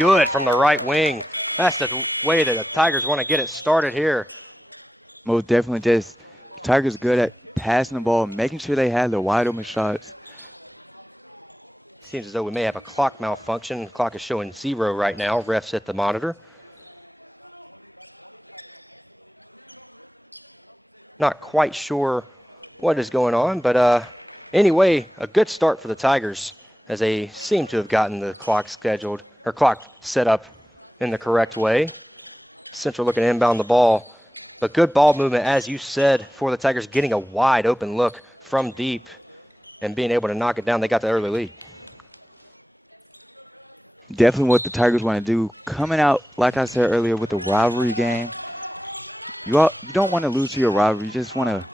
good from the right wing. That's the way that the Tigers want to get it started here. Most definitely. Just Tigers good at passing the ball, making sure they have the wide open shots. Seems as though we may have a clock malfunction. The clock is showing 0 right now. Refs at the monitor. Not quite sure what is going on, but anyway, a good start for the Tigers as they seem to have gotten the clock scheduled, or clock set up in the correct way. Central looking to inbound the ball, but good ball movement, as you said, for the Tigers, getting a wide open look from deep and being able to knock it down. They got the early lead. Definitely what the Tigers want to do. Coming out, like I said earlier, with the rivalry game. You don't want to lose to your rivalry. You just want to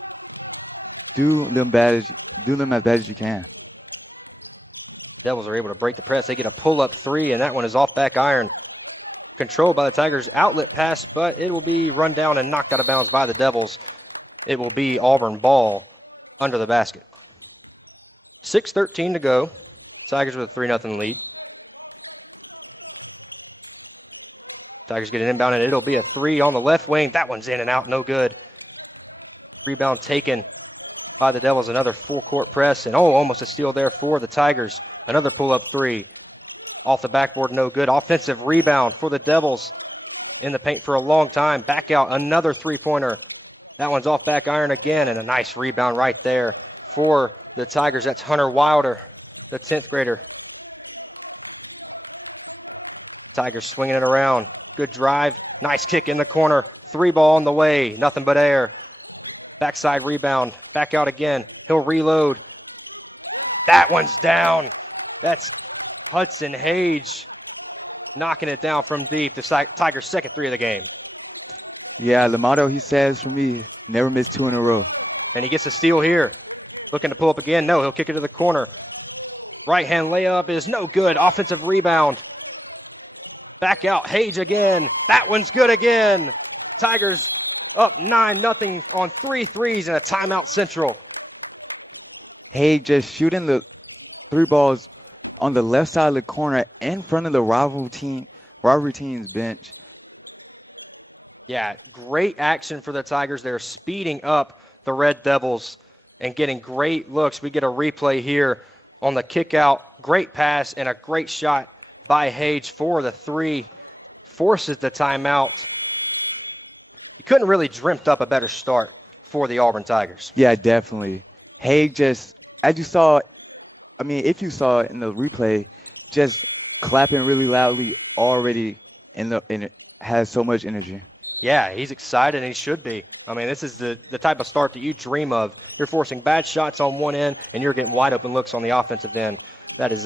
do them as bad as you can. The Devils are able to break the press. They get a pull-up 3, and that one is off back iron. Controlled by the Tigers. Outlet pass, but it will be run down and knocked out of bounds by the Devils. It will be Auburn ball under the basket. 6:13 to go. Tigers with a 3-0 lead. Tigers get an inbound, and it'll be a 3 on the left wing. That one's in and out, no good. Rebound taken by the Devils. Another full court press, and almost a steal there for the Tigers. Another pull-up 3. Off the backboard, no good. Offensive rebound for the Devils in the paint for a long time. Back out, another 3-pointer. That one's off back iron again, and a nice rebound right there for the Tigers. That's Hunter Wilder, the 10th grader. Tigers swinging it around. Good drive, nice kick in the corner. 3 ball on the way, nothing but air. Backside rebound, back out again. He'll reload. That one's down. That's Hudson Hage knocking it down from deep. The Tigers' second 3 of the game. Yeah, the motto he says for me, never miss 2 in a row. And he gets a steal here. Looking to pull up again. No, he'll kick it to the corner. Right hand layup is no good. Offensive rebound. Back out, Hage again. That one's good again. Tigers up 9-0 on 3 threes and a timeout Central. Hage just shooting the 3 balls on the left side of the corner in front of the rivalry team's bench. Yeah, great action for the Tigers. They're speeding up the Red Devils and getting great looks. We get a replay here on the kick out. Great pass and a great shot by Hage for the 3. Forces the timeout. Couldn't really dreamt up a better start for the Auburn Tigers. Yeah, definitely. Hage just, as you saw, I mean, if you saw it in the replay, just clapping really loudly already and has so much energy. Yeah, he's excited, and he should be. I mean, this is the type of start that you dream of. You're forcing bad shots on one end, and you're getting wide open looks on the offensive end. That is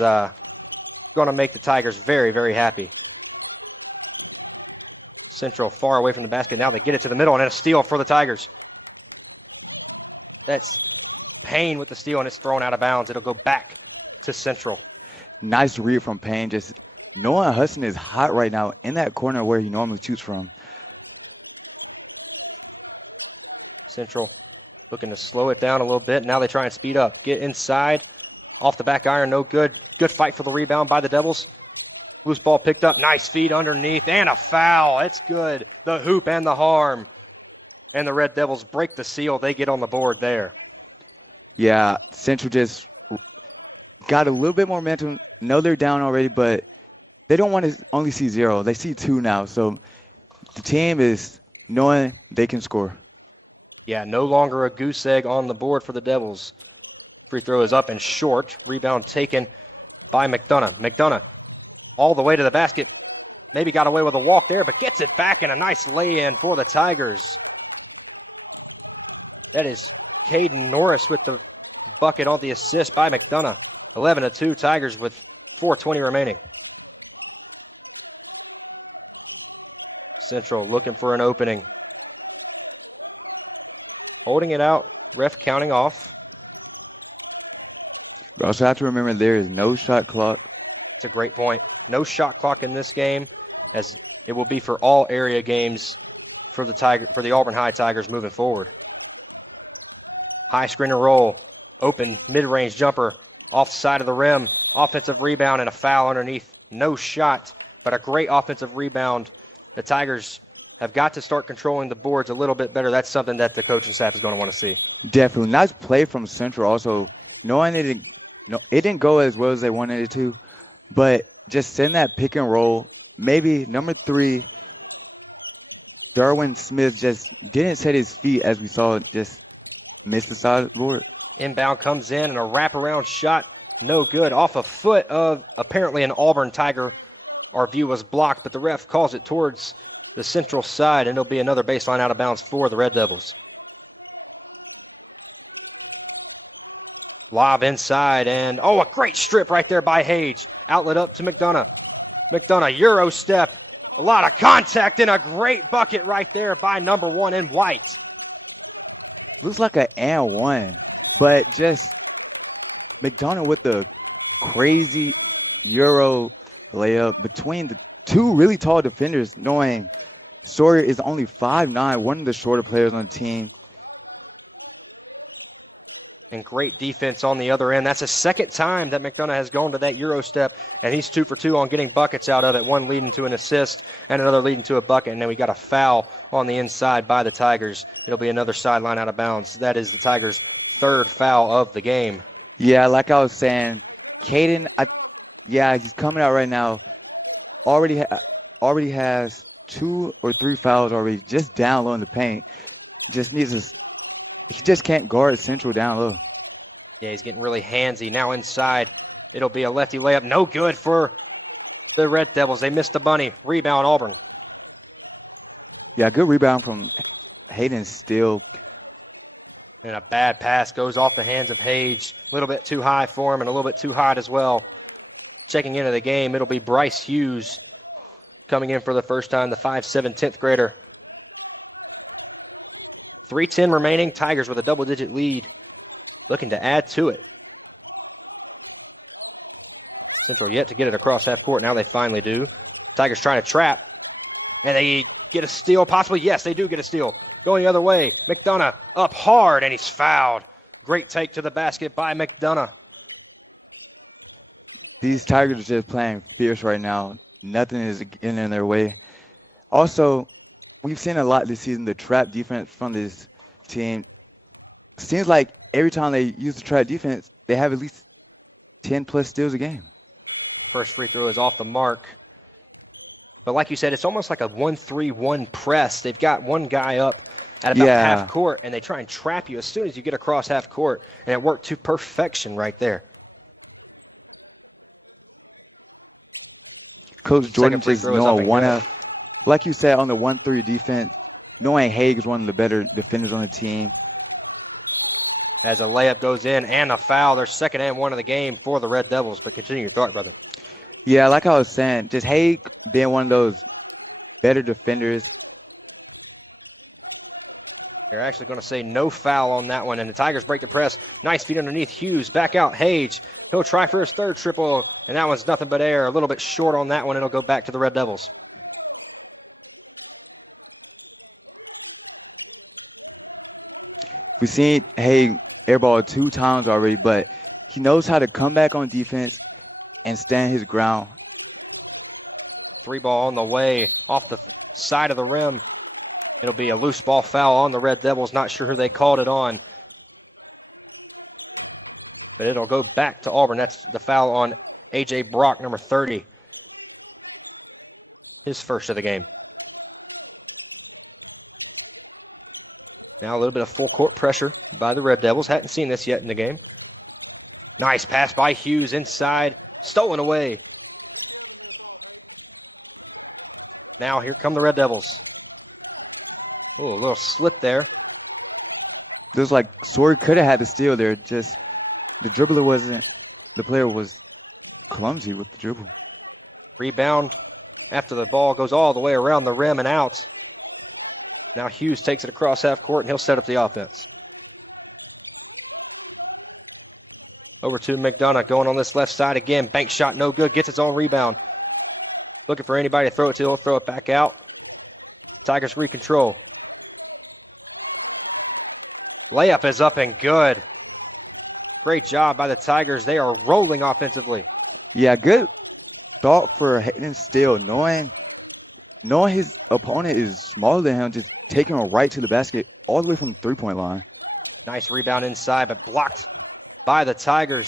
going to make the Tigers very, very happy. Central far away from the basket. Now they get it to the middle, and a steal for the Tigers. That's Payne with the steal, and it's thrown out of bounds. It'll go back to Central. Nice read from Payne. Just knowing Hudson is hot right now in that corner where he normally shoots from. Central looking to slow it down a little bit. Now they try and speed up. Get inside. Off the back iron, no good. Good fight for the rebound by the Devils. Loose ball picked up. Nice feed underneath and a foul. It's good. The hoop and the harm. And the Red Devils break the seal. They get on the board there. Yeah, Central just got a little bit more momentum. Know they're down already, but they don't want to only see 0. They see 2 now. So the team is knowing they can score. Yeah, no longer a goose egg on the board for the Devils. Free throw is up and short. Rebound taken by McDonough. McDonough all the way to the basket. Maybe got away with a walk there, but gets it back and a nice lay-in for the Tigers. That is Caden Norris with the bucket on the assist by McDonough. 11-2 Tigers with 4:20 remaining. Central looking for an opening. Holding it out, ref counting off. You also have to remember there is no shot clock. It's a great point. No shot clock in this game, as it will be for all area games for the Auburn High Tigers moving forward. High screen and roll, open mid-range jumper off the side of the rim, offensive rebound and a foul underneath. No shot but a great offensive rebound. The Tigers have got to start controlling the boards a little bit better. That's something that the coaching staff is going to want to see. Definitely. Nice play from Central also. Knowing it didn't go as well as they wanted it to, but just send that pick and roll. Maybe number 3, Darwin Smith just didn't set his feet as we saw, just missed the side of the board. Inbound comes in and a wraparound shot, no good. Off a foot of apparently an Auburn Tiger. Our view was blocked, but the ref calls it towards the Central side, and it'll be another baseline out of bounds for the Red Devils. Lob inside, and a great strip right there by Hage. Outlet up to McDonough. McDonough, Euro step. A lot of contact and a great bucket right there by number 1 in white. Looks like an and one, but just McDonough with the crazy Euro layup between the 2 really tall defenders, knowing Sawyer is only 5'9", one of the shorter players on the team. And great defense on the other end. That's the second time that McDonough has gone to that Euro step, and he's 2 for 2 on getting buckets out of it. One leading to an assist and another leading to a bucket. And then we got a foul on the inside by the Tigers. It'll be another sideline out of bounds. That is the Tigers' 3rd foul of the game. Yeah, like I was saying, Caden, he's coming out right now. Already has 2 or 3 fouls already, just down low in the paint. He just can't guard Central down low. Yeah, he's getting really handsy. Now inside, it'll be a lefty layup. No good for the Red Devils. They missed the bunny. Rebound, Auburn. Yeah, good rebound from Hayden Steele. And a bad pass goes off the hands of Hage. A little bit too high for him and a little bit too hot as well. Checking into the game, it'll be Bryce Hughes coming in for the first time, the 5'7", 10th grader. 3:10 remaining. Tigers with a double-digit lead, looking to add to it. Central yet to get it across half court. Now they finally do. Tigers trying to trap, and they get a steal possibly. Yes, they do get a steal. Going the other way, McDonough up hard, and he's fouled. Great take to the basket by McDonough. These Tigers are just playing fierce right now. Nothing is getting in their way. Also, we've seen a lot this season, the trap defense from this team. Seems like every time they use the trap defense, they have at least 10+ steals a game. First free throw is off the mark. But like you said, it's almost like a 1-3-1 press. They've got one guy up at about half court, and they try and trap you as soon as you get across half court, and it worked to perfection right there. Coach Jordan just knowing like you said, on the 1-3 defense, knowing Haig is one of the better defenders on the team. As a layup goes in and a foul, their 2nd and 1 of the game for the Red Devils. But continue your thought, brother. Yeah, like I was saying, just Haig being one of those better defenders. They're actually going to say no foul on that one, and the Tigers break the press. Nice feed underneath Hughes. Back out Hage. He'll try for his 3rd triple, and that one's nothing but air. A little bit short on that one. It'll go back to the Red Devils. We've seen Haig airball 2 times already, but he knows how to come back on defense and stand his ground. 3 ball on the way off the side of the rim. It'll be a loose ball foul on the Red Devils. Not sure who they called it on. But it'll go back to Auburn. That's the foul on A.J. Brock, number 30. His first of the game. Now a little bit of full court pressure by the Red Devils. Hadn't seen this yet in the game. Nice pass by Hughes inside. Stolen away. Now here come the Red Devils. Oh, a little slip there. Looks like Sawyer could have had the steal there. Just the dribbler wasn't, the player was clumsy with the dribble. Rebound after the ball goes all the way around the rim and out. Now Hughes takes it across half court, and he'll set up the offense. Over to McDonough, going on this left side again. Bank shot, no good, gets his own rebound. Looking for anybody to throw it to, he'll throw it back out. Tigers recontrol. Layup is up and good. Great job by the Tigers. They are rolling offensively. Yeah, thought for hitting steal, knowing his opponent is smaller than him, just taking him right to the basket all the way from the three-point line. Nice rebound inside, but blocked by the Tigers.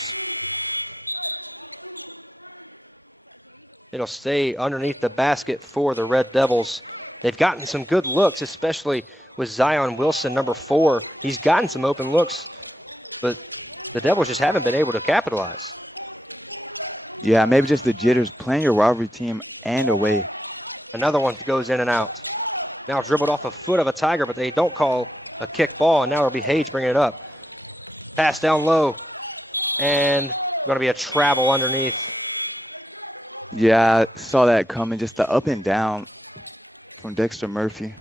It'll stay underneath the basket for the Red Devils. They've gotten some good looks, especially with Zion Wilson, number 4. He's gotten some open looks, but the Devils just haven't been able to capitalize. Yeah, maybe just the jitters, playing your rivalry team and away. Another one goes in and out. Now dribbled off the foot of a Tiger, but they don't call a kick ball, and now it'll be Hage bringing it up. Pass down low, and going to be a travel underneath. Yeah, I saw that coming, just the up and down from Dexter Murphy.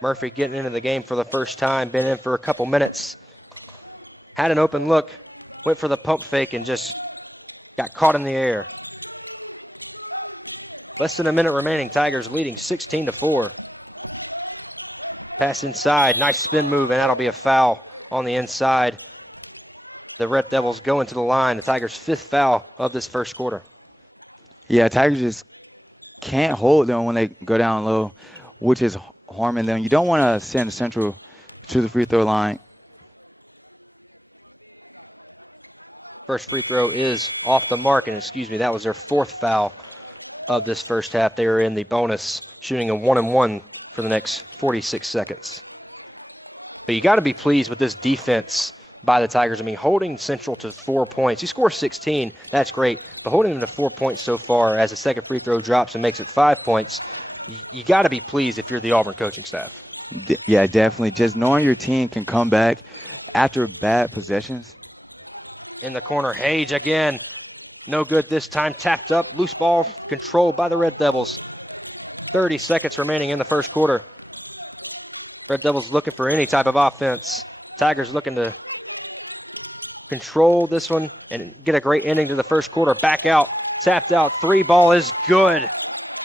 Murphy getting into the game for the first time, been in for a couple minutes. Had an open look, went for the pump fake, and just got caught in the air. Less than a minute remaining, Tigers leading 16-4. Pass inside, nice spin move, and that'll be a foul on the inside. The Red Devils go into the line, the Tigers' 5th foul of this first quarter. Yeah, Tigers just can't hold them when they go down low, which is harming them. You don't want to send Central to the free throw line. First free throw is off the mark, and that was their 4th foul of this first half. They are in the bonus, shooting a 1-and-1 for the next 46 seconds. But you got to be pleased with this defense by the Tigers. I mean, holding Central to 4 points. You score 16, that's great. But holding them to 4 points so far, as the second free throw drops and makes it 5 points, you got to be pleased if you're the Auburn coaching staff. Yeah, definitely. Just knowing your team can come back after bad possessions. In the corner, Hage again. No good this time. Tapped up. Loose ball controlled by the Red Devils. 30 seconds remaining in the first quarter. Red Devils looking for any type of offense. Tigers looking to control this one and get a great ending to the first quarter. Back out. Tapped out. 3 ball is good.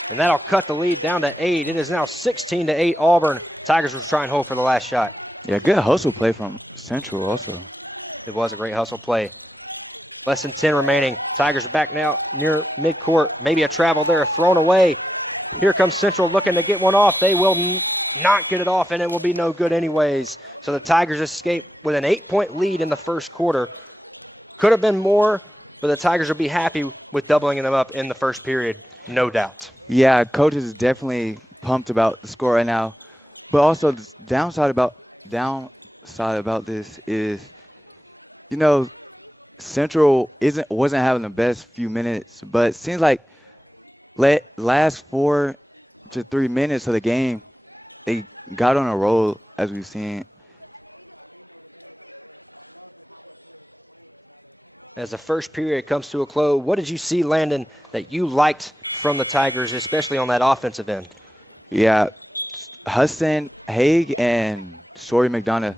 And that'll cut the lead down to 8. It is now 16-8 Auburn. Tigers will try and hold for the last shot. Yeah, good hustle play from Central also. It was a great hustle play. Less than 10 remaining. Tigers back now near midcourt. Maybe a travel there, thrown away. Here comes Central looking to get one off. They will not get it off, and it will be no good anyways. So the Tigers escape with an 8-point lead in the first quarter. Could have been more, but the Tigers will be happy with doubling them up in the first period, no doubt. Yeah, coach is definitely pumped about the score right now. But also the downside about this is, you know, Central wasn't having the best few minutes, but it seems like last 4 to 3 minutes of the game, they got on a roll, as we've seen. As the first period comes to a close, what did you see, Landon, that you liked from the Tigers, especially on that offensive end? Yeah, Hudson Haig and Sawyer McDonough,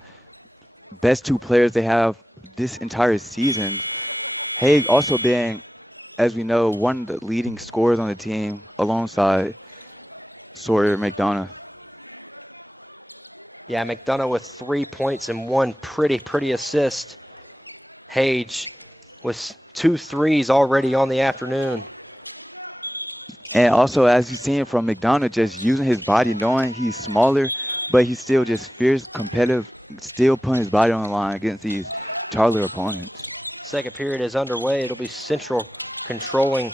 best 2 players they have this entire season. Haig also being, as we know, one of the leading scorers on the team alongside Sawyer McDonough. Yeah, McDonough with 3 points and 1 pretty assist. Hage with 2 threes already on the afternoon. And also, as you've seen from McDonough, just using his body, knowing he's smaller, but he's still just fierce, competitive, still putting his body on the line against these taller opponents. Second period is underway. It'll be Central controlling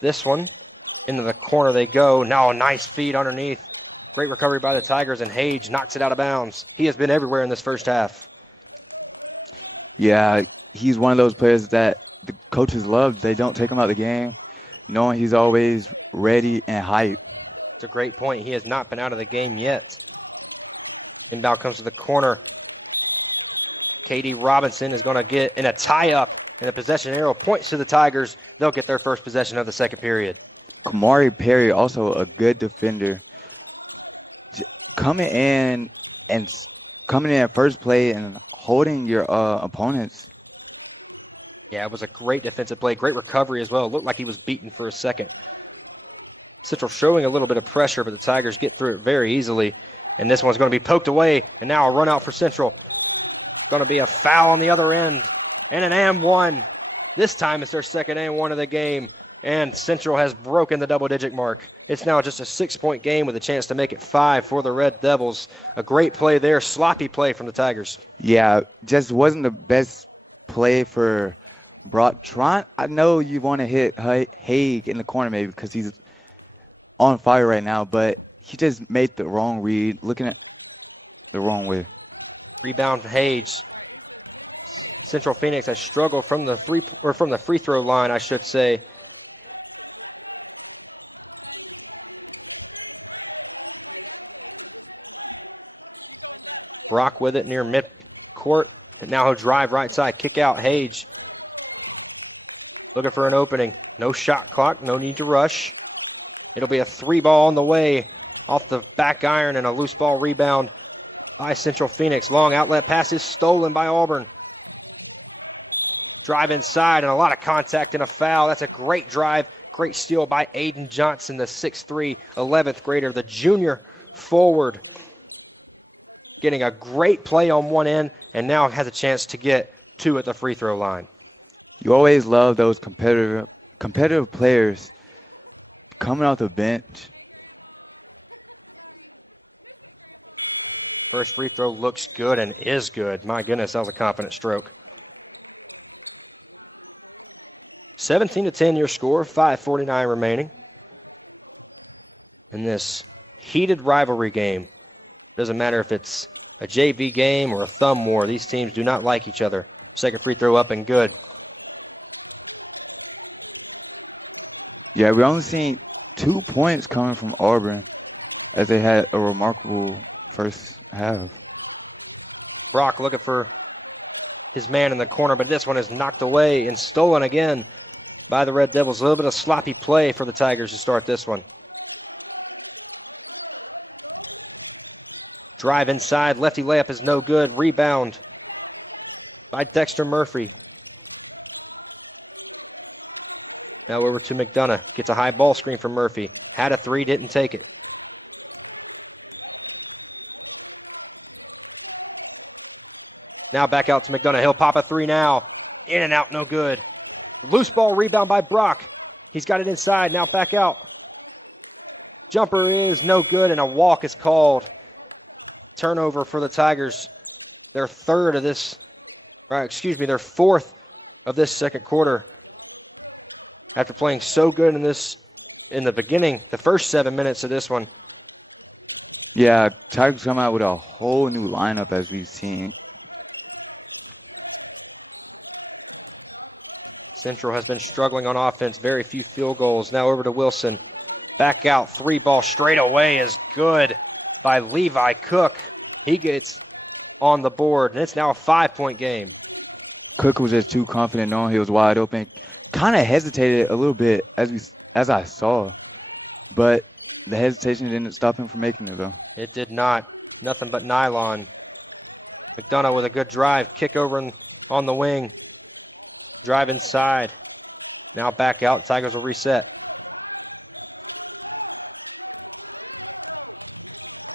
this one. Into the corner they go. Now a nice feed underneath. Great recovery by the Tigers, and Hage knocks it out of bounds. He has been everywhere in this first half. Yeah, he's one of those players that the coaches love. They don't take him out of the game, knowing he's always ready and hyped. It's a great point. He has not been out of the game yet. Inbound comes to the corner. Katie Robinson is going to get in a tie-up and a possession arrow points to the Tigers. They'll get their first possession of the second period. Kamari Perry, also a good defender. Coming in first play and holding your opponents. Yeah, it was a great defensive play. Great recovery as well. Looked like he was beaten for a second. Central showing a little bit of pressure, but the Tigers get through it very easily. And this one's going to be poked away. And now a run out for Central. Going to be a foul on the other end. And an and one. This time it's their second and one of the game, and Central has broken the double-digit mark. It's now just a 6-point game with a chance to make it 5 for the Red Devils. A great play there, sloppy play from the Tigers. Yeah, just wasn't the best play for Brock. I know you want to hit Haig in the corner maybe because he's on fire right now, but he just made the wrong read, looking at the wrong way. Rebound for Hayes. Central Phoenix has struggled from the free throw line, I should say. Brock with it near mid-court. And now he'll drive right side, kick out Hayes. Looking for an opening. No shot clock, no need to rush. It'll be a 3-ball on the way off the back iron and a loose ball rebound by Central Phoenix. Long outlet pass is stolen by Auburn. Drive inside and a lot of contact and a foul. That's a great drive, great steal by Aiden Johnson, the 6'3", 11th grader, the junior forward. Getting a great play on one end and now has a chance to get 2 at the free throw line. You always love those competitive players coming off the bench. First free throw looks good and is good. My goodness, that was a confident stroke. 17-10 your score, 5:49 remaining. In this heated rivalry game, doesn't matter if it's a JV game or a thumb war, these teams do not like each other. Second free throw up and good. Yeah, we're only seeing 2 points coming from Auburn as they had a remarkable first half. Brock looking for his man in the corner, but this one is knocked away and stolen again by the Red Devils. A little bit of sloppy play for the Tigers to start this one. Drive inside, lefty layup is no good. Rebound by Dexter Murphy. Now over to McDonough. Gets a high ball screen from Murphy. Had a 3, didn't take it. Now back out to McDonough. He'll pop a 3 now. In and out, no good. Loose ball rebound by Brock. He's got it inside, now back out. Jumper is no good and a walk is called. Turnover for the Tigers. Their fourth of this second quarter. After playing so good in the beginning, the first 7 minutes of this one. Yeah, Tigers come out with a whole new lineup as we've seen. Central has been struggling on offense, very few field goals. Now over to Wilson. Back out, 3-ball straight away is good by Levi Cook. He gets on the board, and it's now a 5-point game. Cook was just too confident knowing he was wide open. Kind of hesitated a little bit as I saw, but the hesitation didn't stop him from making it though. It did not. Nothing but nylon. McDonough with a good drive, kick over on the wing. Drive inside. Now back out. Tigers will reset.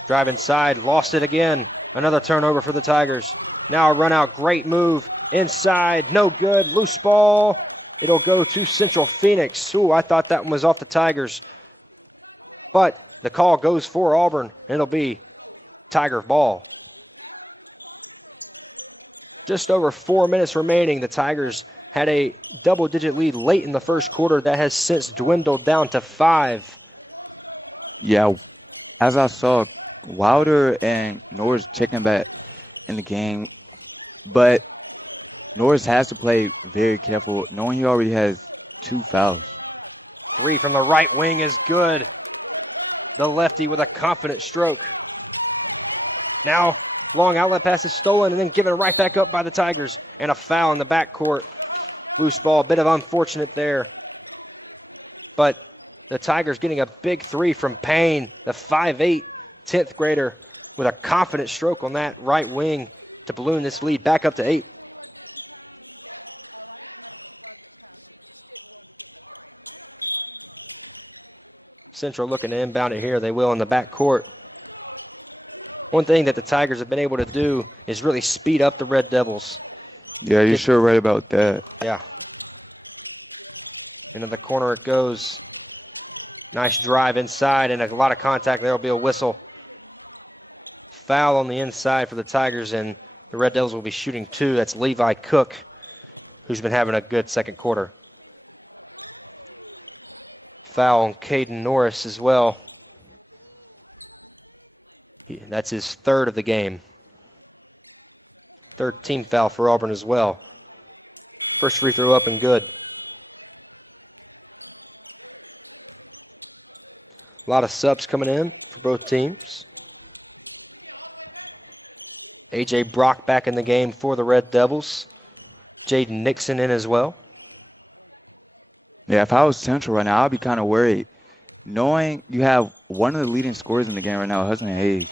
Drive inside. Lost it again. Another turnover for the Tigers. Now a run out. Great move. Inside. No good. Loose ball. It'll go to Central Phoenix. Ooh, I thought that one was off the Tigers. But the call goes for Auburn. And it'll be Tiger ball. Just over 4 minutes remaining. The Tigers had a double-digit lead late in the first quarter that has since dwindled down to 5. Yeah, as I saw, Wilder and Norris checking back in the game, but Norris has to play very careful, knowing he already has 2 fouls. 3 from the right wing is good. The lefty with a confident stroke. Now, long outlet pass is stolen and then given right back up by the Tigers. And a foul in the backcourt. Loose ball, a bit of unfortunate there. But the Tigers getting a big 3 from Payne, the 5'8", 10th grader, with a confident stroke on that right wing to balloon this lead back up to 8. Central looking to inbound it here. They will in the backcourt. One thing that the Tigers have been able to do is really speed up the Red Devils. Yeah, you're sure right about that. Yeah. Into the corner it goes. Nice drive inside and a lot of contact. There'll be a whistle. Foul on the inside for the Tigers, and the Red Devils will be shooting 2. That's Levi Cook, who's been having a good second quarter. Foul on Caden Norris as well. That's his 3rd of the game. 3rd team foul for Auburn as well. First free throw up and good. A lot of subs coming in for both teams. AJ Brock back in the game for the Red Devils. Jaden Nixon in as well. Yeah, if I was Central right now, I'd be kind of worried. Knowing you have one of the leading scorers in the game right now, Hudson Hayes.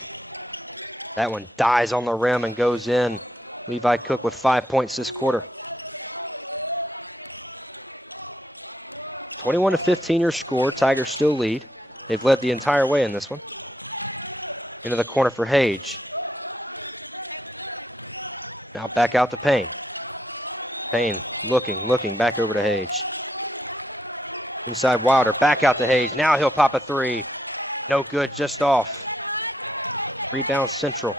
That one dies on the rim and goes in. Levi Cook with 5 points this quarter. 21-15 your score. Tigers still lead. They've led the entire way in this one. Into the corner for Hage. Now back out to Payne. Payne looking back over to Hage. Inside Wilder, back out to Hage. Now he'll pop a 3. No good, just off. Rebound Central.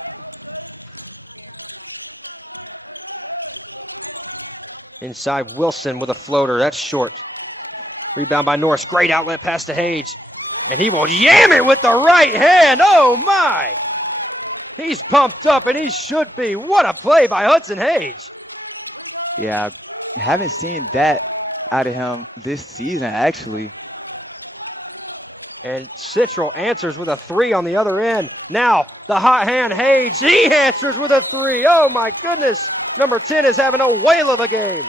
Inside Wilson with a floater, that's short. Rebound by Norris, great outlet pass to Hage. And he will yam it with the right hand, oh my! He's pumped up and he should be. What a play by Hudson Hage. Yeah, I haven't seen that out of him this season, actually. And Central answers with a 3 on the other end. Now, the hot hand, Hage, he answers with a 3. Oh my goodness, number 10 is having a whale of a game.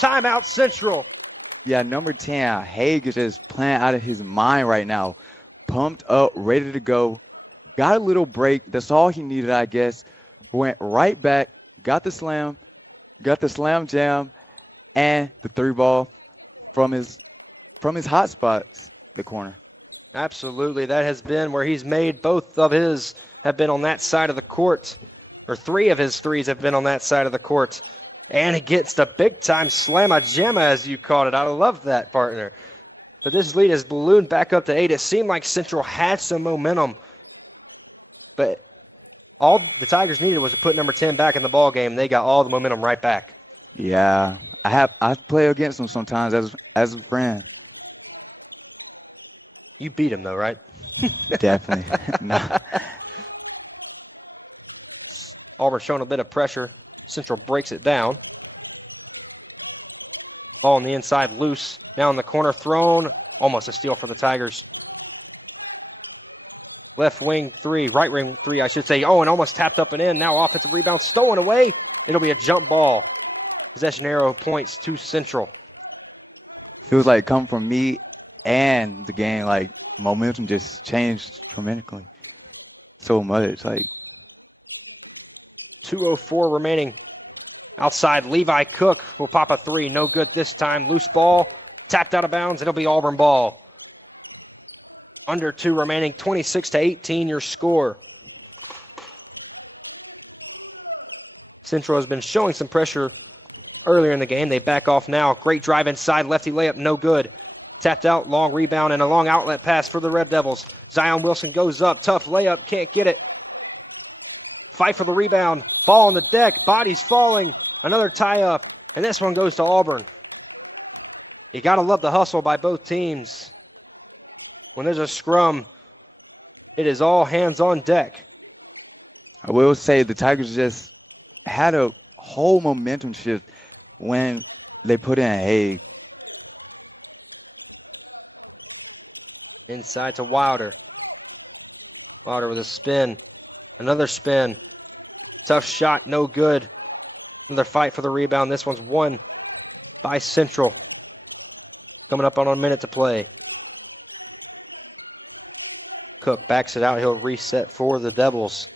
Timeout Central. Yeah, number 10, Hage is just playing out of his mind right now. Pumped up, ready to go. Got a little break, that's all he needed, I guess. Went right back, got the slam jam, and the 3-ball from his hot spots, the corner. Absolutely, that has been where he's made. Both of his have been on that side of the court, or 3 of his 3s have been on that side of the court. And he gets the big-time slamma-jamma, as you called it. I love that, partner. But this lead has ballooned back up to 8. It seemed like Central had some momentum, but all the Tigers needed was to put number 10 back in the ball game. They got all the momentum right back. Yeah, I play against him sometimes as a friend. You beat him though, right? Definitely. No. Auburn showing a bit of pressure. Central breaks it down. Ball on the inside, loose. Now in the corner, thrown. Almost a steal for the Tigers. Left wing 3, right wing 3, I should say. Oh, and almost tapped up and in. Now offensive rebound stolen away. It'll be a jump ball. Possession arrow points to Central. It was like come from me and the game, like momentum just changed dramatically so much. Like 2:04 remaining. Outside, Levi Cook will pop a 3. No good this time. Loose ball, tapped out of bounds. It'll be Auburn ball. Under 2 remaining, 26-18 your score. Central has been showing some pressure earlier in the game. They back off now. Great drive inside, lefty layup, no good. Tapped out, long rebound, and a long outlet pass for the Red Devils. Zion Wilson goes up, tough layup, can't get it. Fight for the rebound, ball on the deck, bodies falling, another tie-up, and this one goes to Auburn. You gotta love the hustle by both teams. When there's a scrum, it is all hands on deck. I will say the Tigers just had a whole momentum shift when they put in Hayes. Inside to Wilder. Wilder with a spin. Another spin. Tough shot, no good. Another fight for the rebound. This one's won by Central. Coming up on a minute to play. Cook backs it out. He'll reset for the Devils.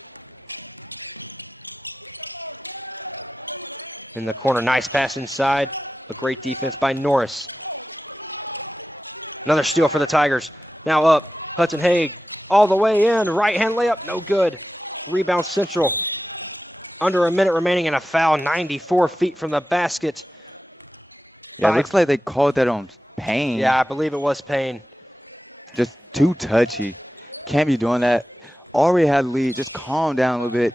In the corner, nice pass inside. A great defense by Norris. Another steal for the Tigers. Now up, Hudson Haig all the way in. Right-hand layup, no good. Rebound Central. Under a minute remaining and a foul 94 feet from the basket. Yeah, it looks like they called that on Payne. Yeah, I believe it was Payne. Just too touchy. Can't be doing that. Already had the lead. Just calm down a little bit.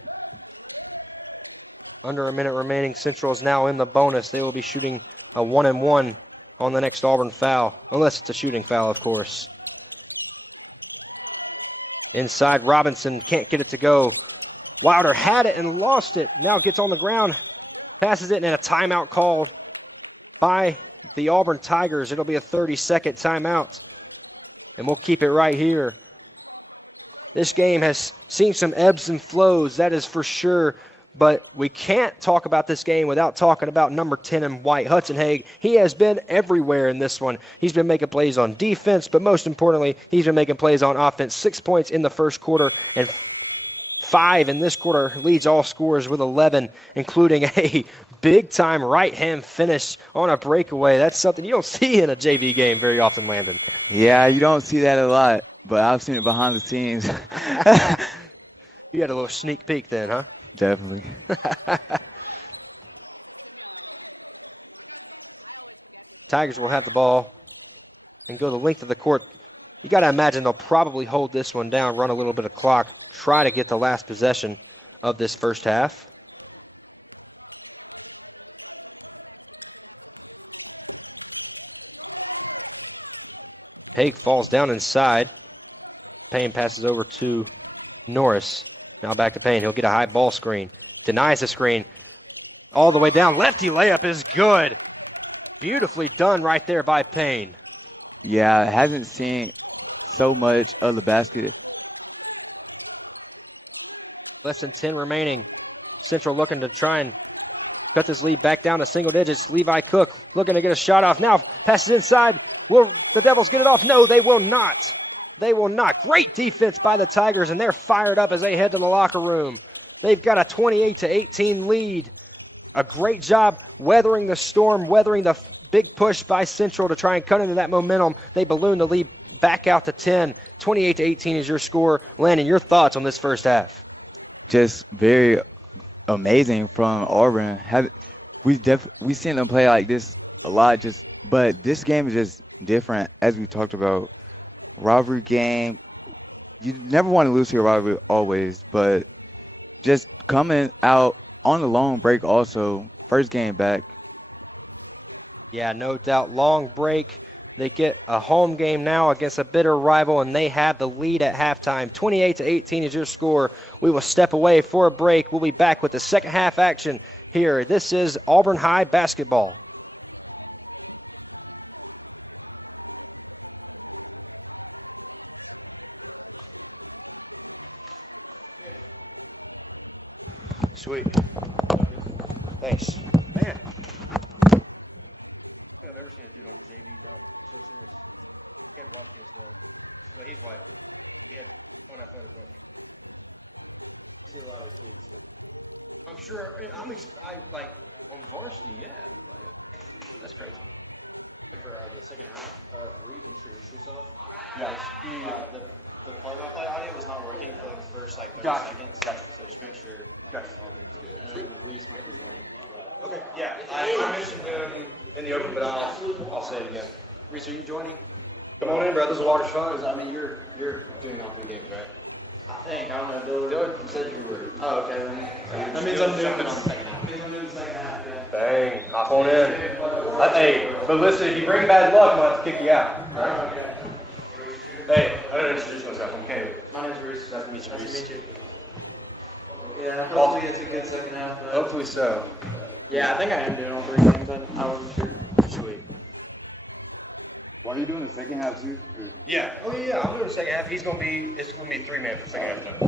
Under a minute remaining. Central is now in the bonus. They will be shooting a 1-and-1 on the next Auburn foul, unless it's a shooting foul, of course. Inside, Robinson can't get it to go. Wilder had it and lost it. Now gets on the ground, passes it, and a timeout called by the Auburn Tigers. It'll be a 30-second timeout, and we'll keep it right here. This game has seen some ebbs and flows, that is for sure, but we can't talk about this game without talking about number 10 in white, Hudson Haig. He has been everywhere in this one. He's been making plays on defense, but most importantly, he's been making plays on offense. 6 points in the first quarter and 5 in this quarter. Leads all scorers with 11, including a big-time right-hand finish on a breakaway. That's something you don't see in a JV game very often, Landon. Yeah, you don't see that a lot, but I've seen it behind the scenes. You had a little sneak peek then, huh? Definitely. Tigers will have the ball and go the length of the court. You got to imagine they'll probably hold this one down, run a little bit of clock, try to get the last possession of this first half. Haig falls down inside. Payne passes over to Norris. Now back to Payne. He'll get a high ball screen. Denies the screen. All the way down. Lefty layup is good. Beautifully done right there by Payne. Yeah, I haven't seen so much of the basket. Less than 10 remaining. Central looking to try and cut this lead back down to single digits. Levi Cook looking to get a shot off. Now passes inside. Will the Devils get it off? No, they will not. They will not. Great defense by the Tigers, and they're fired up as they head to the locker room. They've got a 28-18 lead. A great job weathering the storm, weathering the big push by Central to try and cut into that momentum. They balloon the lead back out to 10. 28-18 is your score. Landon, your thoughts on this first half? Just very amazing from Auburn. We've seen them play like this a lot, but this game is just different, as we talked about. Rivalry game, you never want to lose to your rivalry always, but just coming out on the long break also, first game back. Yeah, no doubt. Long break. They get a home game now against a bitter rival, and they have the lead at halftime. 28-18 is your score. We will step away for a break. We'll be back with the second half action here. This is Auburn High basketball. Sweet. Thanks. Man. I'm sure I'm excited, like, that's great. Yes. The audio was not working for the first like 30 Gotcha. seconds. Gotcha. Just make sure. Gotcha. Okay, yeah, I mentioned him in the open, but I'll say it again. Reese, are you joining? Come on in, brothers. The water's fun. I mean, you're doing all the game, right? I think I'm gonna do it. You said you were. Oh, okay. That means I'm moving on the second half. Dang, hop on in. Hey, but listen, if you bring bad luck, I'm gonna have to kick you out. Right? Okay. Hey, I gotta introduce myself. I'm Caleb. My name's Reese. Nice to meet you. Nice to meet you. Yeah, hopefully it's a good second half. But Hopefully so. yeah, I think I am doing all 3 games. I was Sweet. Why are you doing the second half too? Yeah. Oh yeah, I'm doing the second half. It's gonna be 3-man for the second half.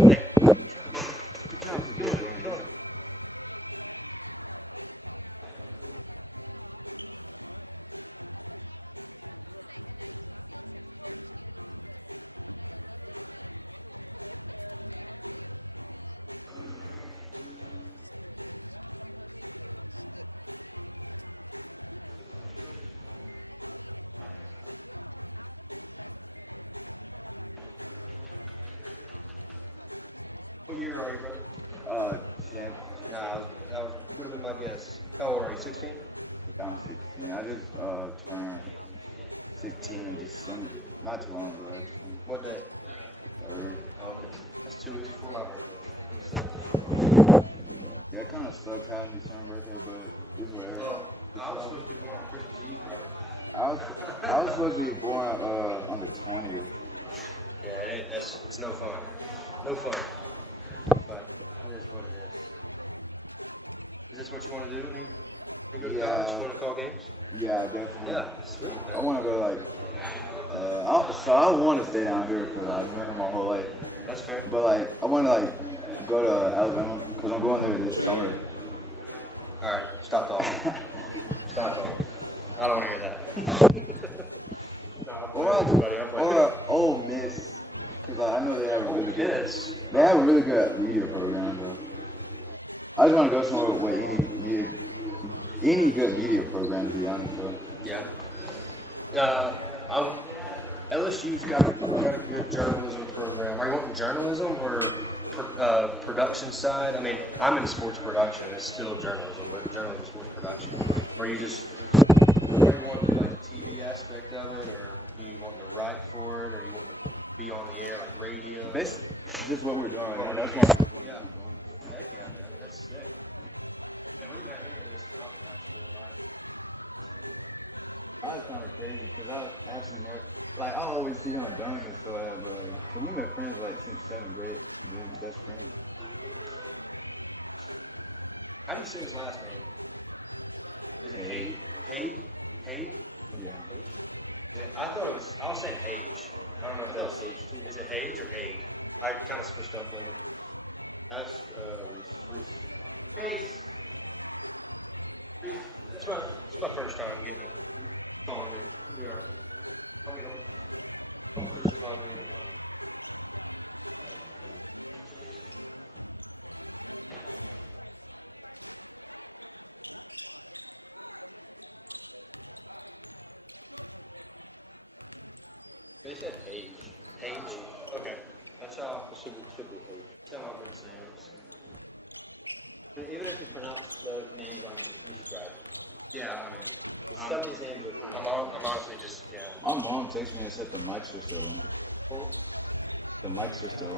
not too long ago. What day? It's 2 weeks before my birthday. Yeah, it kind of sucks having some birthday, but it's whatever. I was supposed to be born on the 20th. Yeah, it's no fun. No fun. But, is this what you want to do? Go to college? You want to call games? Yeah, definitely. Yeah. It's good. I want to go like, so I want to stay down here for like my whole life. That's fair. But like, I want to like go to Alabama because I'm going there this summer. All right, stop talking. Stop talking. I don't want to hear that. Or Ole Miss. Because I know they have a really good. Yes. They have a really good media program. But I just want to go somewhere with any good media program, to be honest. So. Yeah. LSU's got a good journalism program. Are you wanting journalism or production side? I mean, I'm in sports production. It's still journalism, but journalism, sports production. Or you just want the TV aspect of it, or do you want to write for it, or you be on the air, radio? Basically, just what we're doing. Man. That's what. Like I always see them done it, but for me, my friends like in 7th grade. How do you say his last name? Hate? I thought it was, I'll say H. I don't know if that's is it H or H? I kind of switched up there. That's, it's my first time getting on. They said H. H? Okay. That's how it should be. That's how it sounds. Even if you pronounce the name like yeah. I'm honestly just, yeah. My mom takes me and said the mic system. The mic system.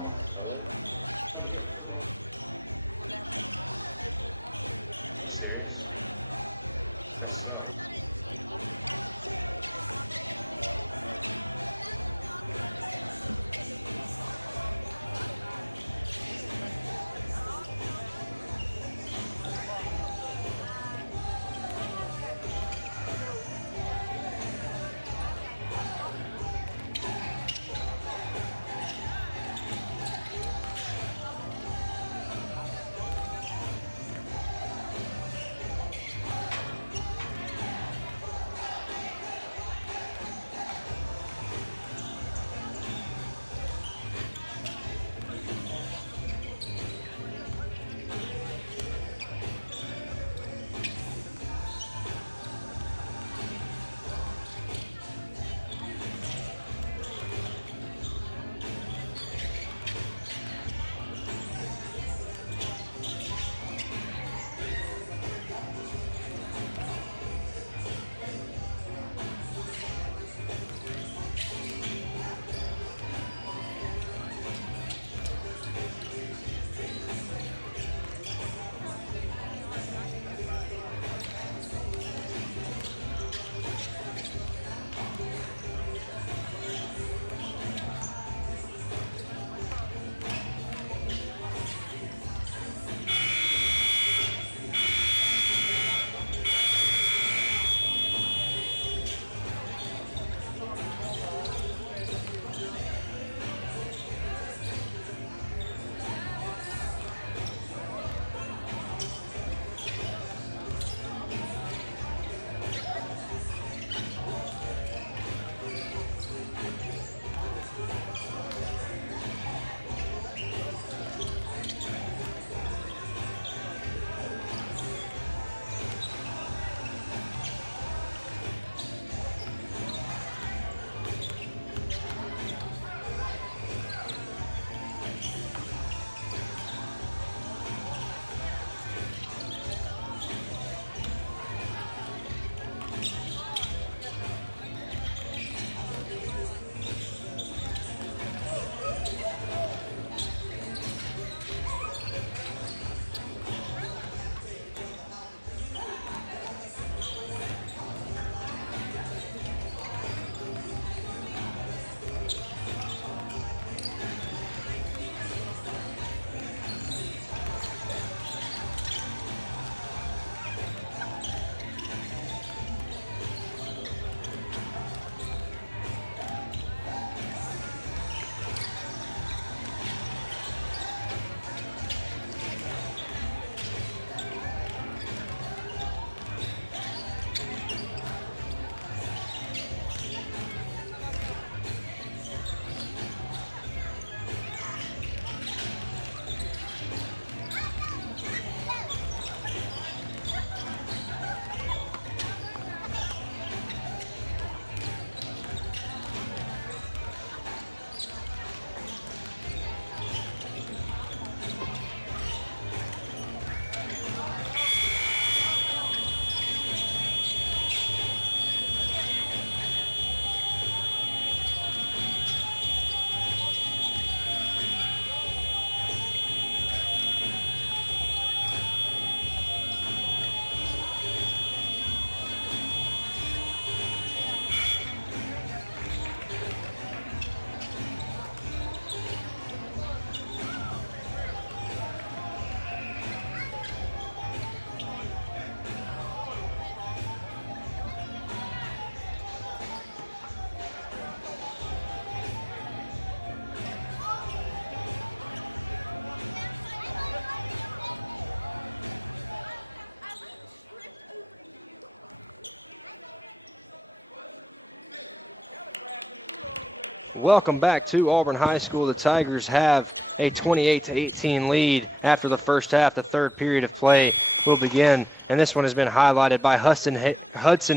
Welcome back to Auburn High School. The Tigers have a 28-18 lead after the first half. The third period of play will begin, and this one has been highlighted by Hudson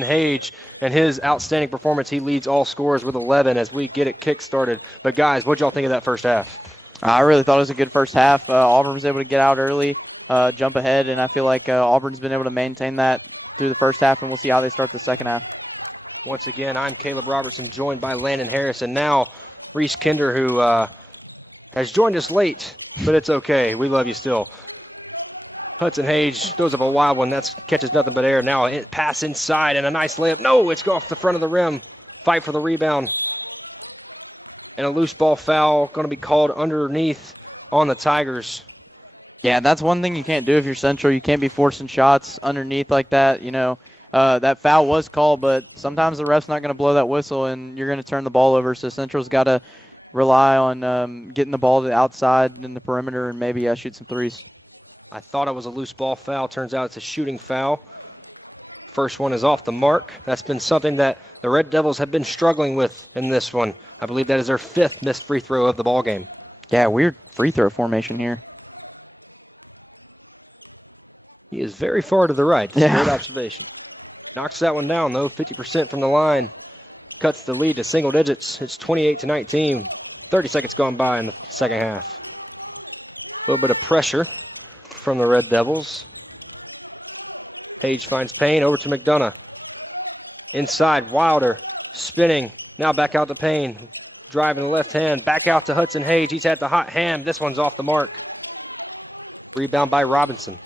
Hage and his outstanding performance. He leads all scorers with 11 as we get it kick-started. But guys, what'd y'all think of that first half? I really thought it was a good first half. Auburn was able to get out early, jump ahead, and I feel like Auburn's been able to maintain that through the first half, and we'll see how they start the second half. Once again, I'm Caleb Robertson, joined by Landon Harris, and now Reese Kinder, who has joined us late, but it's okay. We love you still. Hudson Hage goes up a wild one. That catches nothing but air. Now a pass inside and a nice layup. No, it's off the front of the rim. Fight for the rebound. And a loose ball foul going to be called underneath on the Tigers. Yeah, that's one thing you can't do if you're Central. You can't be forcing shots underneath like that. You know, that foul was called, but sometimes the ref's not going to blow that whistle, and you're going to turn the ball over. So Central's got to rely on getting the ball to the outside in the perimeter and maybe shoot some threes. I thought it was a loose ball foul. Turns out it's a shooting foul. First one is off the mark. That's been something that the Red Devils have been struggling with in this one. I believe that is their 5th missed free throw of the ball game. Yeah, weird free throw formation here. He is very far to the right. That's Yeah. a great observation. Knocks that one down, though, 50% from the line. Cuts the lead to single digits. It's 28-19. 30 seconds gone by in the second half. A little bit of pressure from the Red Devils. Page finds Payne, over to McDonough. Inside, Wilder, spinning. Now back out to Payne. Driving the left hand, back out to Hudson Hage. He's had the hot hand. This one's off the mark. Rebound by Robinson.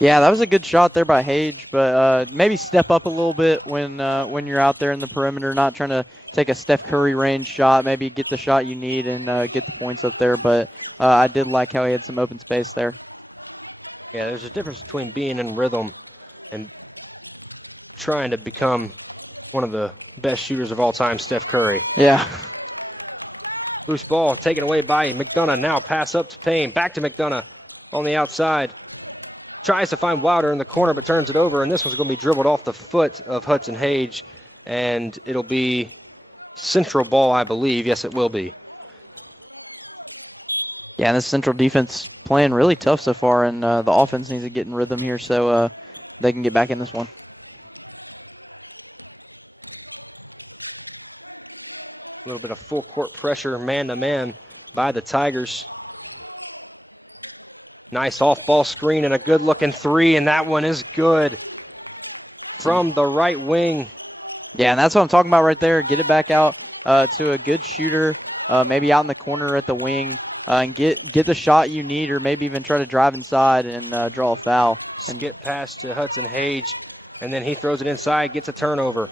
Yeah, that was a good shot there by Hage, but maybe step up a little bit when you're out there in the perimeter, not trying to take a Steph Curry range shot. Maybe get the shot you need and get the points up there, but I did like how he had some open space there. Yeah, there's a difference between being in rhythm and trying to become one of the best shooters of all time, Steph Curry. Yeah. Loose ball taken away by McDonough. Now pass up to Payne. Back to McDonough on the outside. Tries to find Wilder in the corner, but turns it over, and this one's going to be dribbled off the foot of Hudson Hage, and it'll be Central ball, I believe. Yes, it will be. Yeah, and this Central defense playing really tough so far, and the offense needs to get in rhythm here so they can get back in this one. A little bit of full court pressure, man-to-man by the Tigers. Nice off-ball screen and a good-looking three, and that one is good from the right wing. Yeah, and that's what I'm talking about right there. Get it back out to a good shooter, maybe out in the corner at the wing, and get the shot you need, or maybe even try to drive inside and draw a foul. Skip pass to Hudson Hage, and then he throws it inside, gets a turnover.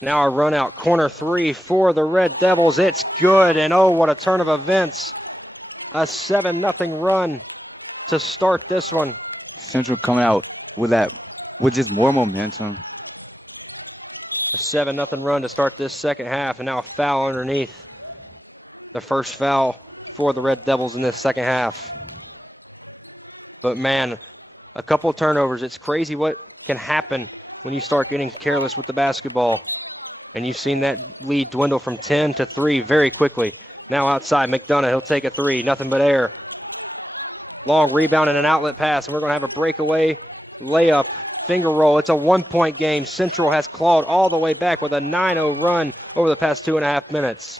Now a run out, corner three for the Red Devils. It's good, and oh, what a turn of events. A 7-0 run to start this one. Central coming out with just more momentum. A 7-0 run to start this second half, and now a foul underneath. The first foul for the Red Devils in this second half. But man, a couple of turnovers. It's crazy what can happen when you start getting careless with the basketball. And you've seen that lead dwindle from 10 to 3 very quickly. Now outside, McDonough, he'll take a three, nothing but air. Long rebound and an outlet pass, and we're going to have a breakaway layup, finger roll. It's a 1-point game. Central has clawed all the way back with a 9-0 run over the past 2.5 minutes.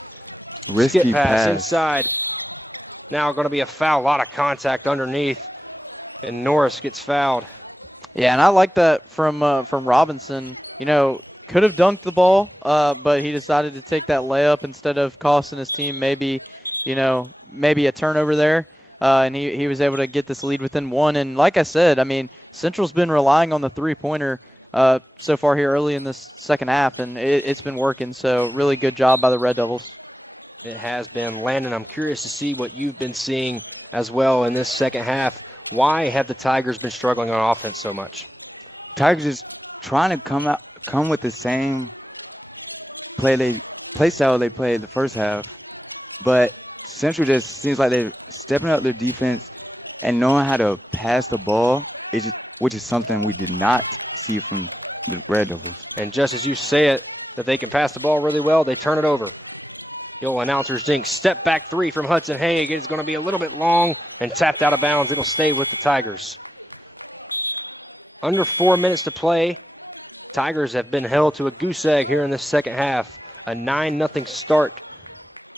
Risky Skip pass pass inside. Now going to be a foul, a lot of contact underneath, and Norris gets fouled. Yeah, and I like that from Robinson. You know, could have dunked the ball, but he decided to take that layup instead of costing his team maybe a turnover there. And he was able to get this lead within one. And like I said, I mean, Central's been relying on the three-pointer so far here early in this second half, and it's been working. So really good job by the Red Devils. It has been. Landon, I'm curious to see what you've been seeing as well in this second half. Why have the Tigers been struggling on offense so much? Tigers just trying to come with the same play style they played the first half, but Central just seems like they're stepping up their defense and knowing how to pass the ball, which is something we did not see from the Red Devils. And just as you say it, that they can pass the ball really well, they turn it over. The old announcer's dink. Step back three from Hudson Haig. It's going to be a little bit long and tapped out of bounds. It'll stay with the Tigers. Under 4 minutes to play. Tigers have been held to a goose egg here in this second half. A 9-0 start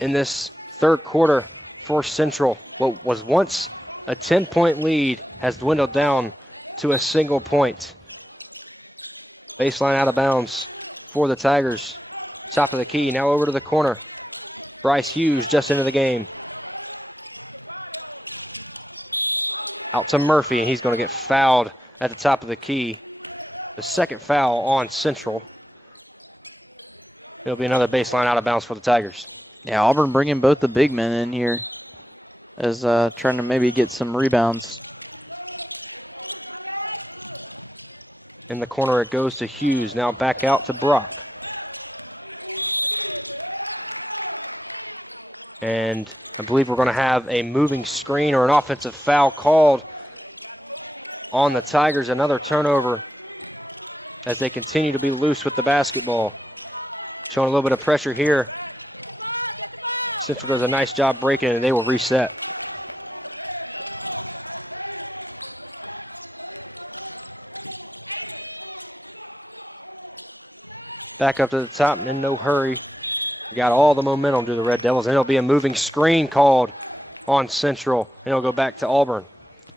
in this third quarter for Central. What was once a 10-point lead has dwindled down to a single point. Baseline out of bounds for the Tigers. Top of the key, now over to the corner. Bryce Hughes just into the game. Out to Murphy, and he's going to get fouled at the top of the key. The second foul on Central. It'll be another baseline out of bounds for the Tigers. Yeah, Auburn bringing both the big men in here as trying to maybe get some rebounds. In the corner it goes to Hughes, now back out to Brock. And I believe we're going to have a moving screen or an offensive foul called on the Tigers. Another turnover as they continue to be loose with the basketball. Showing a little bit of pressure here. Central does a nice job breaking it, and they will reset. Back up to the top, in no hurry. Got all the momentum to the Red Devils, and it'll be a moving screen called on Central, and it'll go back to Auburn.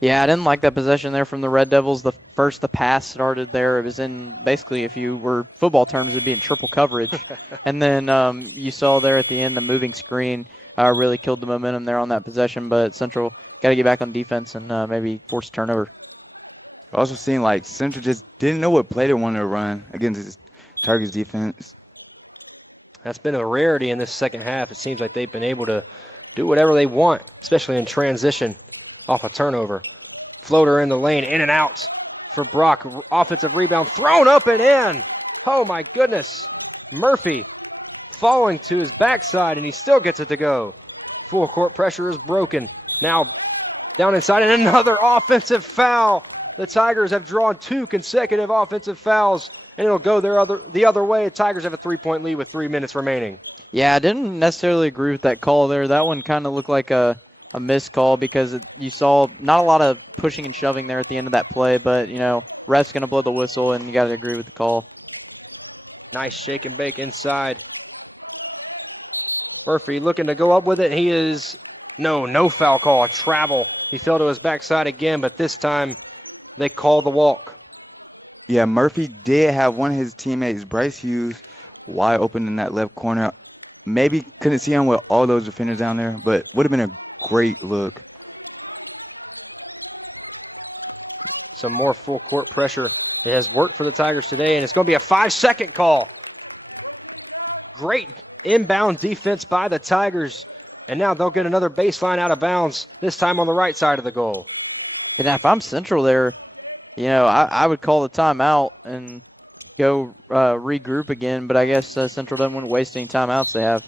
Yeah, I didn't like that possession there from the Red Devils. The pass started there. It was in, basically, if you were football terms, it would be in triple coverage. And then you saw there at the end the moving screen really killed the momentum there on that possession, but Central got to get back on defense and maybe force a turnover. Also seeing like Central just didn't know what play they wanted to run against this Tigers defense. That's been a rarity in this second half. It seems like they've been able to do whatever they want, especially in transition off a turnover. Floater in the lane, in and out for Brock. Offensive rebound thrown up and in. Oh my goodness. Murphy falling to his backside, and he still gets it to go. Full court pressure is broken. Now down inside, and another offensive foul. The Tigers have drawn 2 consecutive offensive fouls, and it'll go the other way. The Tigers have a 3-point lead with 3 minutes remaining. Yeah, I didn't necessarily agree with that call there. That one kind of looked like a missed call because you saw not a lot of pushing and shoving there at the end of that play, but, you know, ref's going to blow the whistle, and you got to agree with the call. Nice shake and bake inside. Murphy looking to go up with it. He is, no foul call, a travel. He fell to his backside again, but this time they call the walk. Yeah, Murphy did have one of his teammates, Bryce Hughes, wide open in that left corner. Maybe couldn't see him with all those defenders down there, but would have been a great look. Some more full court pressure. It has worked for the Tigers today, and it's going to be a 5-second call. Great inbound defense by the Tigers, and now they'll get another baseline out of bounds, this time on the right side of the goal. And if I'm Central there, you know, I would call the timeout and go regroup again, but I guess Central doesn't want to waste any timeouts they have.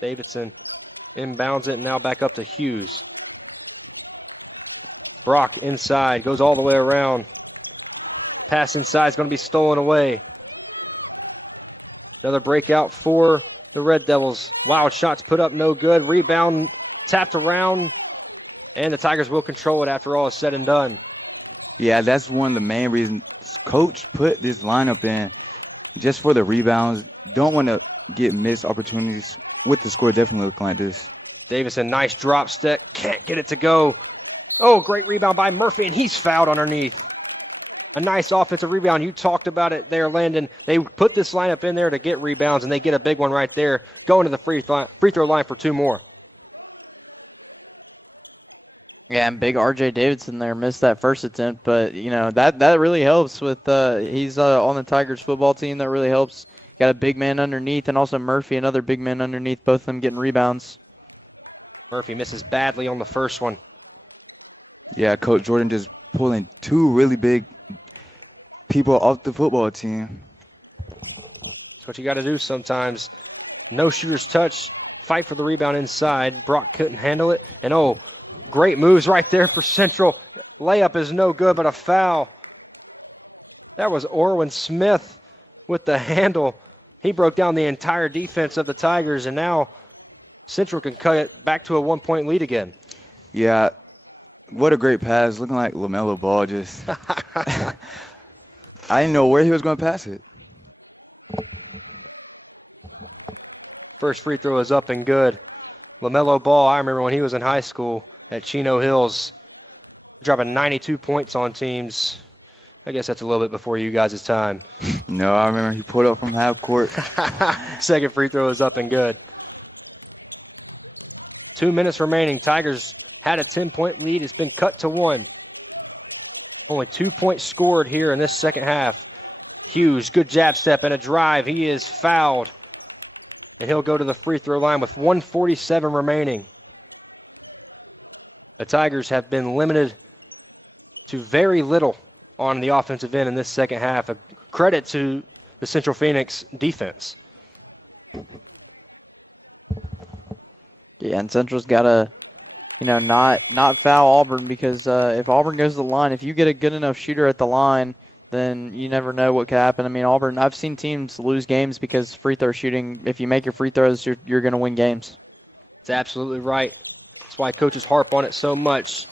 Davidson inbounds it, now back up to Hughes. Brock inside, goes all the way around. Pass inside is going to be stolen away. Another breakout for the Red Devils. Wild shots put up, no good. Rebound tapped around, and the Tigers will control it after all is said and done. Yeah, that's one of the main reasons Coach put this lineup in, just for the rebounds. Don't want to get missed opportunities with the score definitely looking like this. Davison, nice drop step, can't get it to go. Oh, great rebound by Murphy, and he's fouled underneath. A nice offensive rebound. You talked about it there, Landon. They put this lineup in there to get rebounds, and they get a big one right there. Going to the free throw line for 2 more. Yeah, and big R.J. Davidson there missed that first attempt, but, you know, that really helps with he's on the Tigers football team. That really helps. Got a big man underneath, and also Murphy, another big man underneath, both of them getting rebounds. Murphy misses badly on the first one. Yeah, Coach Jordan just pulling 2 really big people off the football team. That's what you got to do sometimes. No shooter's touch. Fight for the rebound inside. Brock couldn't handle it. And oh, great moves right there for Central. Layup is no good, but a foul. That was Orwin Smith with the handle He broke down the entire defense of the Tigers, and now Central can cut it back to a 1-point lead again. Yeah, what a great pass. Looking like LaMelo Ball just. I didn't know where he was going to pass it. First free throw is up and good. LaMelo Ball, I remember when he was in high school at Chino Hills, dropping 92 points on teams. I guess that's a little bit before you guys' time. No, I remember he pulled up from half court. Second free throw is up and good. 2 minutes remaining. Tigers had a 10-point lead. It's been cut to 1. Only 2 points scored here in this second half. Hughes, good jab step and a drive. He is fouled. And he'll go to the free throw line with 1:47 remaining. The Tigers have been limited to very little on the offensive end in this second half. A credit to the Central Phoenix defense. Yeah, and Central's got to, not foul Auburn, because if Auburn goes to the line, if you get a good enough shooter at the line, then you never know what could happen. I mean, Auburn, I've seen teams lose games because free throw shooting. If you make your free throws, you're going to win games. That's absolutely right. That's why coaches harp on it so much.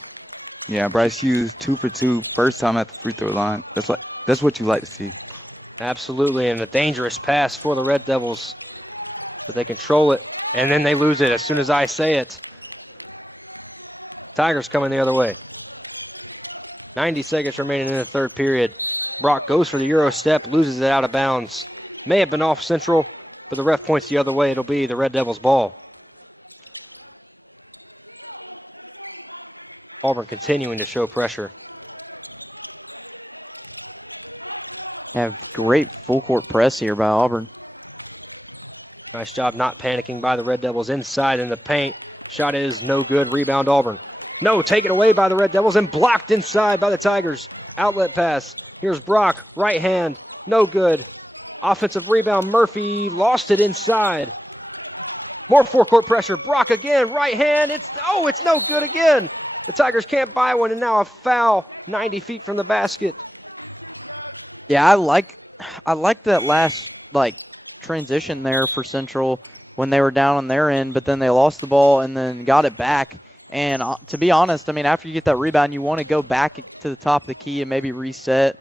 Yeah, Bryce Hughes, 2 for 2, first time at the free throw line. That's what you like to see. Absolutely, and a dangerous pass for the Red Devils. But they control it, and then they lose it as soon as I say it. Tigers coming the other way. 90 seconds remaining in the third period. Brock goes for the Euro step, loses it out of bounds. May have been off Central, but the ref points the other way. It'll be the Red Devils' ball. Auburn continuing to show pressure. Have great full court press here by Auburn. Nice job not panicking by the Red Devils inside in the paint. Shot is no good. Rebound Auburn. No, taken away by the Red Devils and blocked inside by the Tigers. Outlet pass. Here's Brock. Right hand. No good. Offensive rebound. Murphy lost it inside. More forecourt pressure. Brock again. Right hand. It's no good again. The Tigers can't buy one, and now a foul 90 feet from the basket. Yeah, I like that last transition there for Central when they were down on their end, but then they lost the ball and then got it back. And to be honest, I mean, after you get that rebound, you want to go back to the top of the key and maybe reset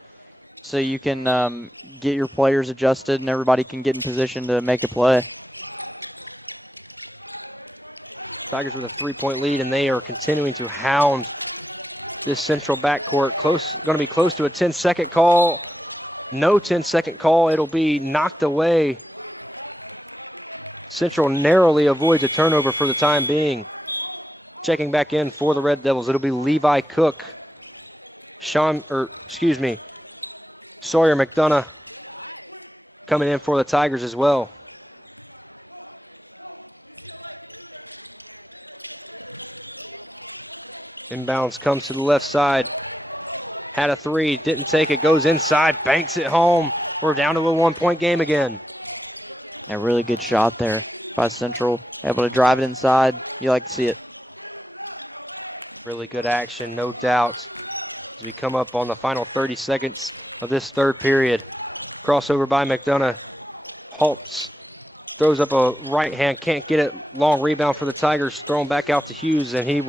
so you can get your players adjusted and everybody can get in position to make a play. Tigers with a 3-point lead, and they are continuing to hound this Central backcourt. Going to be close to a 10-second call. No 10-second call. It'll be knocked away. Central narrowly avoids a turnover for the time being. Checking back in for the Red Devils, it'll be Levi Cook. Sawyer McDonough coming in for the Tigers as well. Inbounds comes to the left side. Had a 3, didn't take it, goes inside, banks it home. We're down to a 1-point game again. A really good shot there by Central. Able to drive it inside. You like to see it. Really good action, no doubt. As we come up on the final 30 seconds of this third period. Crossover by McDonough. Halts. Throws up a right hand, can't get it. Long rebound for the Tigers. Thrown back out to Hughes, and he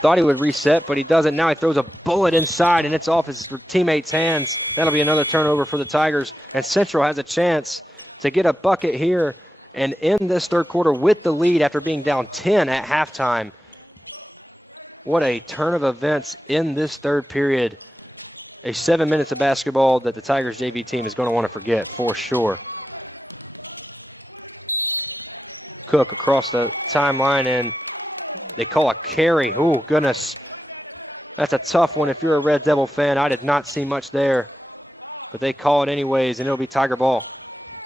thought he would reset, but he doesn't. Now he throws a bullet inside, and it's off his teammate's hands. That'll be another turnover for the Tigers. And Central has a chance to get a bucket here and end this third quarter with the lead after being down 10 at halftime. What a turn of events in this third period. 7 minutes of basketball that the Tigers JV team is going to want to forget for sure. Cook across the timeline, and they call a carry. Oh, goodness. That's a tough one if you're a Red Devil fan. I did not see much there, but they call it anyways, and it'll be Tiger ball.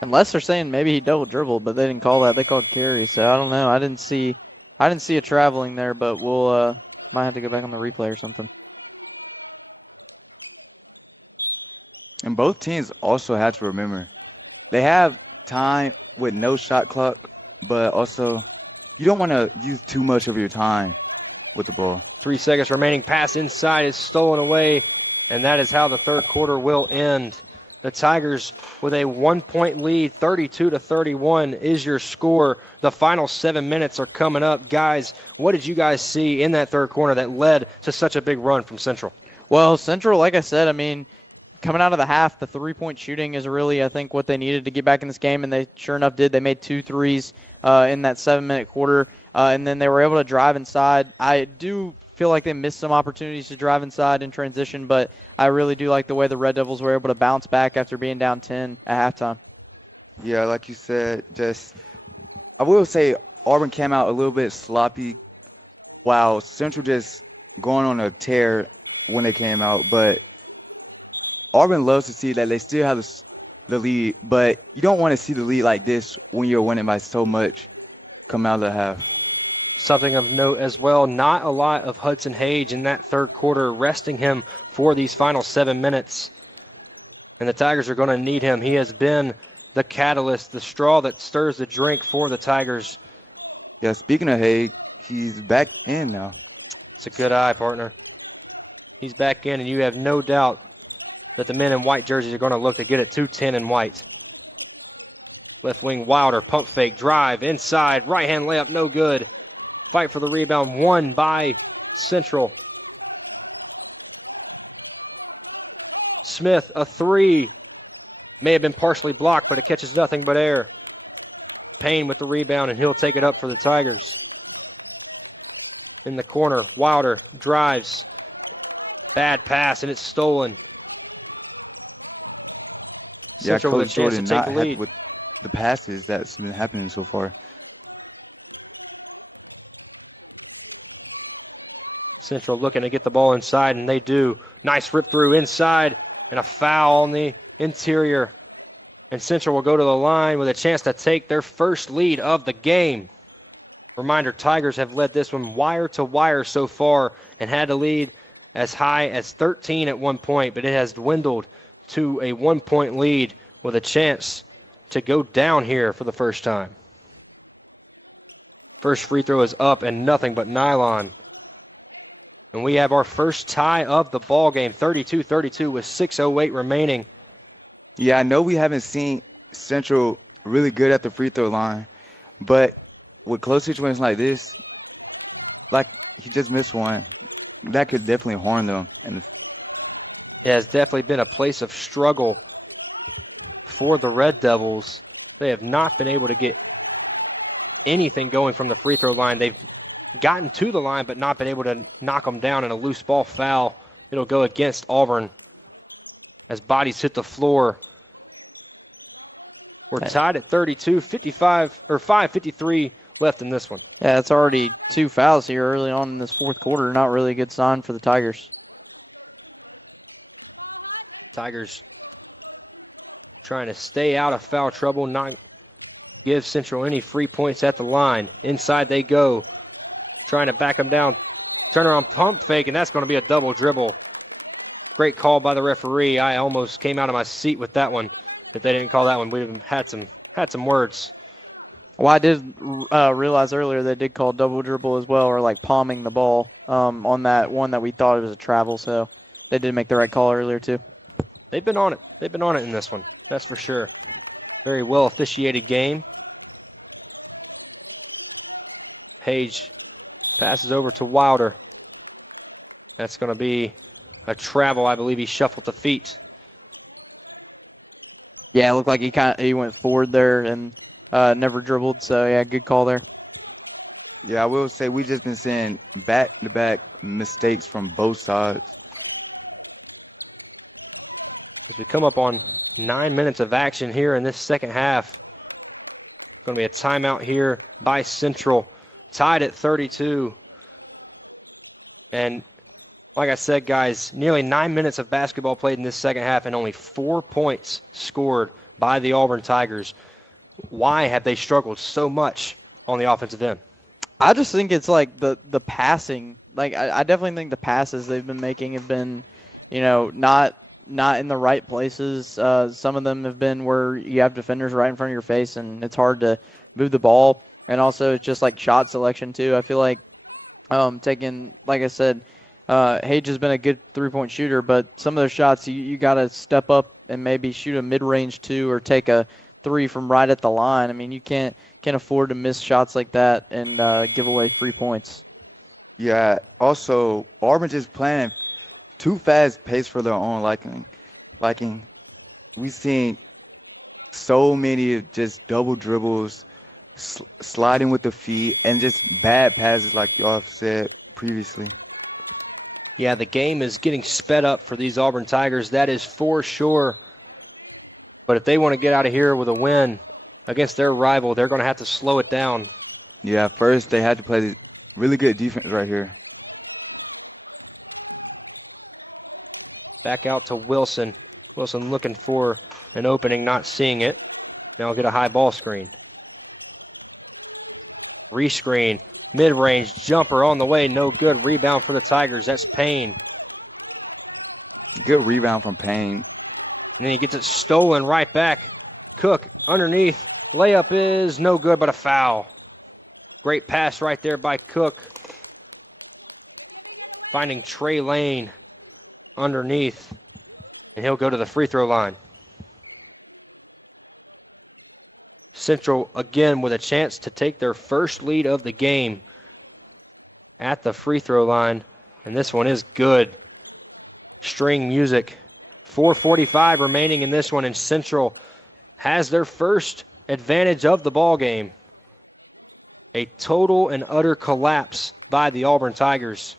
Unless they're saying maybe he double dribbled, but they didn't call that. They called carry, so I don't know. I didn't see a traveling there, but we'll might have to go back on the replay or something. And both teams also have to remember, they have time with no shot clock, but also you don't want to use too much of your time with the ball. 3 seconds remaining. Pass inside is stolen away, and that is how the third quarter will end. The Tigers with a 1-point lead, 32-31 is your score. The final 7 minutes are coming up. Guys, what did you guys see in that third quarter that led to such a big run from Central? Well, Central, like I said, I mean, coming out of the half, the three-point shooting is really, I think, what they needed to get back in this game, and they sure enough did. They made 2 threes in that 7-minute quarter, and then they were able to drive inside. I do feel like they missed some opportunities to drive inside in transition, but I really do like the way the Red Devils were able to bounce back after being down 10 at halftime. Yeah, like you said, I will say Auburn came out a little bit sloppy, while Central just going on a tear when they came out. But Auburn loves to see that they still have the lead, but you don't want to see the lead like this when you're winning by so much come out of the half. Something of note as well, not a lot of Hudson Hage in that third quarter, resting him for these final 7 minutes. And the Tigers are going to need him. He has been the catalyst, the straw that stirs the drink for the Tigers. Yeah, speaking of Hage, he's back in now. It's a good eye, partner. He's back in, and you have no doubt that the men in white jerseys are going to look to get it 2-10 in white. Left wing Wilder, pump fake, drive, inside, right-hand layup, no good. Fight for the rebound, won by Central. Smith, a three. May have been partially blocked, but it catches nothing but air. Payne with the rebound, and he'll take it up for the Tigers. In the corner, Wilder drives. Bad pass, and it's stolen. Yeah, Central with a Coach chance Jordan to take not the happy lead. with the passes that's been happening so far. Central looking to get the ball inside, and they do. Nice rip through inside, and a foul on the interior. And Central will go to the line with a chance to take their first lead of the game. Reminder, Tigers have led this one wire to wire so far and had a lead as high as 13 at one point, but it has dwindled to a 1-point lead with a chance to go down here for the first time. First free throw is up and nothing but nylon. And we have our first tie of the ball game, 32-32 with 6:08 remaining. Yeah, I know we haven't seen Central really good at the free throw line, but with close situations like this, like he just missed one, that could definitely harm them. It has definitely been a place of struggle for the Red Devils. They have not been able to get anything going from the free throw line. They've gotten to the line but not been able to knock them down in a loose ball foul. It'll go against Auburn as bodies hit the floor. We're tied at 32, 5:53 left in this one. Yeah, it's already 2 fouls here early on in this fourth quarter. Not really a good sign for the Tigers. Tigers trying to stay out of foul trouble, not give Central any free points at the line. Inside they go, trying to back them down. Turnaround pump fake, and that's going to be a double dribble. Great call by the referee. I almost came out of my seat with that one, but they didn't call that one. We had some words. Well, I did realize earlier they did call double dribble as well, or like palming the ball on that one that we thought it was a travel, so they did make the right call earlier too. They've been on it. They've been on it in this one, that's for sure. Very well officiated game. Page passes over to Wilder. That's going to be a travel. I believe he shuffled the feet. Yeah, it looked like he went forward there and never dribbled. So yeah, good call there. Yeah, I will say we've just been seeing back-to-back mistakes from both sides. We come up on 9 minutes of action here in this second half. Going to be a timeout here by Central, tied at 32. And like I said, guys, nearly 9 minutes of basketball played in this second half and only 4 points scored by the Auburn Tigers. Why have they struggled so much on the offensive end? I just think it's like the passing. Like I definitely think the passes they've been making have been, not in the right places. Some of them have been where you have defenders right in front of your face and it's hard to move the ball. And also it's just like shot selection too. I feel like taking, like I said, Hage has been a good three-point shooter, but some of their shots you got to step up and maybe shoot a mid-range 2 or take a 3 from right at the line. I mean, you can't afford to miss shots like that and give away 3 points. Yeah. Also, Auburn just playing too fast pace for their own liking. We've seen so many just double dribbles, sliding with the feet, and just bad passes like y'all said previously. Yeah, the game is getting sped up for these Auburn Tigers. That is for sure. But if they want to get out of here with a win against their rival, they're going to have to slow it down. Yeah, first they had to play really good defense right here. Back out to Wilson. Wilson looking for an opening, not seeing it. Now get a high ball screen. Rescreen, mid-range jumper on the way, no good. Rebound for the Tigers, that's Payne. Good rebound from Payne. And then he gets it stolen right back. Cook underneath, layup is no good, but a foul. Great pass right there by Cook. Finding Trey Lane underneath, and he'll go to the free throw line. Central again with a chance to take their first lead of the game at the free throw line, and this one is good. String music. 4:45 remaining in this one, and Central has their first advantage of the ball game. A total and utter collapse by the Auburn Tigers.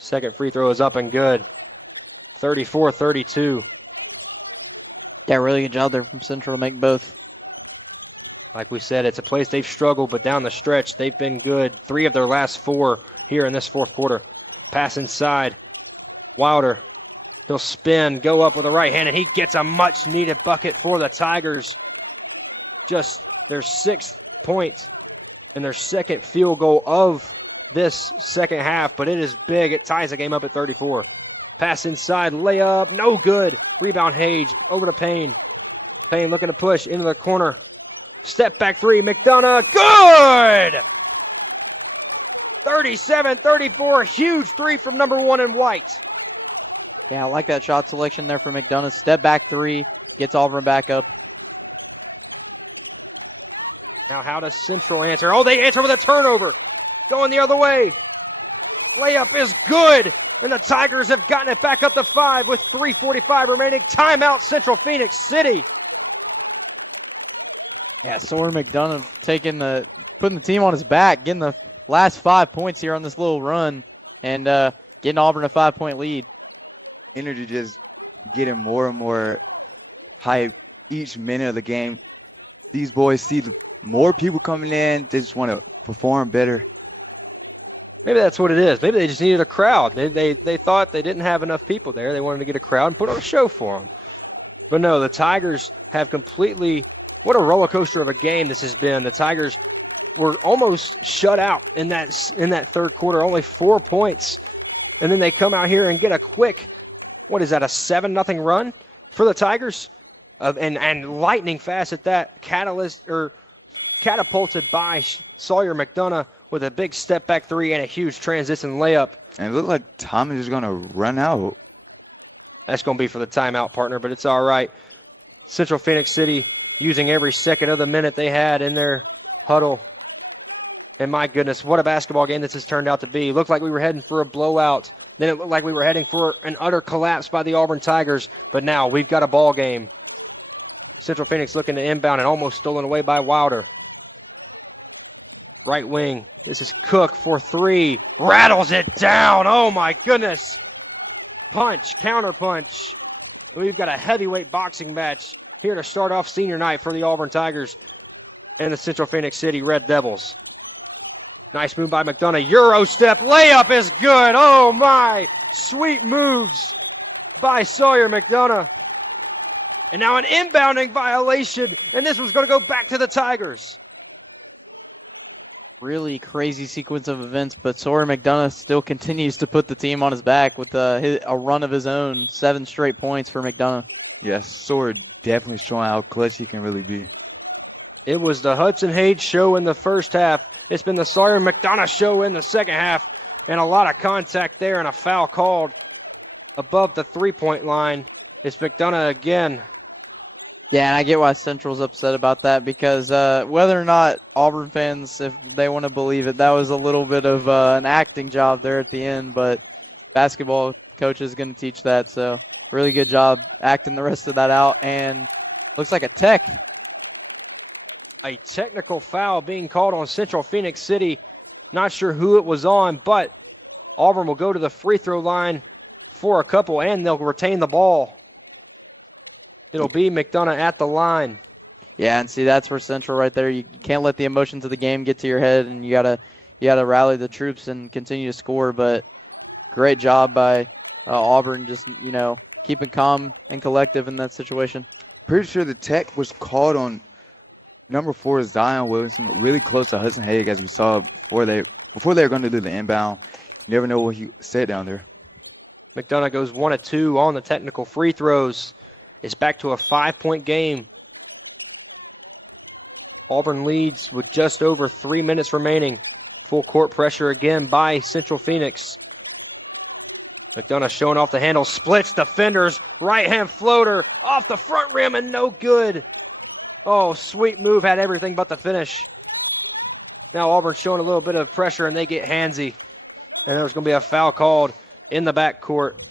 Second free throw is up and good. 34-32. Yeah, really good job there from Central to make both. Like we said, it's a place they've struggled, but down the stretch, they've been good. 3 of their last 4 here in this fourth quarter. Pass inside. Wilder, he'll spin, go up with the right hand, and he gets a much-needed bucket for the Tigers. Just their 6th point and their 2nd field goal of this second half, but it is big. It ties the game up at 34. Pass inside, layup, no good. Rebound Hage, over to Payne. Payne looking to push into the corner. Step back 3, McDonough, good! 37-34, huge 3 from number 1 in White. Yeah, I like that shot selection there for McDonough. Step back 3, gets Auburn back up. Now how does Central answer? Oh, they answer with a turnover. Going the other way. Layup is good, and the Tigers have gotten it back up to 5 with 3:45 remaining. Timeout, Central Phoenix City. Yeah, Sawyer McDonough putting the team on his back, getting the last 5 points here on this little run, and getting Auburn a 5-point lead. Energy just getting more and more hype each minute of the game. These boys see more people coming in. They just want to perform better. Maybe that's what it is. Maybe they just needed a crowd. They thought they didn't have enough people there. They wanted to get a crowd and put on a show for them. But no, the Tigers have completely, what a roller coaster of a game this has been. The Tigers were almost shut out in that third quarter, only 4 points. And then they come out here and get a quick, what is that, a 7-0 run for the Tigers? And lightning fast at that, catapulted by Sawyer McDonough with a big step back 3 and a huge transition layup. And it looked like time is going to run out. That's going to be for the timeout, partner, but it's all right. Central Phoenix City using every second of the minute they had in their huddle. And my goodness, what a basketball game this has turned out to be. It looked like we were heading for a blowout. Then it looked like we were heading for an utter collapse by the Auburn Tigers. But now we've got a ball game. Central Phoenix looking to inbound and almost stolen away by Wilder. Right wing, this is Cook for 3. Rattles it down, oh my goodness. Punch, counter punch. We've got a heavyweight boxing match here to start off senior night for the Auburn Tigers and the Central Phoenix City Red Devils. Nice move by McDonough, Euro step, layup is good, oh my. Sweet moves by Sawyer McDonough. And now an inbounding violation, and this one's gonna go back to the Tigers. really crazy sequence of events, but Sawyer McDonough still continues to put the team on his back with a run of his own. 7 straight points for McDonough. Yes, Sword definitely showing how clutch he can really be. It was the Hudson Hayes show in the first half. It's been the Sawyer McDonough show in the second half. And a lot of contact there and a foul called above the three-point line. It's McDonough again. Yeah, and I get why Central's upset about that because whether or not Auburn fans, if they want to believe it, that was a little bit of an acting job there at the end, but basketball coach is going to teach that, so really good job acting the rest of that out, and looks like a tech. A technical foul being called on Central Phoenix City. Not sure who it was on, but Auburn will go to the free throw line for a couple, and they'll retain the ball. It'll be McDonough at the line. Yeah, and see, that's where Central right there. You can't let the emotions of the game get to your head, and you gotta rally the troops and continue to score. But great job by Auburn, just keeping calm and collective in that situation. Pretty sure the tech was called on number 4 Zion Williamson, really close to Hudson Haig, as we saw before they were going to do the inbound. You never know what he said down there. McDonough goes 1 of 2 on the technical free throws. It's back to a 5-point game. Auburn leads with just over 3 minutes remaining. Full court pressure again by Central Phoenix. McDonough showing off the handle, splits defenders, right hand floater off the front rim and no good. Oh, sweet move, had everything but the finish. Now Auburn showing a little bit of pressure and they get handsy. And there's going to be a foul called in the backcourt.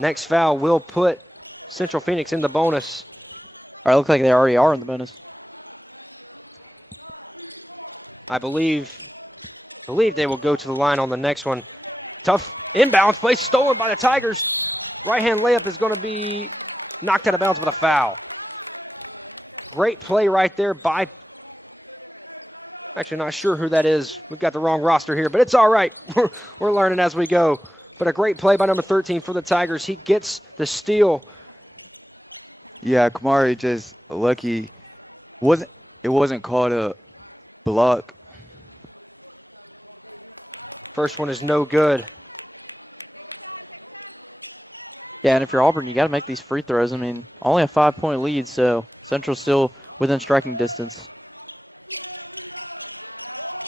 Next foul will put Central Phoenix in the bonus. All right, looks like they already are in the bonus. I believe they will go to the line on the next one. Tough inbounds play stolen by the Tigers. Right-hand layup is going to be knocked out of bounds with a foul. Great play right there by, actually not sure who that is. We've got the wrong roster here, but it's all right. We're learning as we go. But a great play by number 13 for the Tigers. He gets the steal. Yeah, Kamari just lucky. It wasn't called a block. First one is no good. Yeah, and if you're Auburn, you got to make these free throws. I mean, only a 5-point lead, so Central's still within striking distance.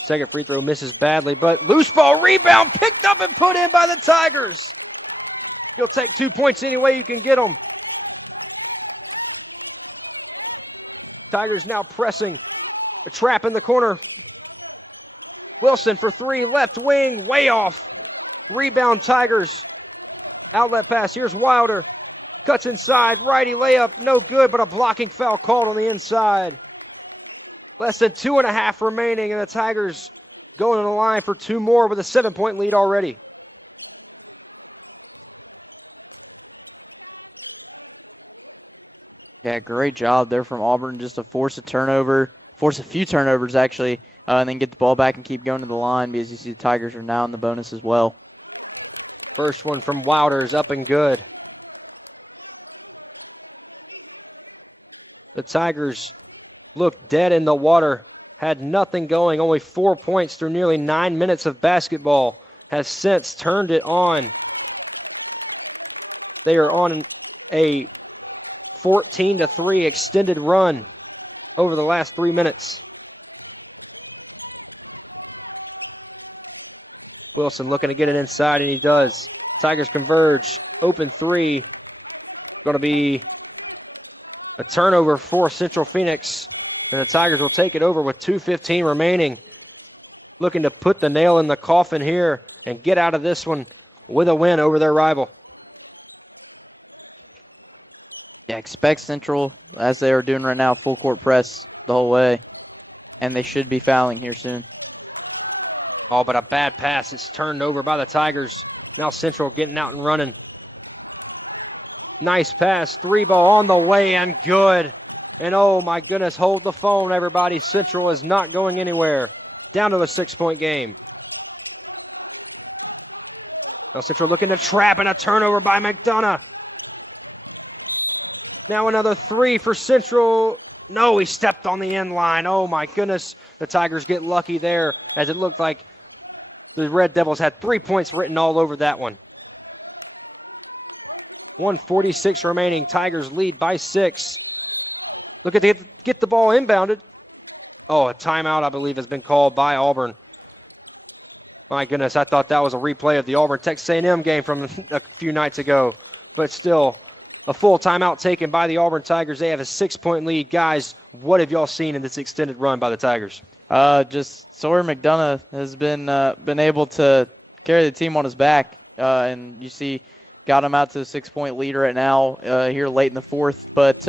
Second free throw misses badly, but loose ball rebound picked up and put in by the Tigers. You'll take 2 points any way you can get them. Tigers now pressing. A trap in the corner. Wilson for 3, left wing, way off. Rebound Tigers. Outlet pass, here's Wilder. Cuts inside, righty layup, no good, but a blocking foul called on the inside. Less than 2.5 remaining, and the Tigers going to the line for 2 more with a 7-point lead already. Yeah, great job there from Auburn just to force a few turnovers actually, and then get the ball back and keep going to the line because you see the Tigers are now in the bonus as well. First one from Wilder is up and good. The Tigers looked dead in the water, had nothing going, only 4 points through nearly 9 minutes of basketball, has since turned it on. They are on a 14-3 extended run over the last 3 minutes. Wilson looking to get it inside, and he does. Tigers converge, open 3. Going to be a turnover for Central Phoenix, and the Tigers will take it over with 2:15 remaining. Looking to put the nail in the coffin here and get out of this one with a win over their rival. Yeah, expect Central, as they are doing right now, full court press the whole way, and they should be fouling here soon. Oh, but a bad pass. It's turned over by the Tigers. Now Central getting out and running. Nice pass, 3-ball on the way and good. And oh my goodness, hold the phone everybody. Central is not going anywhere. Down to a 6-point game. Now Central looking to trap and a turnover by McDonough. Now another 3 for Central. No, he stepped on the end line. Oh my goodness. The Tigers get lucky there, as it looked like the Red Devils had 3 points written all over that one. 1:46 remaining. Tigers lead by 6. Look at get the ball inbounded. Oh, a timeout, I believe, has been called by Auburn. My goodness, I thought that was a replay of the Auburn Texas A&M game from a few nights ago. But still, a full timeout taken by the Auburn Tigers. They have a 6-point lead. Guys, what have y'all seen in this extended run by the Tigers? Just Sawyer McDonough has been able to carry the team on his back, and you see, got him out to a 6-point lead right now here late in the fourth. But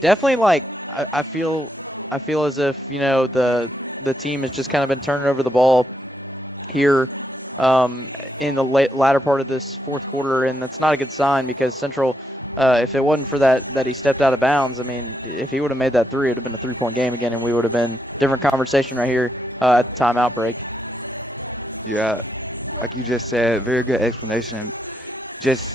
definitely, like I feel as if the team has just kind of been turning over the ball here in the latter part of this fourth quarter, and that's not a good sign because Central, if it wasn't for that he stepped out of bounds, I mean, if he would have made that three, it would have been a 3-point game again, and we would have been a different conversation right here at the timeout break. Yeah, like you just said, very good explanation. Just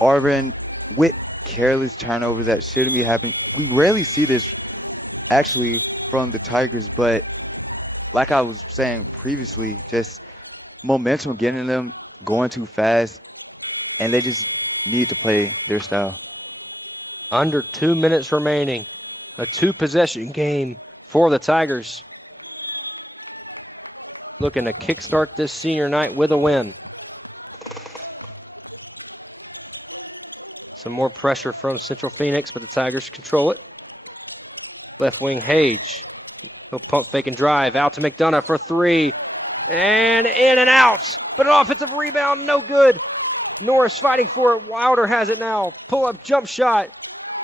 Auburn with careless turnovers that shouldn't be happening. We rarely see this actually from the Tigers, but like I was saying previously, just momentum getting them going too fast, and they just need to play their style. Under 2 minutes remaining. A 2-possession game for the Tigers. Looking to kickstart this senior night with a win. Some more pressure from Central Phoenix, but the Tigers control it. Left wing Hage. He'll pump, fake, and drive. Out to McDonough for 3. And in and out. But an offensive rebound, no good. Norris fighting for it. Wilder has it now. Pull-up jump shot.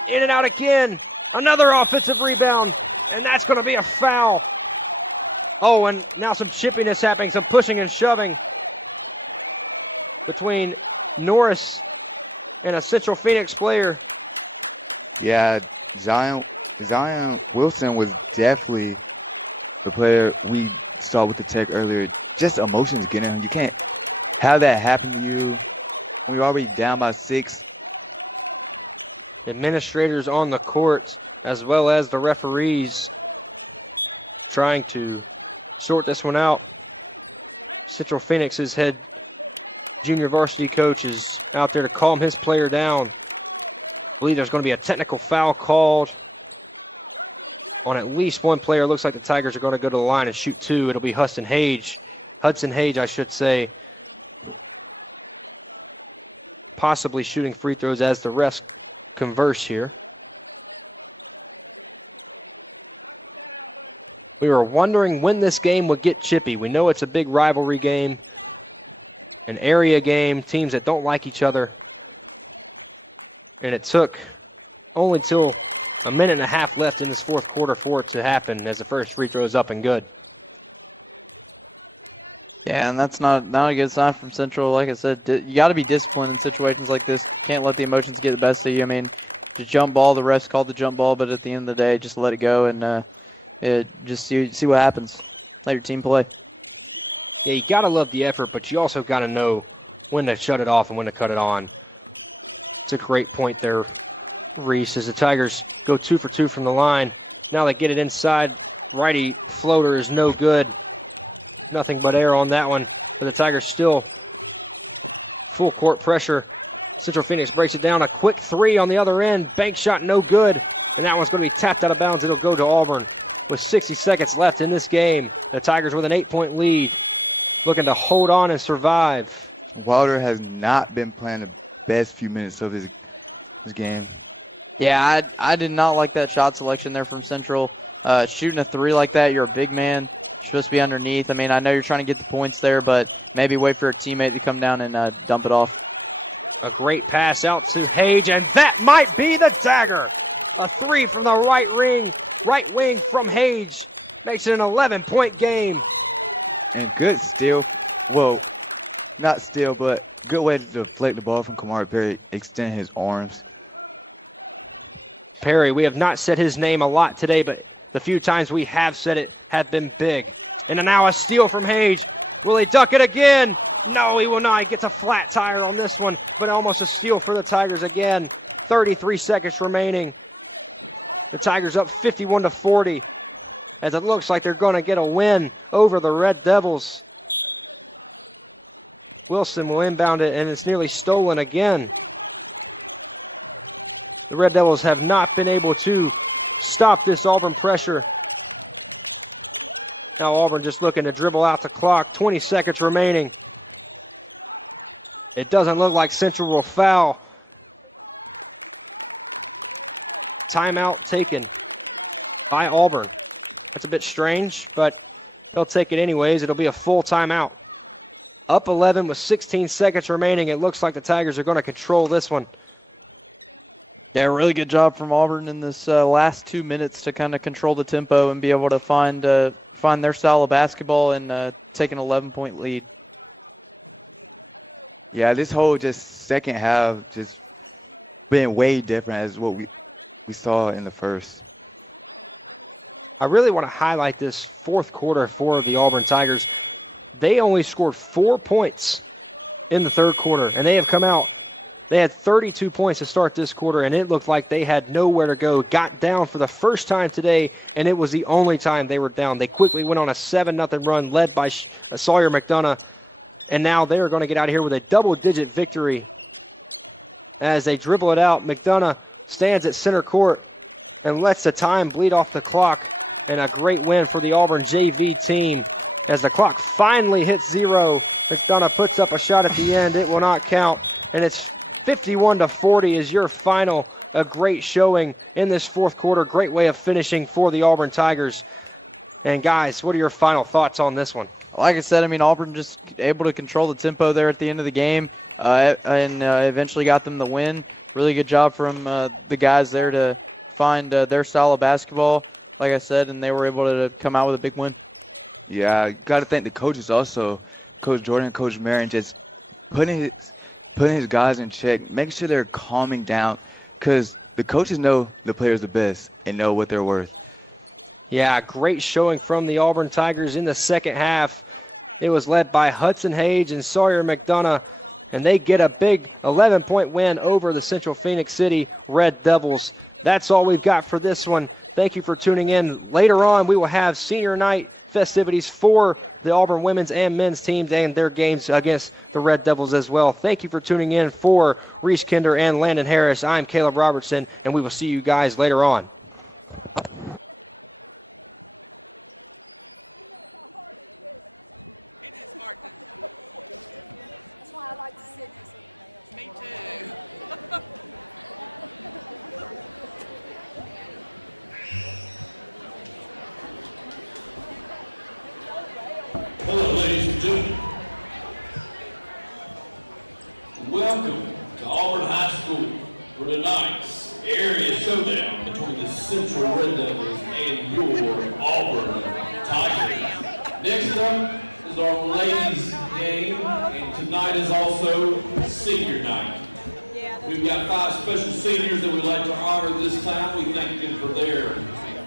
In and out again. Another offensive rebound. And that's going to be a foul. Oh, and now some chippiness happening, some pushing and shoving between Norris and a Central Phoenix player. Yeah, Zion Wilson was definitely the player we saw with the Tech earlier. Just emotions getting him. You can't have that happen to you. You're already down by 6. Administrators on the court, as well as the referees, trying to sort this one out. Central Phoenix's head junior varsity coach is out there to calm his player down. I believe there's going to be a technical foul called on at least one player. Looks like the Tigers are going to go to the line and shoot 2. It'll be Hudson Hage, I should say, possibly shooting free throws as the refs converse here. We were wondering when this game would get chippy. We know it's a big rivalry game, an area game, teams that don't like each other. And it took only till a minute and a half left in this fourth quarter for it to happen as the first free throw is up and good. Yeah, and that's not a good sign from Central. Like I said, you got to be disciplined in situations like this. You can't let the emotions get the best of you. I mean, the jump ball, the refs called the jump ball, but at the end of the day, just let it go and just see what happens. Let your team play. Yeah, you got to love the effort, but you also got to know when to shut it off and when to cut it on. It's a great point there, Reese, as the Tigers go 2 for 2 from the line. Now they get it inside. Righty floater is no good. Nothing but air on that one. But the Tigers still full court pressure. Central Phoenix breaks it down. A quick 3 on the other end. Bank shot no good. And that one's going to be tapped out of bounds. It'll go to Auburn with 60 seconds left in this game. The Tigers with an 8-point lead, looking to hold on and survive. Wilder has not been playing the best few minutes of his game. Yeah, I did not like that shot selection there from Central. Shooting a 3 like that, you're a big man. Supposed to be underneath. I mean, I know you're trying to get the points there, but maybe wait for a teammate to come down and dump it off. A great pass out to Hage, and that might be the dagger. A 3 from the right wing from Hage. Makes it an 11-point game. And good steal. Well, not steal, but good way to deflect the ball from Kamari Perry, extend his arms. Perry, we have not said his name a lot today, but the few times we have said it have been big. And now a steal from Hage. Will he duck it again? No, he will not. He gets a flat tire on this one, but almost a steal for the Tigers again. 33 seconds remaining. The Tigers up 51-40. as it looks like they're going to get a win over the Red Devils. Wilson will inbound it, and it's nearly stolen again. The Red Devils have not been able to stop this Auburn pressure. Now Auburn just looking to dribble out the clock. 20 seconds remaining. It doesn't look like Central will foul. Timeout taken by Auburn. That's a bit strange, but they'll take it anyways. It'll be a full timeout. Up 11 with 16 seconds remaining. It looks like the Tigers are going to control this one. Yeah, really good job from Auburn in this last 2 minutes to kind of control the tempo and be able to find their style of basketball and take an 11-point lead. Yeah, this whole just second half just been way different as what we saw in the first. I really want to highlight this fourth quarter for the Auburn Tigers. They only scored 4 points in the third quarter, and they have come out. They had 32 points to start this quarter, and it looked like they had nowhere to go. Got down for the first time today, and it was the only time they were down. They quickly went on a 7-0 run led by Sawyer McDonough, and now they're going to get out of here with a double-digit victory. As they dribble it out, McDonough stands at center court and lets the time bleed off the clock, and a great win for the Auburn JV team. As the clock finally hits 0, McDonough puts up a shot at the end. It will not count, and it's 51-40 is your final. A great showing in this fourth quarter. Great way of finishing for the Auburn Tigers. And guys, what are your final thoughts on this one? Like I said, I mean, Auburn just able to control the tempo there at the end of the game and eventually got them the win. Really good job from the guys there to find their style of basketball, like I said, and they were able to come out with a big win. Yeah, got to thank the coaches also, Coach Jordan, Coach Marion, just putting his guys in check, making sure they're calming down, because the coaches know the players the best and know what they're worth. Yeah, great showing from the Auburn Tigers in the second half. It was led by Hudson Hage and Sawyer McDonough, and they get a big 11-point win over the Central Phoenix City Red Devils. That's all we've got for this one. Thank you for tuning in. Later on, we will have senior night festivities for the Auburn women's and men's teams and their games against the Red Devils as well. Thank you for tuning in. For Reese Kinder and Landon Harris, I'm Caleb Robertson, and we will see you guys later on. Hello, ladies and gentlemen. Welcome to Auburn High School for tonight's area showdown between the Central Red Devils and your Auburn Tigers. Next up is our ladies' game, and tonight is also senior night. We've got 5 special seniors that we'd like to honor this time. We thank them for their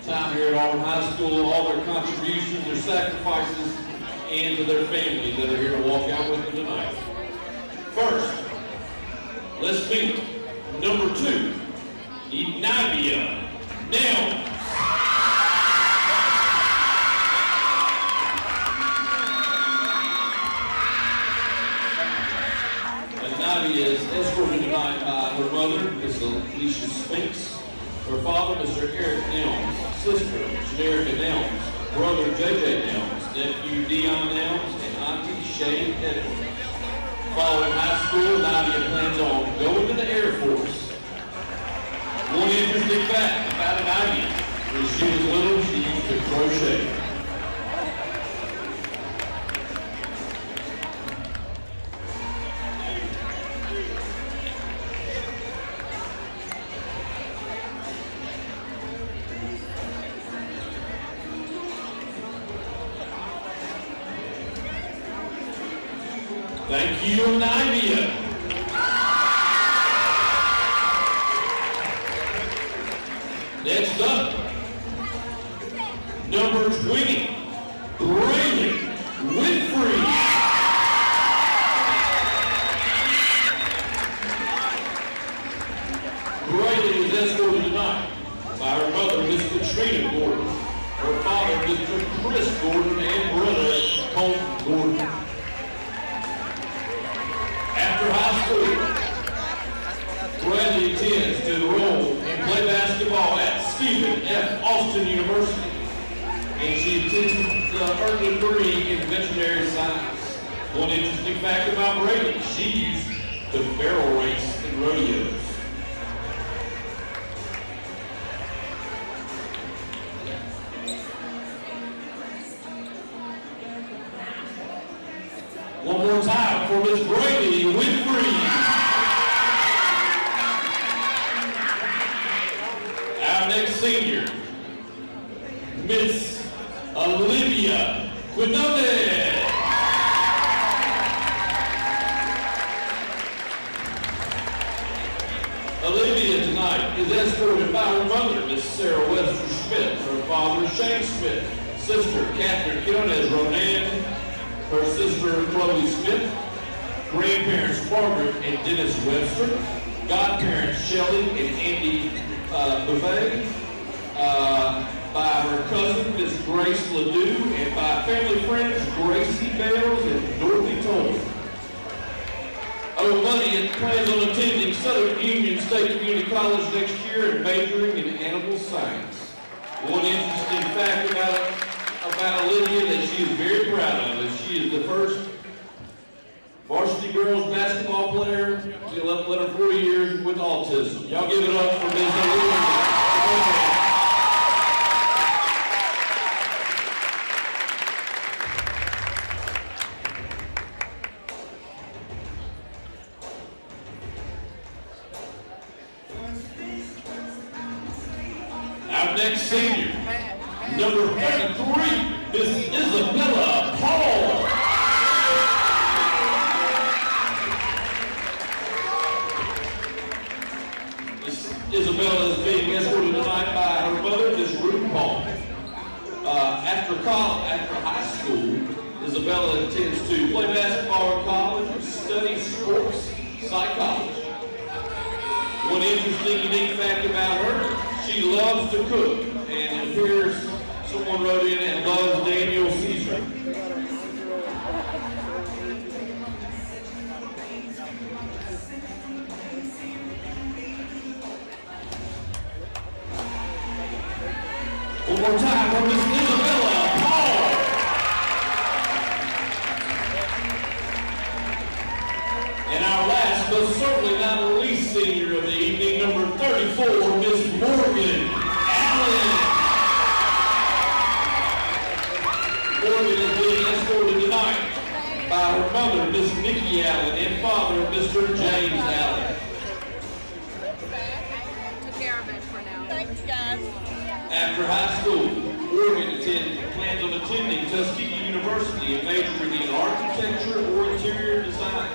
time here at Auburn High School, all their contributions, their sacrifices, and to their families that are here to walk out with them tonight. First, let's meet number 2, Navia Nelms. And Navia is escorted tonight by her mother, Miss Alicia Spinks, her father, Mr. Eric Nelms, sister, Generica Nelms, brother, J.J. Nelms, nephew Dion Nelms, and auntie Shay Edwards. Following high school, Nadia plans on going to the Air Force. One interesting fact about Nadia: when she was little, she used to crochet. Thank you, Nadia. Next up, number 20, Braylon Winfrey. Braylon is escorted tonight by her mother, Miss Katrina Gordon, her father, Stephen F. Austin University, and she earned a degree in veterinary science. One interesting fact about Brady, she used to barrel race in rodeos. One more time for Miss Brady Winfrey. Our next senior, Miss Olivia Quinones. Olivia tonight is escorted by her mother, Miss Sarah Webster Schmidt, her father, Shane Schmidt, sister, Catherine Quinones Ronan, her sister, Chloe Smith, grandparents, Margaret and Dennis Webster, godparents, Shelley and Andy Buffet, by her cousin, Miss Grace Ledoux, and by family friends, Gracie Bales and Dorothy Toller. Money plans on attending Southern Union State Community College next year and majoring in animal science. One interesting fact about Olivia that she is very proud of is she is the first varsity girls basketball player to let her 40 years with autism. Y'all give it up for Miss Olivia. Our next senior, number 33, Miss Isabella Paul. Miss Isabella is being escorted tonight by her mother, Miss Ruth Paul. After high school, Isabella intends to play basketball in college and study sports psychology. One interesting, unique fact about her, she loves to cook, and it appears someone wrote in and loves Daniel Caesar. One more time for Miss Isabella Paul. And our last, but certainly not the least senior of the evening, number 34, Miss Morgan Allen. Morgan is being escorted tonight by her mother, Miss Nikki Allen, and father, Mr. James Allen. Took care of it for now. Thanks, guys. After high school, Morgan plans on attending Tuskegee University and majoring in architecture or interior design.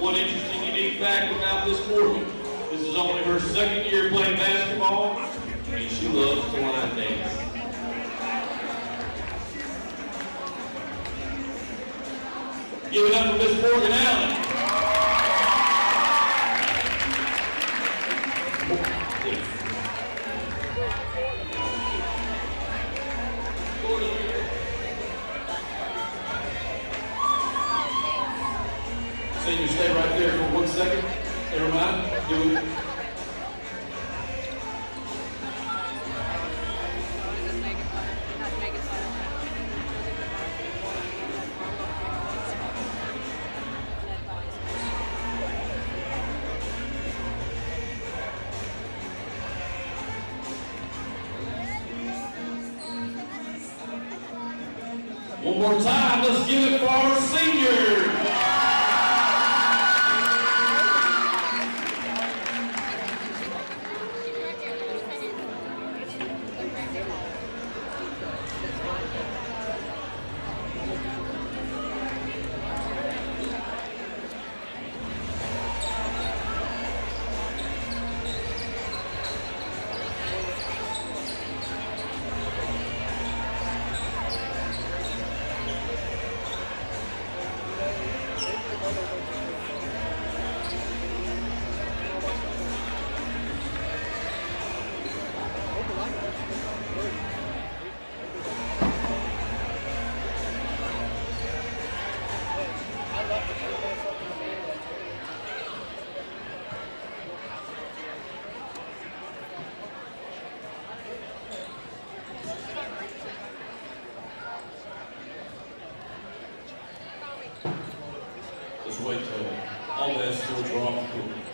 One interesting, unique fact about Miss Morgan, this is only her second year playing basketball, and she loves to line dance. Give it up for Miss Morgan Allen. Senior, stay right there for 1 second. Never mind. Do it. One more time, let's give it for our senior. Coach Whitetail. All the escorts are off the court.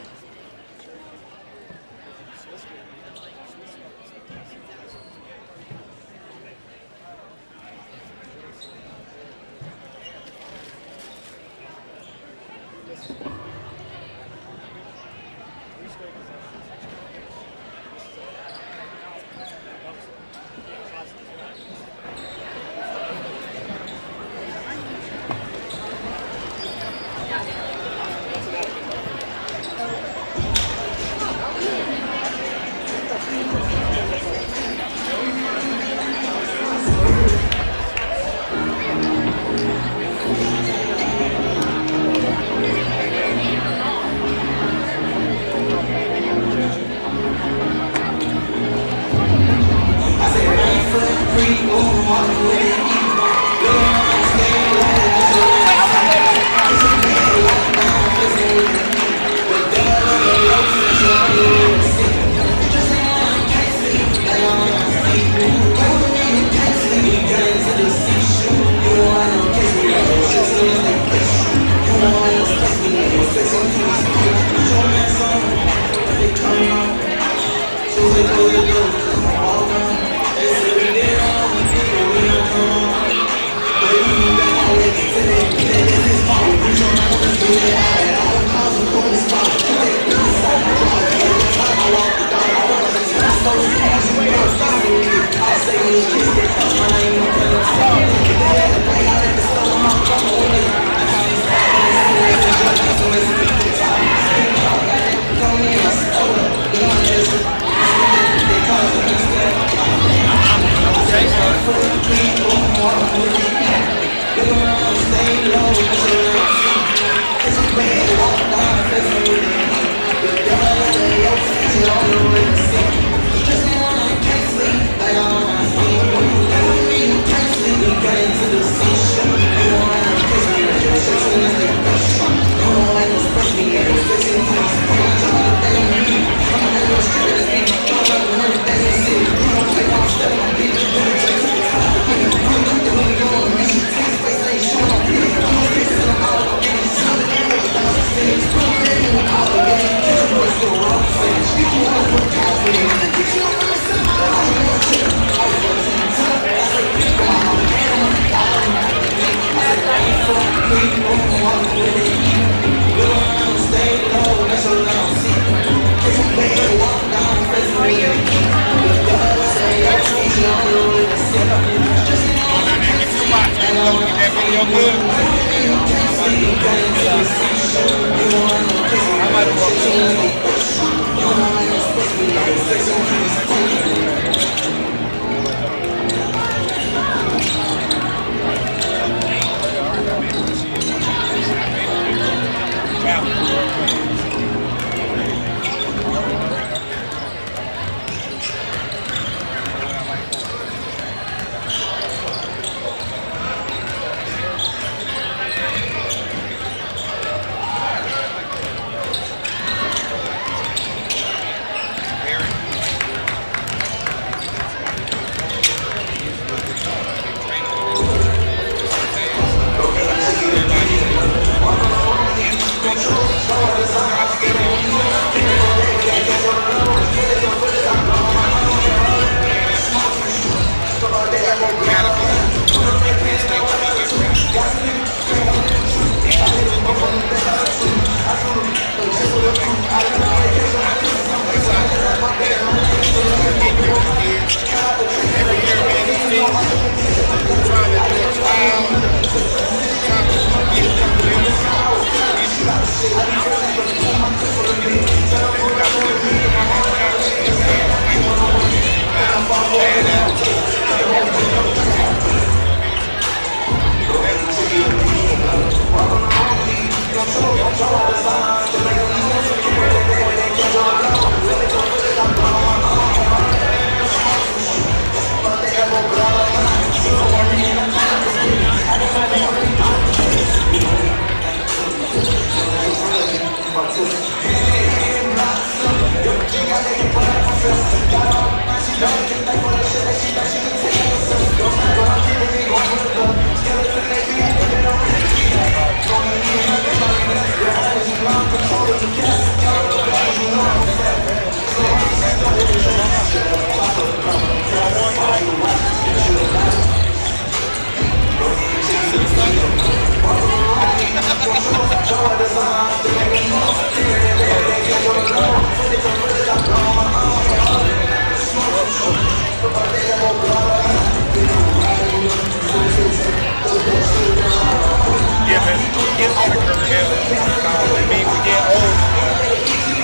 Yeah, man. It's gonna occur here. I mean, we get old.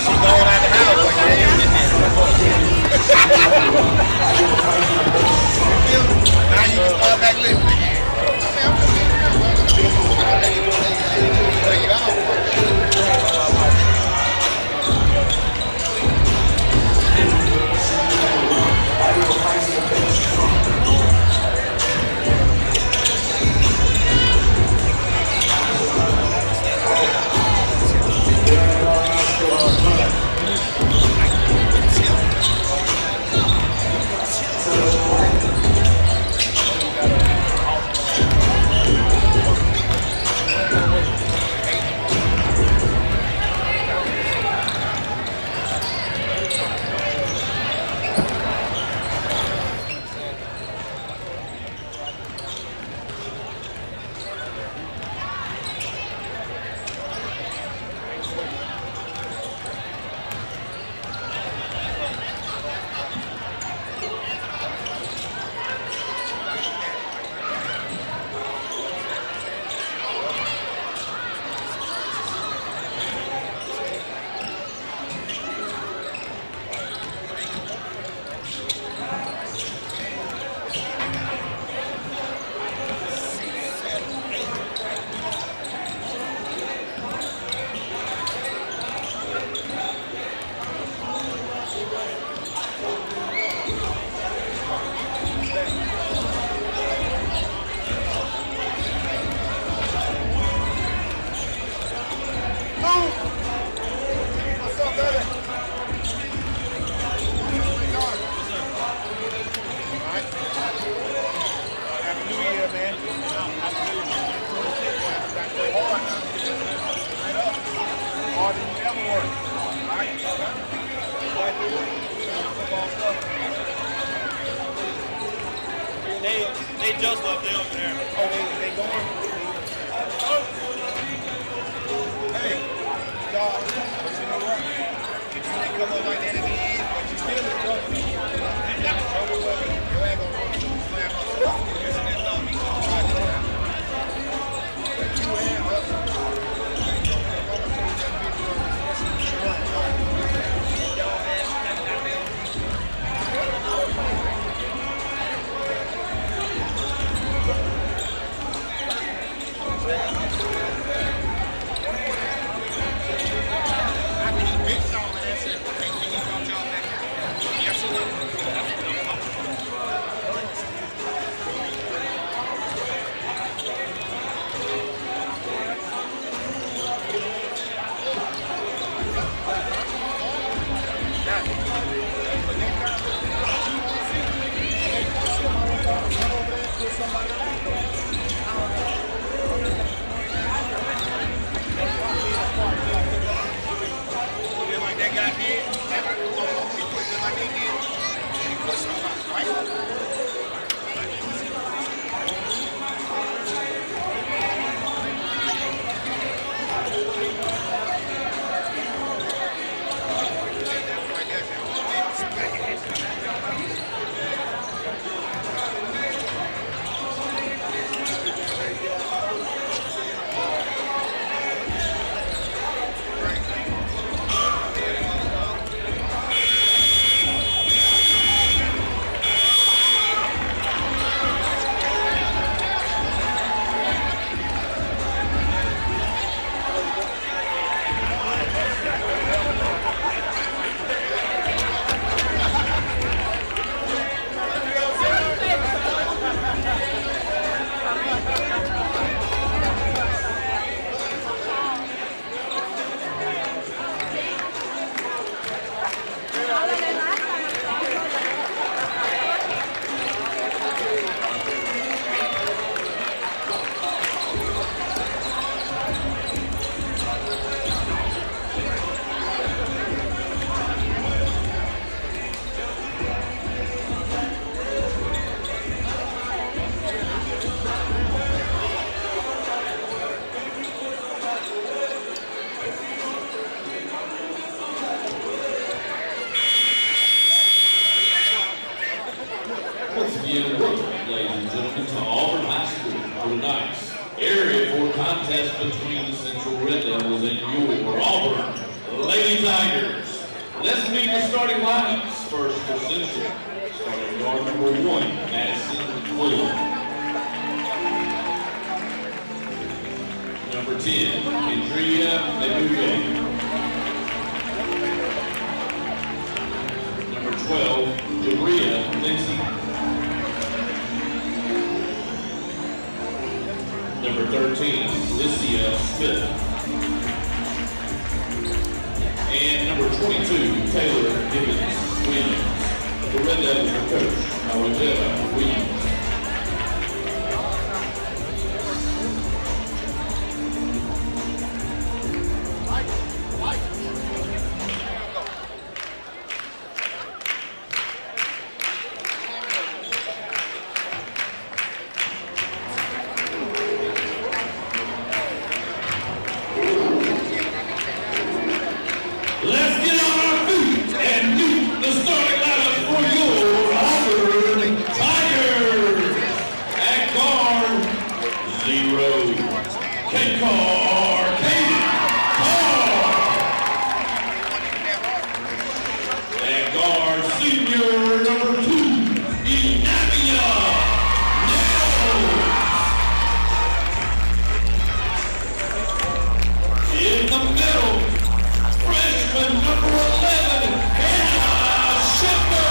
She's going out the house like that. Now you can start back living again. They just left it over there. Oh, they going? Hey, dog, but you know what? If you ain't come up like that at the end, but you still in trouble. And that's trouble, but you ain't gonna run through the slam on the rock. Isn't that something? You and us. I think he bitched on that shit. contest between the Central Red Devils and your Auburn Lady Tigers. Let's meet the starting lineups. First for Central, starting guard number 1, Madison Williams. Number 10, Kendria Lebuye. Number 12, Jabria Lindsay. Number 13, Licia Smith. And number 22, Taylor Gibbons Williams. The Red Devils are coached by Rosetta Williams. Let's get on our feet and meet the starting lineup for your Auburn Tigers. At guard, 0, Katie Carr. At guard, senior number 2, Inavia Nels. In the middle, freshman number 11, Hannah Shepard.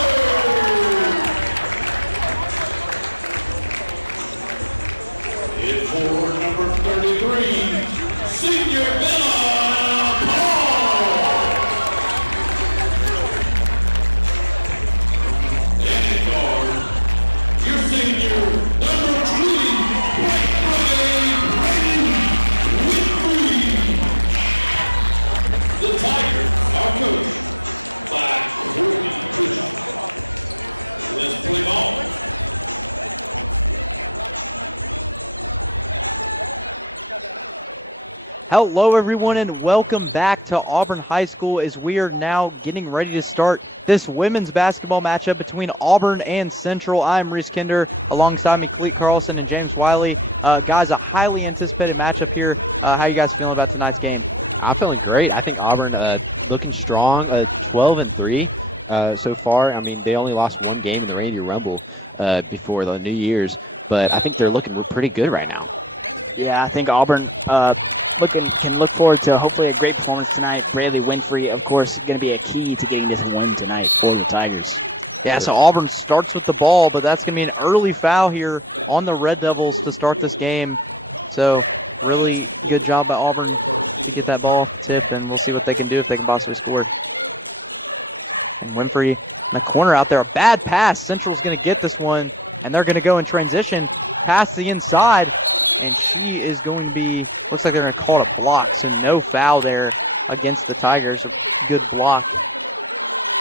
In forward number 33, senior Bella Paul. And in guard, your senior number 3, Brady Winfrey. The Tigers are coached by Courtney Bridges. Let's play ball. Hello everyone and welcome back to Auburn High School as we are now getting ready to start this women's basketball matchup between Auburn and Central. I'm Reese Kinder alongside McLeod Carlson and James Wiley. Guys, a highly anticipated matchup here. How you guys feeling about tonight's game? I'm feeling great. I think Auburn looking strong, 12-3 so far. I mean, they only lost one game in the Rainier Rumble before the New Year's, but I think they're looking pretty good right now. Yeah, I think Auburn can look forward to hopefully a great performance tonight. Brady Winfrey, of course, going to be a key to getting this win tonight for the Tigers. Yeah, so Auburn starts with the ball, but that's going to be an early foul here on the Red Devils to start this game. So really good job by Auburn to get that ball tipped, and we'll see what they can do if they can possibly score. And Winfrey in the corner out there, a bad pass. Central's going to get this one, and they're going to go in transition past the inside, and she is going to be, looks like they're going to call it a block, so no foul there against the Tigers. A good block.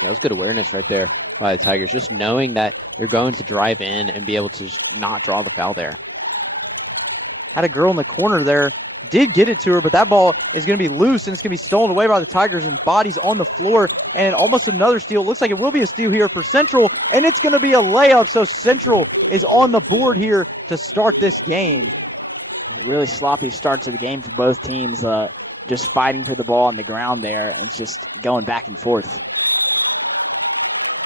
That's good awareness right there by the Tigers, just knowing that you're going to drive in and be able to not draw the foul there. Had a girl in the corner there, did get it to her, but that ball is going to be loose and it's going to be stolen away by the Tigers, and bodies on the floor, and almost another steal. Looks like it will be a steal here for Central, and it's going to be a layup, so Central is on the board here to start this game. Really sloppy start to the game for both teams, just fighting for the ball on the ground there and just going back and forth.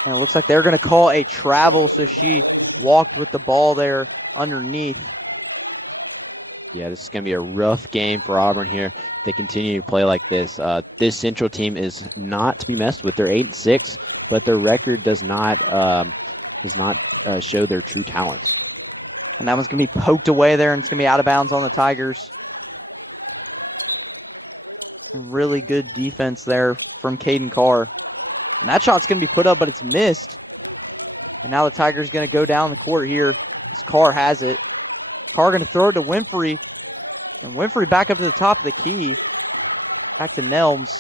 And it looks like they're going to call a travel as he walked with the ball there underneath. Yeah, this is going to be a rough game for Auburn here. They continue to play like this. This Central team is not to be messed with. They're 8-6, but their record does not show their true talent. And that one's going to be poked away there, and it's going to be out of bounds on the Tigers. Some really good defense there from Caden Carr. And that shot's going to be put up, but it's missed. And now the Tigers going to go down the court here. Carr has it. Carr going to throw it to Winfrey. And Winfrey back up to the top of the key. Back to Nelms.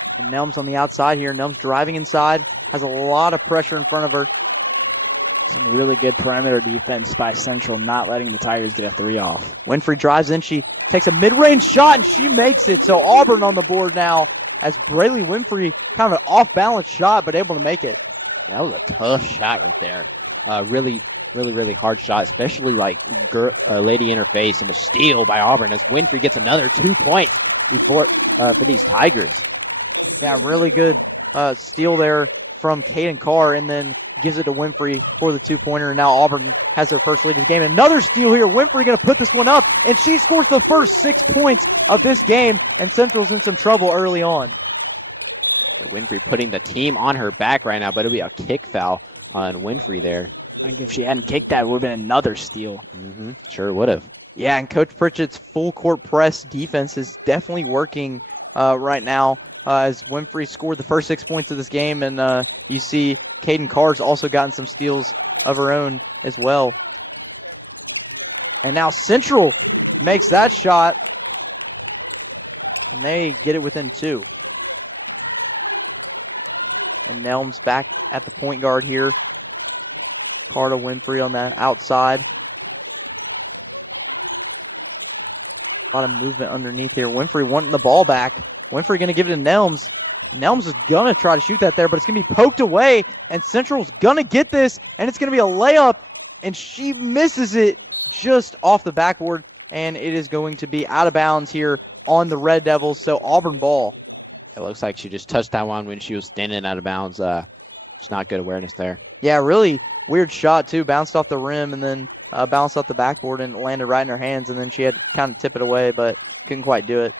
And Nelms on the outside here. Nelms driving inside. Has a lot of pressure in front of her. Really good perimeter defense by Central, not letting the Tigers get a 3 off. Winfrey drives in. She takes a mid-range shot, and she makes it. So Auburn on the board now as Braylon Winfrey, kind of an off-balance shot, but able to make it. That was a tough shot right there. Really really, really hard shot, especially like Lady in her face, and a steal by Auburn as Winfrey gets another 2-point for the Tigers. Yeah, really good steal there from Caden Carr, and then gives it to Winfrey for the 2-pointer. And now Auburn has their first lead of the game. Another steal here. Winfrey going to put this one up, and she scores the first 6 points of this game, and Central's in some trouble early on. Winfrey putting the team on her back right now, but it'll be a kick foul on Winfrey there. If she hadn't kicked that, it would have been another steal. Sure would have. Yeah, and Coach Pritchett's full court press defense is definitely working right now as Winfrey scored the first 6 points of this game, and you see Caden Carr's also gotten some steals of her own as well. And now Central makes that shot, and they get it within 2. And Nelms back at the point guard here. Carter Winfrey on the outside. A lot of movement underneath here. Winfrey wanting the ball back. Winfrey going to give it to Nelms. Nelms is going to try to shoot that there, but it's going to be poked away, and Central's going to get this, and it's going to be a layup, and she misses it just off the backboard, and it is going to be out of bounds here on the Red Devils, so Auburn ball. It looks like she just touched that one when she was standing out of bounds. It's not good awareness there. Yeah, really weird shot too. Bounced off the rim and then bounced off the backboard and landed right in her hands, and then she had to kind of tip it away, but couldn't quite do it.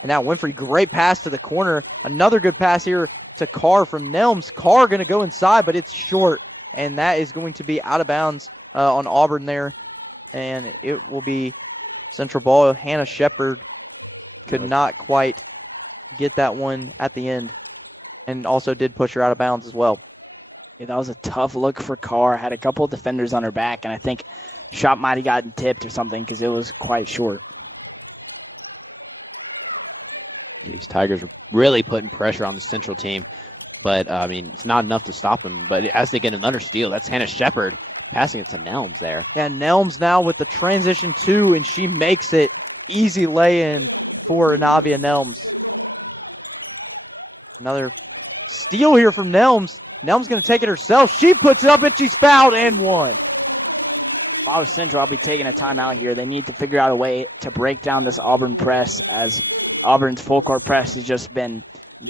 And now Winfrey, great pass to the corner. Another good pass here to Carr from Nelms. Carr going to go inside, but it's short, and that is going to be out of bounds on Auburn there, and it will be Central ball. Hannah Shepard could not quite get that one at the end, and also did push her out of bounds as well. Yeah, that was a tough look for Carr. Had a couple of defenders on her back, and I think shot might have gotten tipped or something because it was quite short. These Tigers are really putting pressure on the Central team, but I mean, it's not enough to stop them. But as they get another steal, that's Hannah Shepard passing it to Nelms there. And Nelms now with the transition 2, and she makes it. Easy lay-in for Navia Nelms. Another steal here from Nelms. Nelms going to take it herself. She puts it up, and she's fouled and one. Central, I'll be taking a timeout here. They need to figure out a way to break down this Auburn press, as Auburn's full court press has just been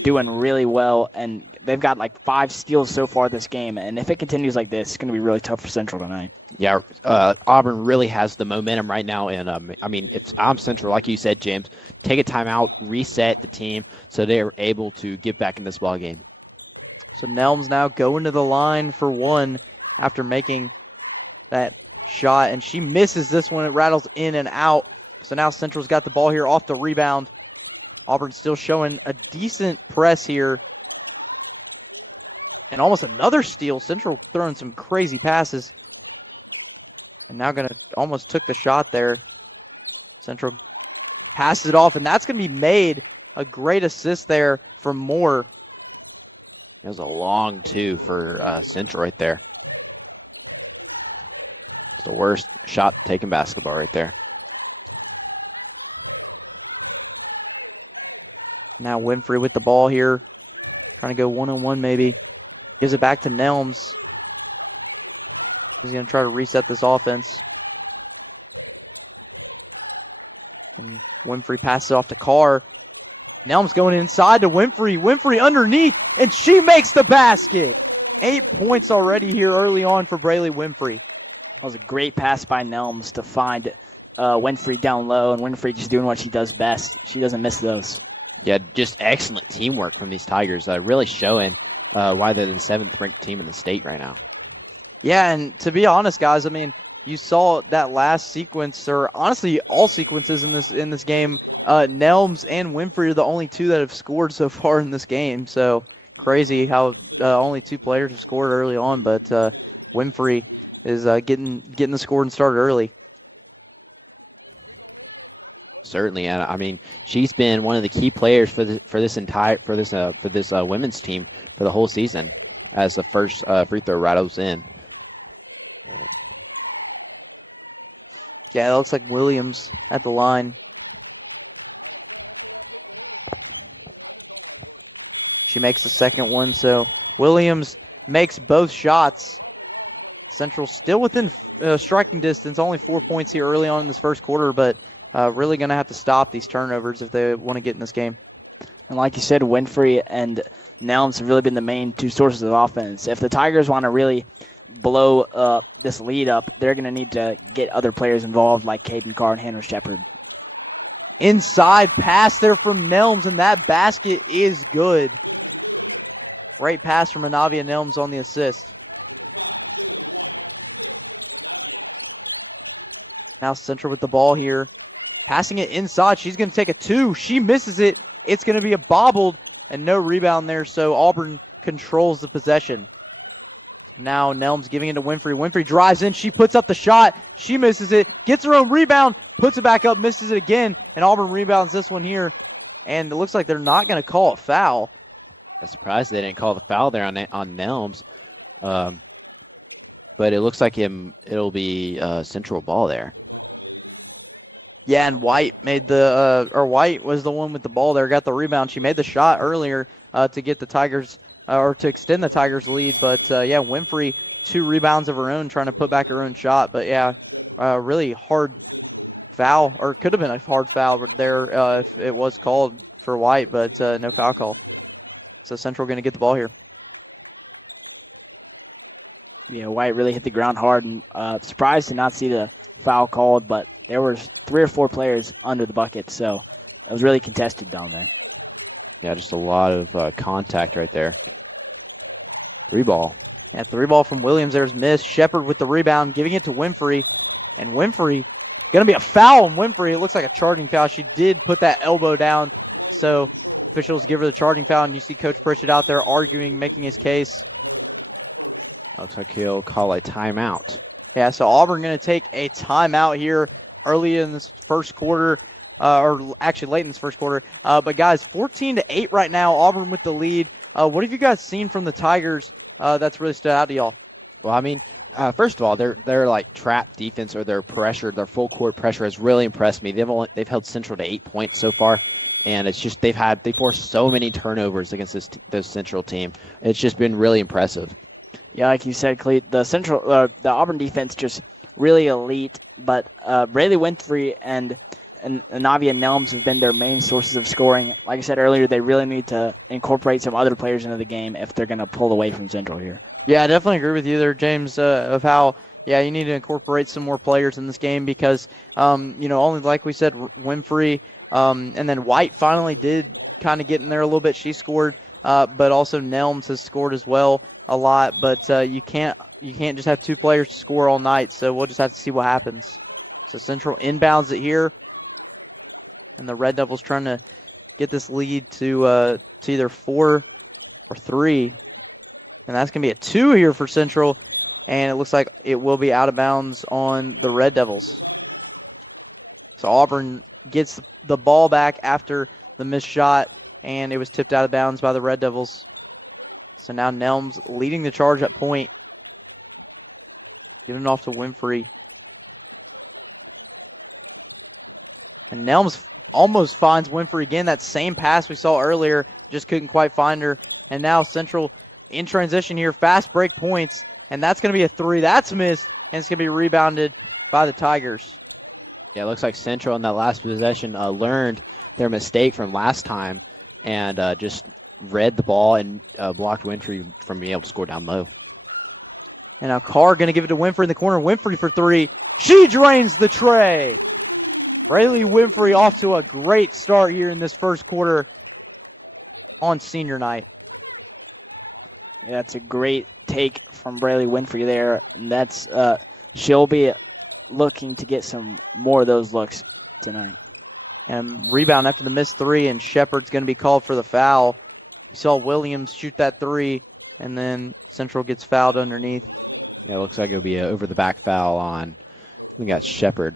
doing really well, and they've got like 5 steals so far this game, and if it continues like this, it's going to be really tough for Central tonight. Yeah, Auburn really has the momentum right now, and I mean, it's Central, like you said, James. Take a timeout, reset the team, so they are able to get back in this ball game. So Nelms now going to the line for one after making that shot, and she misses this one. It rattles in and out. So now Central's got the ball here off the rebound. Auburn still showing a decent press here. And almost another steal. Central throwing some crazy passes. And now almost took the shot there. Central passes it off, and that's going to be made. A great assist there from Moore. That was a long 2 for Central right there. The worst shot taken basketball right there. Now Winfrey with the ball here. Trying to go one-on-one maybe. Gives it back to Nelms. He's going to try to reset this offense. And Winfrey passes off to Carr. Nelms going inside to Winfrey. Winfrey underneath, and she makes the basket. 8 points already here early on for Braylee Winfrey. That was a great pass by Nelms to find Winfrey down low, and Winfrey just doing what she does best. She doesn't miss those. Yeah, just excellent teamwork from these Tigers, really showing why they're the 7th ranked team in the state right now. Yeah, and to be honest, guys, I mean, you saw that last sequence, or honestly all sequences in this game. Nelms and Winfrey are the only 2 that have scored so far in this game. So crazy how only 2 players have scored early on, but Winfrey is getting the score and started early. Certainly, and I mean, she's been one of the key players for this women's team for the whole season, as the first free throw rattles in. Yeah, it looks like Williams at the line. She makes the second one, so Williams makes both shots. Central still within striking distance, only 4 points here early on in this first quarter, but really going to have to stop these turnovers if they want to get in this game. And like you said, Winfrey and Nelms have really been the main two sources of offense. If the Tigers want to really blow this lead up, they're going to need to get other players involved like Caden Carr and Hannah Shepard. Inside pass there from Nelms, and that basket is good. Great pass from Anavia Nelms on the assist. Now Central with the ball here. Passing it inside. She's going to take a 2. She misses it. It's going to be a bobbled and no rebound there, so Auburn controls the possession. Now Nelms giving it to Winfrey. Winfrey drives in. She puts up the shot. She misses it. Gets her own rebound. Puts it back up. Misses it again. And Auburn rebounds this one here. And it looks like they're not going to call a foul. I'm surprised they didn't call the foul there on Nelms. But it looks like it'll be Central ball there. Yeah, and White made White was the one with the ball there, got the rebound. She made the shot earlier to get the Tigers, or to extend the Tigers' lead. But yeah, Winfrey, 2 rebounds of her own, trying to put back her own shot. But yeah, really hard foul, or could have been a hard foul there if it was called for White, but no foul call. So Central going to get the ball here. Yeah, White really hit the ground hard, and surprised to not see the foul called, but there was 3 or 4 players under the bucket, so it was really contested down there. Yeah, just a lot of contact right there. 3 ball. Yeah, 3 ball from Williams. There's missed. Shepard with the rebound, giving it to Winfrey, and Winfrey going to be a foul on Winfrey. It looks like a charging foul. She did put that elbow down, so officials give her the charging foul, and you see Coach Pritchett out there arguing, making his case. Looks like he'll call a timeout. Yeah, so Auburn going to take a timeout here early in this first quarter, or actually late in this first quarter. But guys, 14-8 right now, Auburn with the lead. What have you guys seen from the Tigers that's really stood out to y'all? Well, I mean, first of all, their like trap defense, or their pressure, their full court pressure has really impressed me. They've held Central to 8 points so far, and it's just they forced so many turnovers against this Central team. It's just been really impressive. Yeah, like you said, Cleet, the Auburn defense just really elite, but Rayleigh Winfrey and Navia Nelms have been their main sources of scoring. Like I said earlier, they really need to incorporate some other players into the game if they're going to pull away from Central here. Yeah, I definitely agree with you there, James, of how, yeah, you need to incorporate some more players in this game because, only like we said, Winfrey and then White finally did kind of get in there a little bit. She scored. But also Nelms has scored as well a lot. But you can't just have 2 players to score all night. So we'll just have to see what happens. So Central inbounds it here, and the Red Devils trying to get this lead to either 4 or 3, and that's gonna be a 2 here for Central, and it looks like it will be out of bounds on the Red Devils. So Auburn gets the ball back after the missed shot, and it was tipped out of bounds by the Red Devils. So now Nelms leading the charge at point. Getting it off to Winfrey. And Nelms almost finds Winfrey again. That same pass we saw earlier, just couldn't quite find her. And now Central in transition here, fast break points, and that's going to be a 3. That's missed, and it's going to be rebounded by the Tigers. Yeah, it looks like Central in that last possession learned their mistake from last time, and just read the ball and blocked Winfrey from being able to score down low. And now Carr going to give it to Winfrey in the corner. Winfrey for 3. She drains the tray. Rayleigh Winfrey off to a great start here in this first quarter on senior night. Yeah, that's a great take from Rayleigh Winfrey there. And that's she'll be looking to get some more of those looks tonight. And rebound after the missed 3, and Shepard's going to be called for the foul. Saw Williams shoot that 3, and then Central gets fouled underneath. Yeah, it looks like it'll be an over-the-back foul on, I think that's Shepard.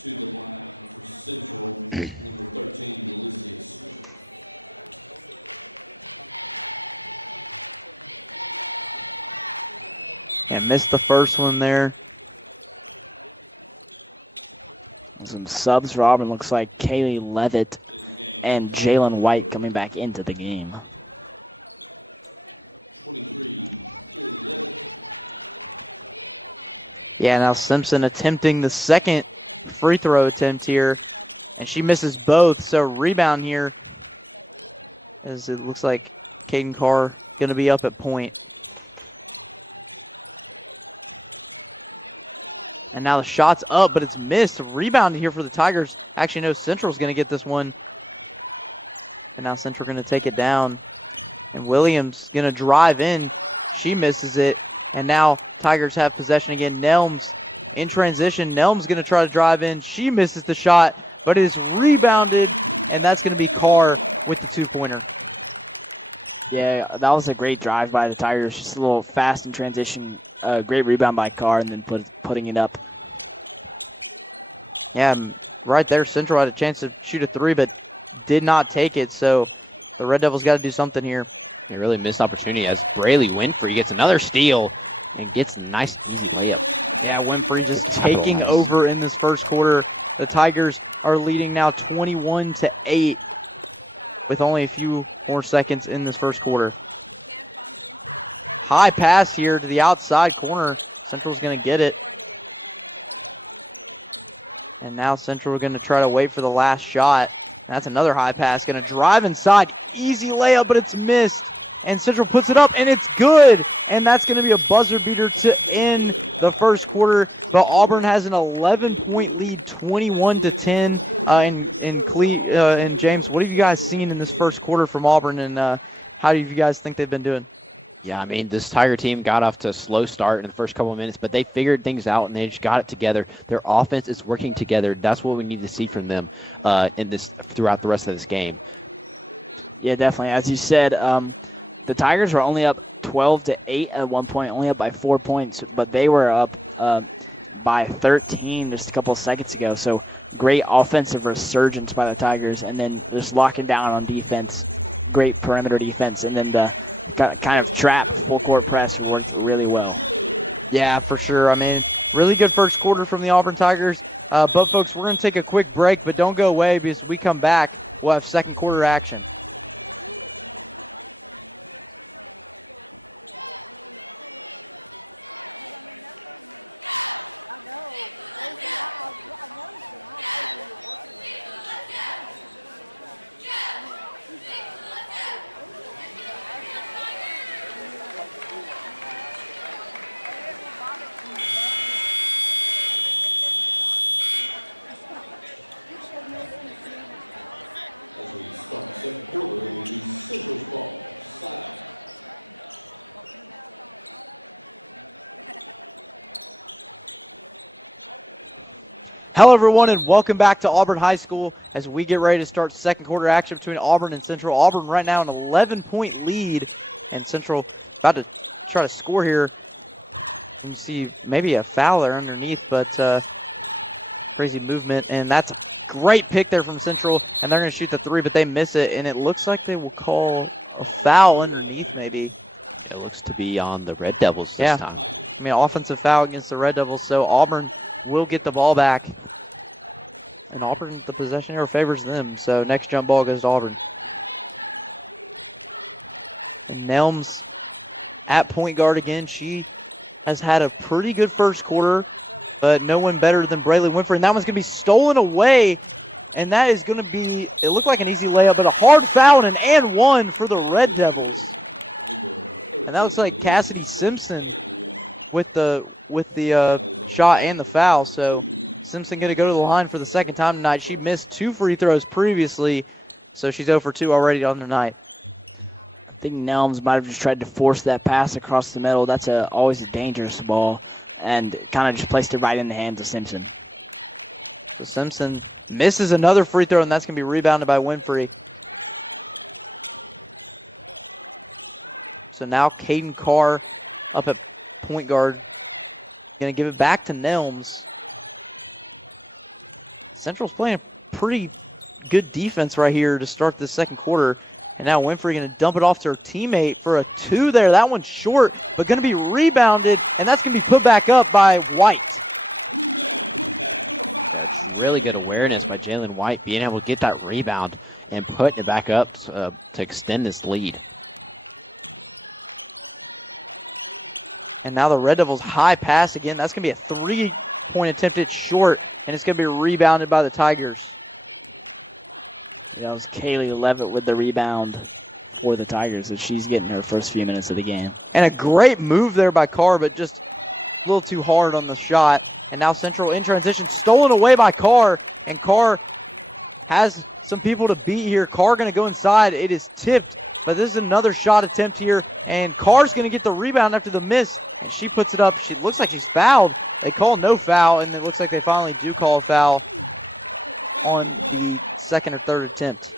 To the line for Central, number 13, Ulysses. And missed the first one there. Some subs for Auburn. Looks like Kaylee Levitt and Jalen White coming back into the game. 23, Kaylee Levitt. Yeah, now Simpson attempting the second free throw attempt here, and she misses both, so rebound here, as it looks like Caden Carr going to be up at point. And now the shot's up, but it's missed. Rebound here for the Tigers. Actually, no, Central's going to get this one. And now Central going to take it down. And Williams going to drive in. She misses it. And now Tigers have possession again. Nelms in transition. Nelms going to try to drive in. She misses the shot, but it is rebounded. And that's going to be Carr with the two-pointer. Yeah, that was a great drive by the Tigers. Just a little fast in transition. Great rebound by Carr, and then putting it up. Yeah, right there, Central had a chance to shoot a three, but did not take it. So the Red Devils got to do something here. A really missed opportunity as Braylee Winfrey gets another steal and gets a nice easy layup. Yeah, Winfrey just taking over in this first quarter. The Tigers are leading now 21-8 with only a few more seconds in this first quarter. High pass here to the outside corner. Central's going to get it. And now Central are going to try to wait for the last shot. That's another high pass. Going to drive inside. Easy layup, but it's missed. And Central puts it up, and it's good. And that's going to be a buzzer beater to end the first quarter. But Auburn has an 11-point lead, 21-10. And James, what have you guys seen in this first quarter from Auburn, and how do you guys think they've been doing? Yeah, I mean, this Tiger team got off to a slow start in the first couple of minutes, but they figured things out and they just got it together. Their offense is working together. That's what we need to see from them throughout the rest of this game. Yeah, definitely. As you said, the Tigers were only up 12-8 at one point, only up by 4 points, but they were up by 13 just a couple of seconds ago. So great offensive resurgence by the Tigers, and then just locking down on defense. Great perimeter defense, and then the kind of trap full court press worked really well. Yeah, for sure. I mean, really good first quarter from the Auburn Tigers. But folks, we're going to take a quick break, but don't go away, because when we come back, we'll have second quarter action. Hello, everyone, and welcome back to Auburn High School as we get ready to start second quarter action between Auburn and Central. Auburn right now an 11-point lead, and Central about to try to score here. You see maybe a foul there underneath, but crazy movement, and that's a great pick there from Central, and they're going to shoot the three, but they miss it, and it looks like they will call a foul underneath maybe. It looks to be on the Red Devils this time. I mean, offensive foul against the Red Devils, so Auburn will get the ball back. And Auburn, the possession here favors them, so next jump ball goes to Auburn. And Nelms at point guard again. She has had a pretty good first quarter, but no one better than Braylee Winfrey. And that one's going to be stolen away, and that is going to be, it looked like an easy layup, but a hard foul and one for the Red Devils. And that looks like Cassidy Simpson with the shot and the foul, so Simpson going to go to the line for the second time tonight. She missed 2 free throws previously, so she's 0 for 2 already on the night. I think Nelms might have just tried to force that pass across the middle. That's always a dangerous ball, and kind of just placed it right in the hands of Simpson. So Simpson misses another free throw, and that's going to be rebounded by Winfrey. So now Caden Carr up at point guard. Going to give it back to Nelms. Central's playing pretty good defense right here to start this second quarter. And now Winfrey going to dump it off to her teammate for a 2 there. That one's short, but going to be rebounded, and that's going to be put back up by White. Really good awareness by Jalen White, being able to get that rebound and putting it back up to extend this lead. And now the Red Devils high pass again. That's going to be a 3-point attempt. It's short, and it's going to be rebounded by the Tigers. That was Kaylee Levitt with the rebound for the Tigers, and she's getting her first few minutes of the game. And a great move there by Carr, but just a little too hard on the shot. And now Central in transition, stolen away by Carr, and Carr has some people to beat here. Carr going to go inside. It is tipped, but this is another shot attempt here, and Carr's going to get the rebound after the miss. And she puts it up. She looks like she's fouled. They call no foul, and it looks like they finally do call a foul on the second and third attempt.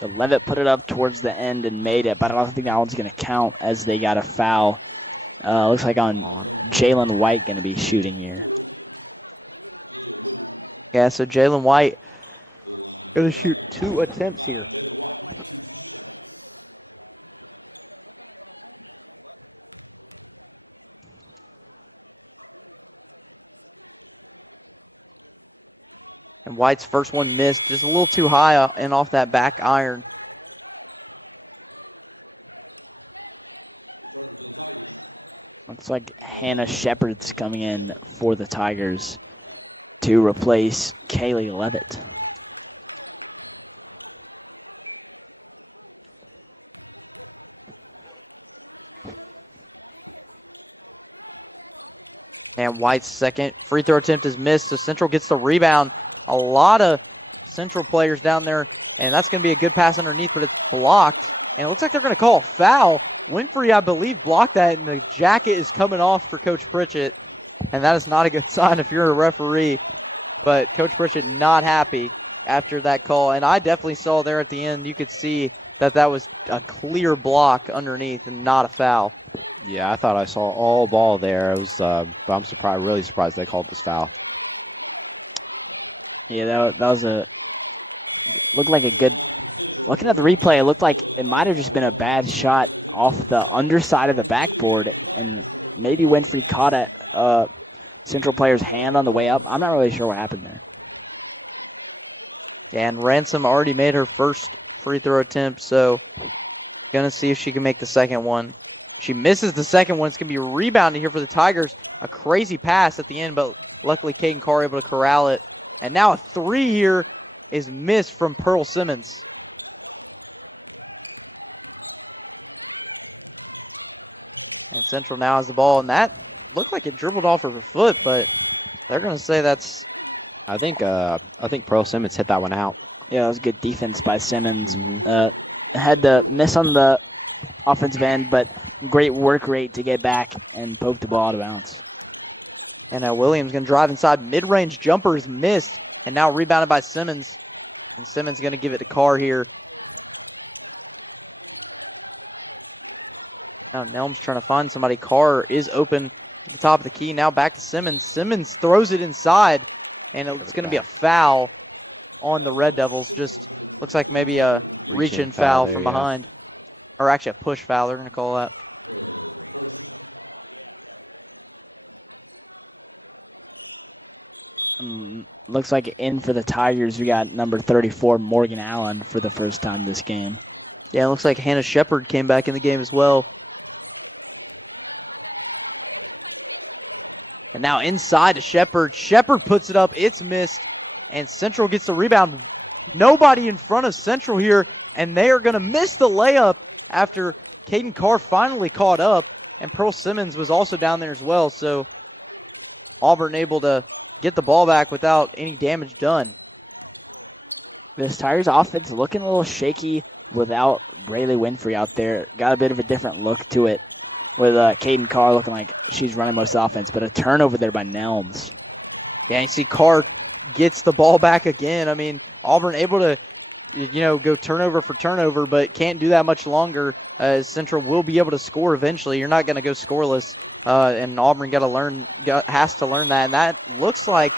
But Levitt put it up towards the end and made it, but I don't think that one's going to count as they got a foul. Looks like on Jalen White going to be shooting here. Yeah, so Jalen White going to shoot 2 attempts here. And White's first one missed, just a little too high and off that back iron. Looks like Hannah Shepard's coming in for the Tigers to replace Kaylee Levitt. And White's second free throw attempt is missed, so Central gets the rebound. A lot of Central players down there, and that's going to be a good pass underneath for the block. And it looks like they're going to call a foul. Winfrey, I believe, blocked that, and the jacket is coming off for Coach Pritchett. And that is not a good sign if you're a referee. But Coach Pritchett not happy after that call. And I definitely saw there at the end, you could see that that was a clear block underneath and not a foul. Yeah, I thought I saw all ball there. It was, but I'm surprised, really surprised they called this foul. Yeah, that was looked like a good, looking at the replay, it looked like it might have just been a bad shot off the underside of the backboard. And maybe Winfrey caught a Central player's hand on the way up. I'm not really sure what happened there. And Ransom already made her first free throw attempt, so gonna see if she can make the second one. She misses the second one. It's going to be rebounding here for the Tigers. A crazy pass at the end, but luckily Caden Carr able to corral it. And now a 3 here is missed from Pearl Simmons. And Central now has the ball, and that looked like it dribbled off her foot, but they're going to say that's... I think Pearl Simmons hit that one out. Yeah, that was good defense by Simmons. Had the miss on the offensive end, but great work rate to get back and poke the ball out of bounds. And now Williams going to drive inside. Mid-range jumper is missed, and now rebounded by Simmons. And Simmons going to give it to Carr here. Now Nelm's trying to find somebody. Carr is open at the top of the key. Now back to Simmons. Simmons throws it inside, and it's going to be a foul on the Red Devils. Just looks like maybe a reach-in foul from behind. Or actually a push foul, they're going to call that. Looks like in for the Tigers, we got number 34, Morgan Allen, for the first time this game. Yeah, it looks like Hannah Shepard came back in the game as well. And now inside to Shepard. Shepard puts it up, it's missed, and Central gets the rebound. Nobody in front of Central here, and they are going to miss the layup after Caden Carr finally caught up, and Pearl Simmons was also down there as well, so Auburn able to get the ball back without any damage done. This Tigers offense looking a little shaky without Rayleigh Winfrey out there. Got a bit of a different look to it with Caden Carr looking like she's running most offense, but a turnover there by Nelms. Yeah, you see Carr gets the ball back again. I mean, Auburn able to, go turnover for turnover, but can't do that much longer. Central will be able to score eventually. You're not going to go scoreless, and Auburn has to learn that. And that looks like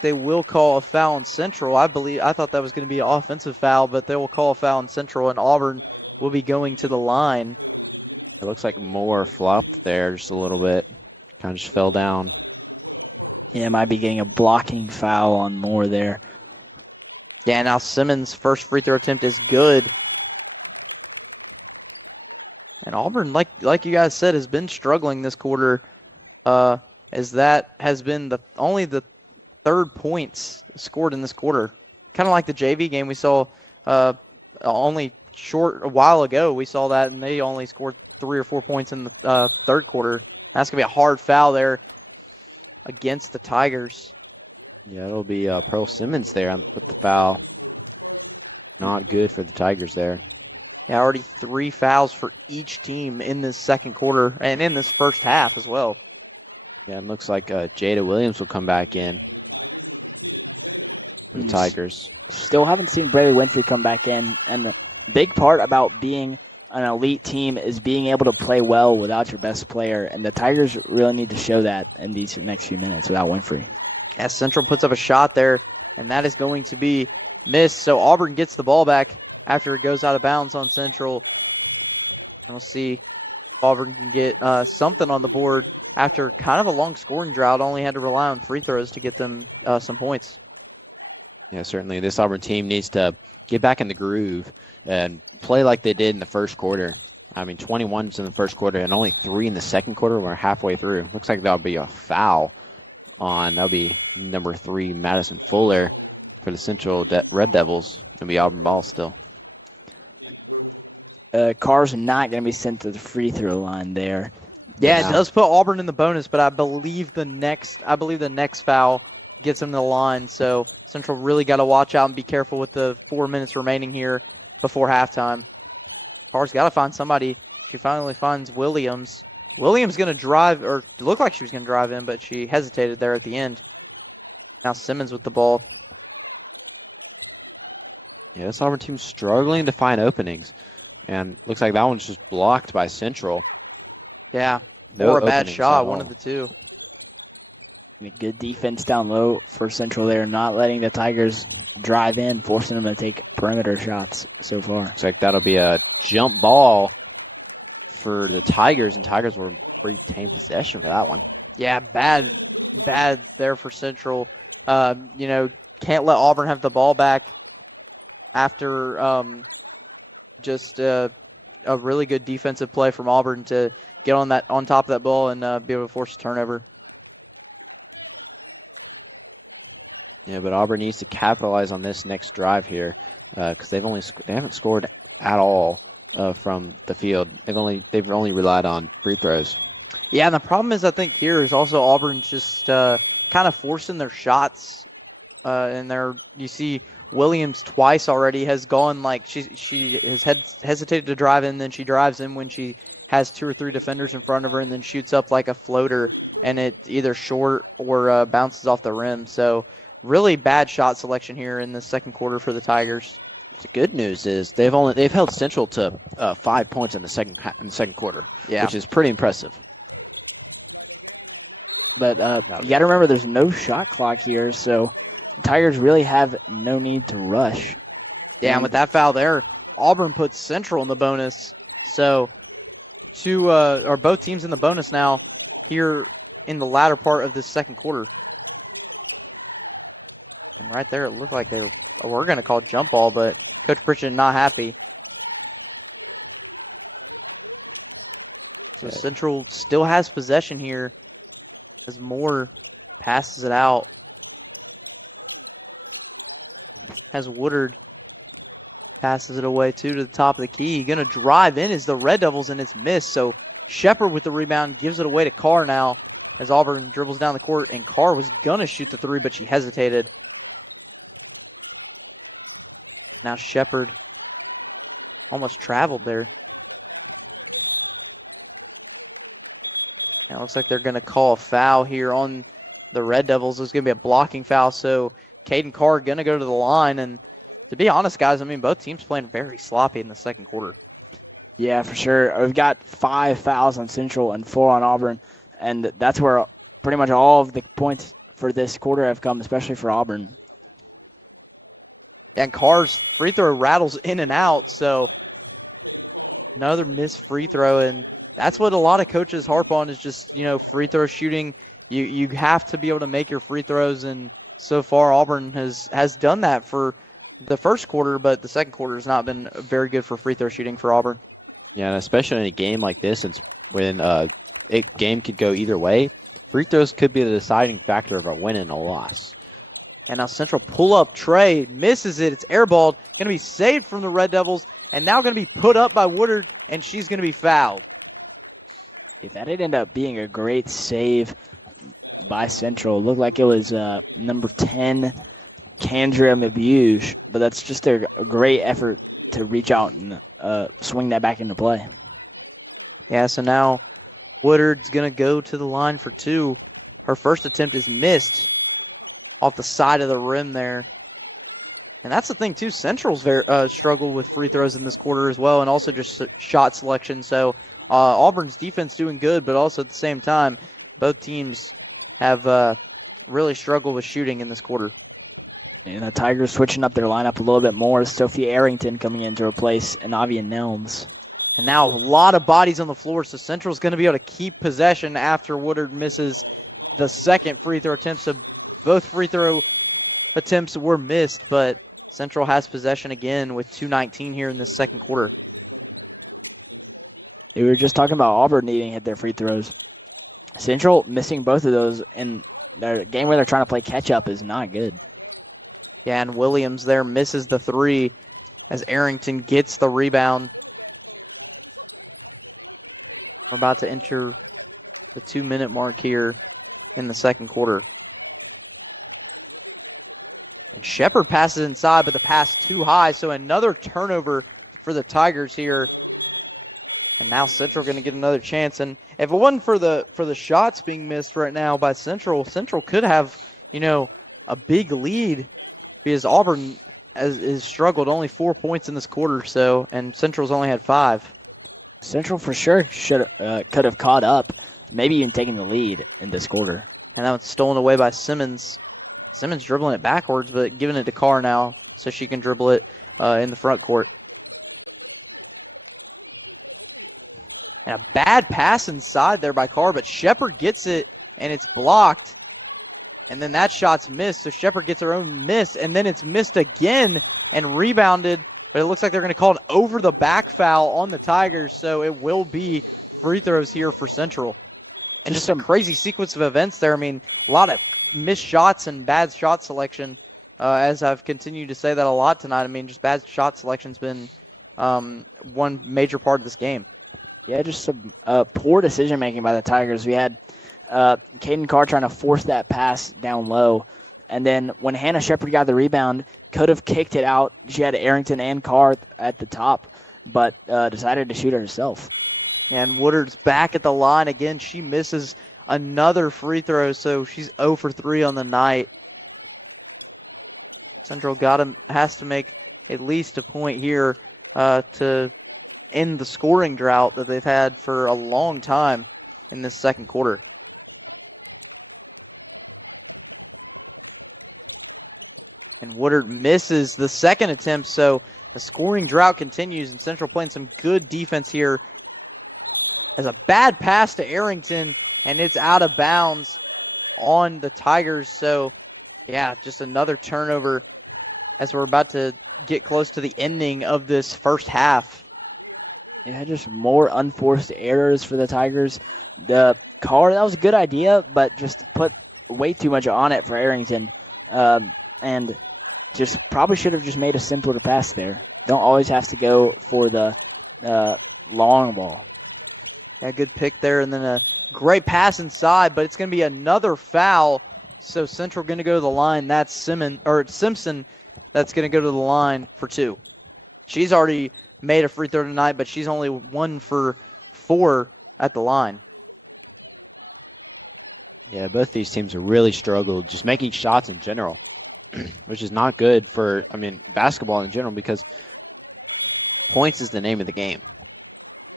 they will call a foul on Central. I thought that was going to be an offensive foul, but they will call a foul on Central, and Auburn will be going to the line. It looks like Moore flopped there just a little bit. Kind of just fell down. Yeah, might be getting a blocking foul on Moore there. Yeah, now Simmons' first free throw attempt is good. And Auburn, like you guys said, has been struggling this quarter, as that has been only the 3rd points scored in this quarter. Kind of like the JV game we saw only a while ago. We saw that, and they only scored 3 or 4 points in the 3rd quarter. That's going to be a hard foul there against the Tigers. Yeah, it'll be Pearl Simmons there on the foul. Not good for the Tigers there. Yeah, already 3 fouls for each team in this 2nd quarter and in this 1st half as well. Yeah, it looks like Jada Williams will come back in. The Tigers. Still haven't seen Brady Winfrey come back in, and the big part about being an elite team is being able to play well without your best player, and the Tigers really need to show that in these next few minutes without Winfrey. As Central puts up a shot there, and that is going to be missed. So Auburn gets the ball back after it goes out of bounds on Central. We'll see if Auburn can get something on the board after kind of a long scoring drought. Only had to rely on free throws to get them some points. Yeah, certainly this Auburn team needs to get back in the groove and play like they did in the 1st quarter. I mean, 21 in the 1st quarter and only 3 in the 2nd quarter. We're halfway through. Looks like that'll be a foul on, that'll be number 3, Madison Fuller for the Central Red Devils. It'll be Auburn ball still. Carr's not going to be sent to the free throw line there. Yeah, it does put Auburn in the bonus, but I believe the next foul gets them to the line. So Central really got to watch out and be careful with the 4 minutes remaining here before halftime. Carr's got to find somebody. She finally finds Williams. Williams going to drive, or looked like she was going to drive in, but she hesitated there at the end. Now Simmons with the ball. Yeah, this Auburn team's struggling to find openings. And looks like that one's just blocked by Central. Yeah, No or a bad openings shot, at one all. of the two. Good defense down low for Central there, not letting the Tigers drive in, forcing them to take perimeter shots so far. Check, that'll be a jump ball for the Tigers. The Tigers were pretty possession for that one. Yeah, bad there for Central. You know, can't let Auburn have the ball back after just a really good defensive play from Auburn to get on top of that ball and be able to force a turnover. Yeah, but Auburn needs to capitalize on this next drive here because they haven't scored at all from the field. They've only relied on free throws. Yeah, and the problem is I think here is also Auburn's just kind of forcing their shots. And you see Williams twice already has gone like she has hesitated to drive in, then she drives in when she has 2 or 3 defenders in front of her and then shoots up like a floater, and it either short or bounces off the rim. So really bad shot selection here in the 2nd quarter for the Tigers. The good news is they've held Central to 5 points in the second quarter, which is pretty impressive. But you got to remember there's no shot clock here, so Tigers really have no need to rush. Yeah, and with that foul there, Auburn puts Central in the bonus. So both teams in the bonus now here in the latter part of the 2nd quarter. And right there, it looked like we're going to call it jump ball, but Coach Pritchett not happy. So Central still has possession here as Moore passes it out. As Woodard passes it away to the top of the key. Going to drive in as the Red Devils, and it's missed. So Shepard with the rebound gives it away to Carr now as Auburn dribbles down the court, and Carr was going to shoot the 3, but she hesitated. Now Shepard almost traveled there. Now it looks like they're going to call a foul here on the Red Devils. There's going to be a blocking foul, so Caden Carr going to go to the line. And to be honest, guys, I mean, both teams playing very sloppy in the 2nd quarter. Yeah, for sure. We've got 5 fouls on Central and 4 on Auburn, and that's where pretty much all of the points for this quarter have come, especially for Auburn. And Carr's free throw rattles in and out, so another missed free throw, and that's what a lot of coaches harp on is just, free throw shooting. You have to be able to make your free throws, and so far Auburn has done that for the 1st quarter, but the 2nd quarter has not been very good for free throw shooting for Auburn. Yeah, and especially in a game like this, it's when a game could go either way. Free throws could be the deciding factor of a win and a loss. And now Central pull-up tray, misses it. It's airballed. Going to be saved from the Red Devils, and now going to be put up by Woodard, and she's going to be fouled. That did end up being a great save by Central. It looked like it was number 10, Kendra Mabuge, but that's just a great effort to reach out and swing that back into play. Yeah, so now Woodard's going to go to the line for 2. Her first attempt is missed off the side of the rim there. And that's the thing, too. Central's struggled with free throws in this quarter as well, and also just shot selection. So Auburn's defense doing good, but also at the same time, both teams have really struggled with shooting in this quarter. And the Tigers switching up their lineup a little bit more. Sophie Arrington coming in to replace Anavia Nelms. And now a lot of bodies on the floor, so Central's going to be able to keep possession after Woodard misses the second free throw attempt. So both free throw attempts were missed, but Central has possession again with 2:19 here in the second quarter. We were just talking about Auburn needing to hit their free throws. Central missing both of those, and their game where they're trying to play catch-up is not good. Yeah, and Williams there misses the 3 as Arrington gets the rebound. We're about to enter the 2-minute mark here in the second quarter. Shepard passes inside, but the pass too high, so another turnover for the Tigers here. And now Central going to get another chance. And if it wasn't for the shots being missed right now by Central, Central could have, a big lead, because Auburn has struggled, only 4 points in this quarter, so, and Central's only had 5. Central for sure could have caught up, maybe even taken the lead in this quarter. And now it's stolen away by Simmons. Simmons dribbling it backwards, but giving it to Carr now so she can dribble it in the front court. And a bad pass inside there by Carr, but Shepard gets it, and it's blocked. And then that shot's missed, so Shepard gets her own miss, and then it's missed again and rebounded. But it looks like they're going to call an over-the-back foul on the Tigers, so it will be free throws here for Central. And just some crazy sequence of events there. I mean, a lot of missed shots and bad shot selection, as I've continued to say that a lot tonight. I mean, just bad shot selection's been one major part of this game. Yeah, just some poor decision-making by the Tigers. We had Caden Carr trying to force that pass down low. And then when Hannah Shepard got the rebound, could have kicked it out. She had Arrington and Carr at the top, but decided to shoot it herself. And Woodard's back at the line again. She misses another free throw, so she's 0 for 3 on the night. Central has to make at least a point here to end the scoring drought that they've had for a long time in this second quarter. And Woodard misses the second attempt, so the scoring drought continues, and Central playing some good defense here. There's a bad pass to Arrington, and it's out of bounds on the Tigers. So, yeah, just another turnover as we're about to get close to the ending of this first half. Yeah, just more unforced errors for the Tigers. The Carr, that was a good idea, but just put way too much on it for Arrington. And just probably should have just made a simpler pass there. Don't always have to go for the long ball. A good pick there, and then a great pass inside, but it's going to be another foul. So Central going to go to the line. That's Simpson that's going to go to the line for 2. She's already made a free throw tonight, but she's only 1 for 4 at the line. Yeah, both these teams have really struggled just making shots in general, which is not good for, basketball in general, because points is the name of the game.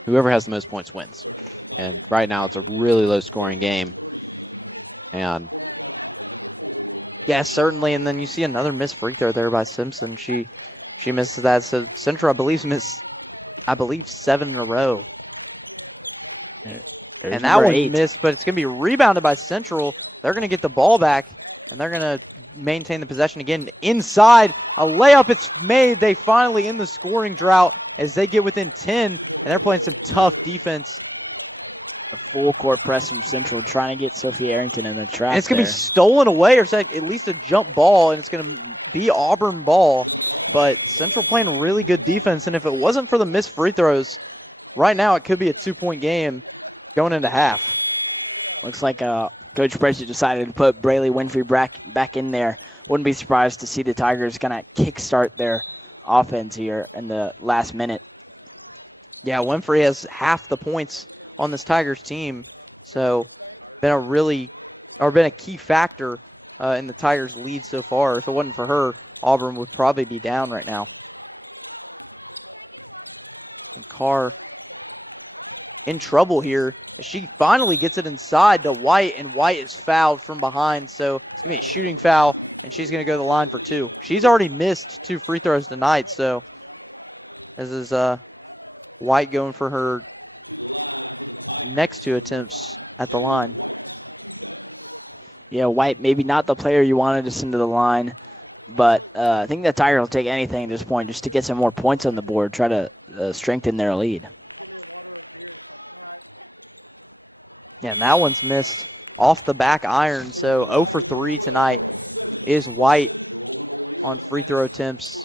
Whoever has the most points wins. And right now it's a really low-scoring game. And yeah, certainly. And then you see another missed free throw there by Simpson. She misses that. So Central, I believe, missed 7 in a row. There's and that one's 8. missed, but it's going to be rebounded by Central. They're going to get the ball back, and they're going to maintain the possession again. Inside, a layup, it's made. They finally in the scoring drought as they get within 10, and they're playing some tough defense. Full court press from Central, trying to get Sophie Arrington in a trap. And it's going to be stolen away, or it's like at least a jump ball, and it's going to be Auburn ball. But Central playing really good defense, and if it wasn't for the missed free throws, right now it could be a 2-point game going into half. Looks like Coach Bridget decided to put Braylee Winfrey back in there. Wouldn't be surprised to see the Tigers kind of kickstart their offense here in the last minute. Yeah, Winfrey has half the points on this Tigers team, so been a key factor in the Tigers' lead so far. If it wasn't for her, Auburn would probably be down right now. Carr in trouble here. She finally gets it inside to White, and White is fouled from behind, so it's going to be a shooting foul, and she's going to go to the line for 2. She's already missed 2 free throws tonight, so this is White going for her next 2 attempts at the line. Yeah, White, maybe not the player you wanted to send to the line, but I think the Tigers will take anything at this point just to get some more points on the board, try to strengthen their lead. Yeah, and that one's missed off the back iron, so 0 for 3 tonight is White on free throw attempts.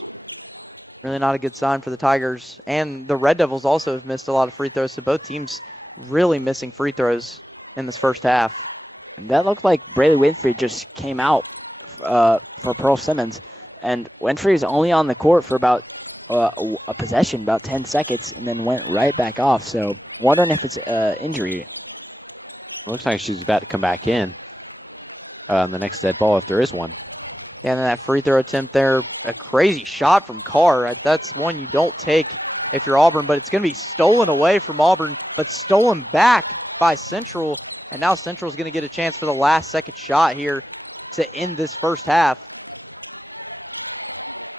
Really not a good sign for the Tigers. And the Red Devils also have missed a lot of free throws, so both teams really missing free throws in this first half. That looked like Braylee Winfrey just came out for Pearl Simmons. And Winfrey is only on the court for about a possession, about 10 seconds, and then went right back off. So wondering if it's injury. Looks like she's about to come back in the next dead ball if there is one. And then that free throw attempt there, a crazy shot from Carr. That's one you don't take if you're Auburn, but it's going to be stolen away from Auburn, but stolen back by Central. And now Central's going to get a chance for the last second shot here to end this first half.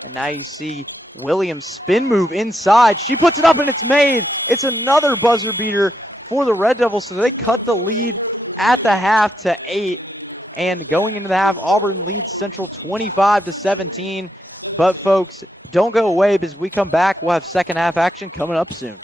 And now you see Williams spin move inside. She puts it up and it's made. It's another buzzer beater for the Red Devils, so they cut the lead at the half to 8. And going into the half, Auburn leads Central 25-17. But folks, don't go away, because we come back, we'll have second half action coming up soon.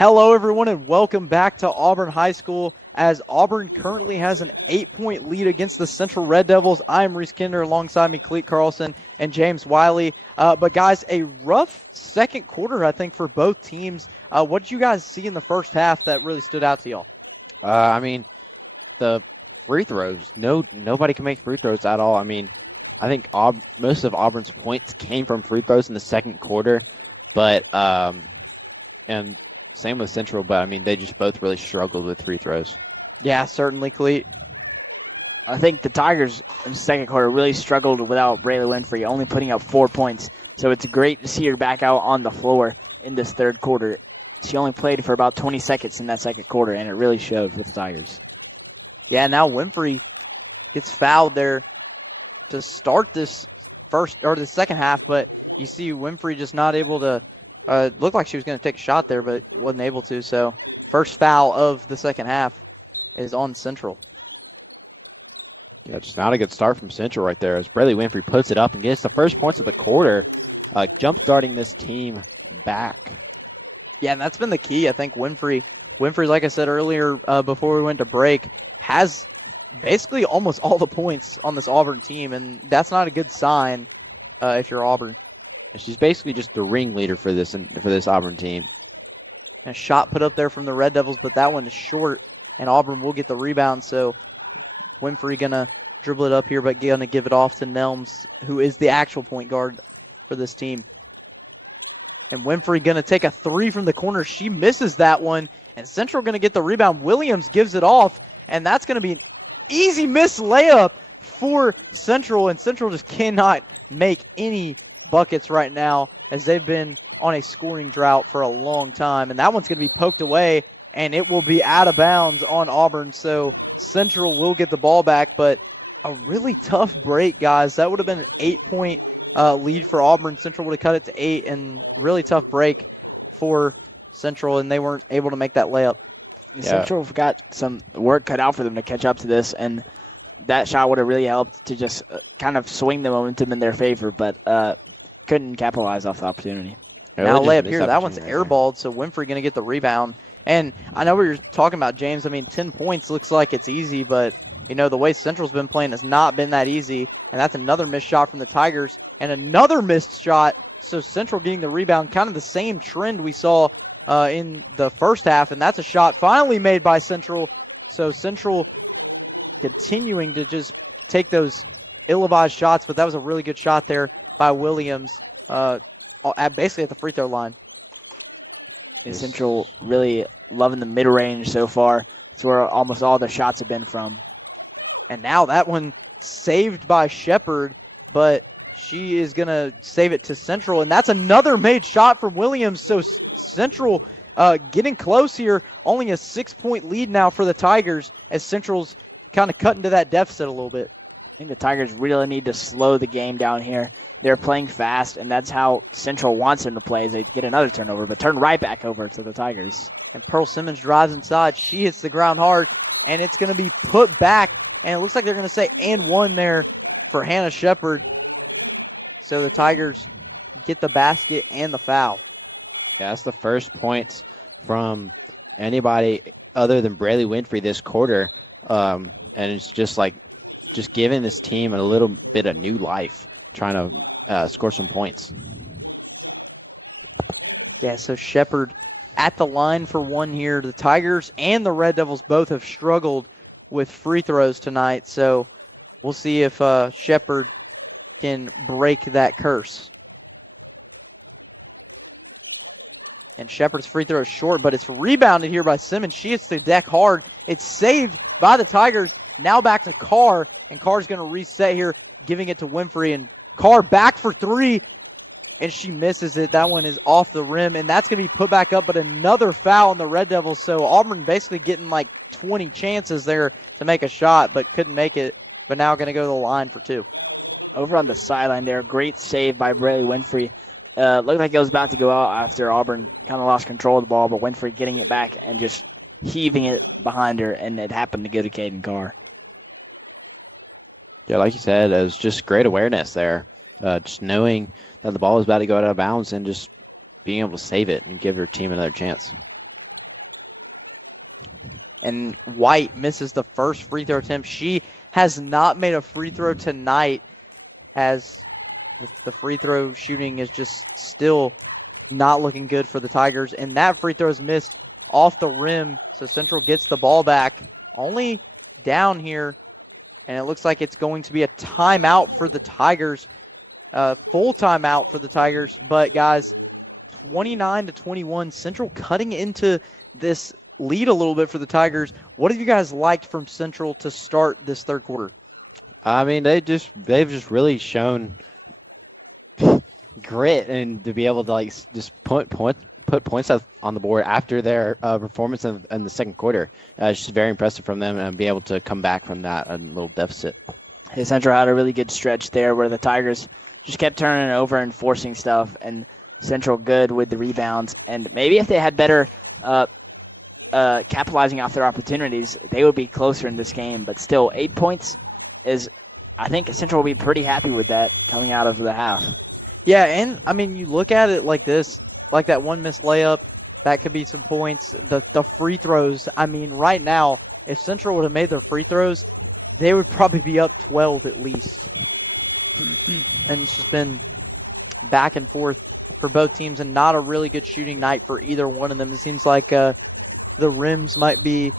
Hello, everyone, and welcome back to Auburn High School as Auburn currently has an 8-point lead against the Central Red Devils. I'm Reese Kinder, alongside me, Cleet Carlson and James Wiley. But, guys, a rough second quarter, I think, for both teams. What did you guys see in the first half that really stood out to y'all? I mean, the free throws. Nobody can make free throws at all. I mean, I think most of Auburn's points came from free throws in the second quarter. But, and same with Central, but I mean, they just both really struggled with free throws. Yeah, certainly, Cleet. I think the Tigers in the second quarter really struggled without Braylee Winfrey, only putting up 4 points. So it's great to see her back out on the floor in this third quarter. She only played for about 20 seconds in that second quarter, and it really showed with the Tigers. Yeah, now Winfrey gets fouled there to start this the second half, but you see Winfrey just not able to. Looked like she was going to take a shot there, but wasn't able to. So first foul of the second half is on Central. That's not a good start from Central right there as Braylee Winfrey puts it up and gets the first points of the quarter, jump-starting this team back. Yeah, and that's been the key. I think Winfrey, like I said earlier before we went to break, has basically almost all the points on this Auburn team, and that's not a good sign if you're Auburn. She's basically just the ringleader for this Auburn team. A shot put up there from the Red Devils, but that one is short, and Auburn will get the rebound. So Winfrey gonna dribble it up here, but gonna give it off to Nelms, who is the actual point guard for this team. And Winfrey gonna take a three from the corner. She misses that one, and Central gonna get the rebound. Williams gives it off, and that's gonna be an easy miss layup for Central, and Central just cannot make any buckets right now as they've been on a scoring drought for a long time. And that one's going to be poked away, and it will be out of bounds on Auburn. So Central will get the ball back, but a really tough break, guys. That would have been an 8-point lead for Auburn. Central would have cut it to 8, and really tough break for Central, and they weren't able to make that layup. Yeah. Central got some work cut out for them to catch up to this, and that shot would have really helped to just kind of swing the momentum in their favor, but couldn't capitalize off the opportunity. Now layup here, that one's airballed, so Winfrey going to get the rebound. And I know what you're talking about, James. I mean, 10 points looks like it's easy, but, you know, the way Central's been playing has not been that easy. And that's another missed shot from the Tigers and another missed shot. So Central getting the rebound, kind of the same trend we saw in the first half. And that's a shot finally made by Central. So Central continuing to just take those ill-advised shots, but that was a really good shot there by Williams, basically at the free throw line. And Central really loving the mid-range so far. It's where almost all the shots have been from. And now that one saved by Shepard, but she is going to save it to Central. And that's another made shot from Williams. So Central getting close here. Only a 6-point lead now for the Tigers as Central's kind of cut into that deficit a little bit. I think the Tigers really need to slow the game down here. They're playing fast, and that's how Central wants them to play, is they get another turnover, but turn right back over to the Tigers. And Pearl Simmons drives inside. She hits the ground hard, and it's going to be put back. And it looks like they're going to say and one there for Hannah Shepard. So the Tigers get the basket and the foul. Yeah, that's the first points from anybody other than Braley Winfrey this quarter. And it's just giving this team a little bit of new life, trying to score some points. Yeah, so Shepard at the line for one here. The Tigers and the Red Devils both have struggled with free throws tonight, so we'll see if Shepard can break that curse. And Shepard's free throw is short, but it's rebounded here by Simmons. She hits the deck hard. It's saved by the Tigers. Now back to Carr, and Carr's going to reset here, giving it to Winfrey, and Carr back for three, and she misses it. That one is off the rim, and that's going to be put back up, but another foul on the Red Devils. So Auburn basically getting like 20 chances there to make a shot, but couldn't make it, but now going to go to the line for two. Over on the sideline there, great save by Braley Winfrey. Looked like it was about to go out after Auburn kind of lost control of the ball, but Winfrey getting it back and just heaving it behind her, and it happened to go to Caden Carr. Yeah, like you said, it was just great awareness there. Just knowing that the ball was about to go out of bounds and just being able to save it and give her team another chance. And White misses the first free throw attempt. She has not made a free throw tonight, as the free throw shooting is just still not looking good for the Tigers. And that free throw is missed off the rim, so Central gets the ball back. Only down here, and it looks like it's going to be a timeout for the Tigers. Full timeout for the Tigers. But guys, 29-21, Central cutting into this lead a little bit for the Tigers. What have you guys liked from Central to start this third quarter? I mean, they've just really shown grit and to be able to just put points on the board after their performance in the second quarter. It's just very impressive from them and be able to come back from that little deficit. Yeah, Central had a really good stretch there where the Tigers just kept turning it over and forcing stuff, and Central good with the rebounds. And maybe if they had better capitalizing off their opportunities, they would be closer in this game. But still, 8 points is, I think Central will be pretty happy with that coming out of the half. Yeah, and I mean, you look at it like this, like that one missed layup, that could be some points. The free throws, I mean, right now, if Central would have made the free throws, they would probably be up 12 at least. And it's been back and forth for both teams, and not a really good shooting night for either one of them. It seems like the rims might be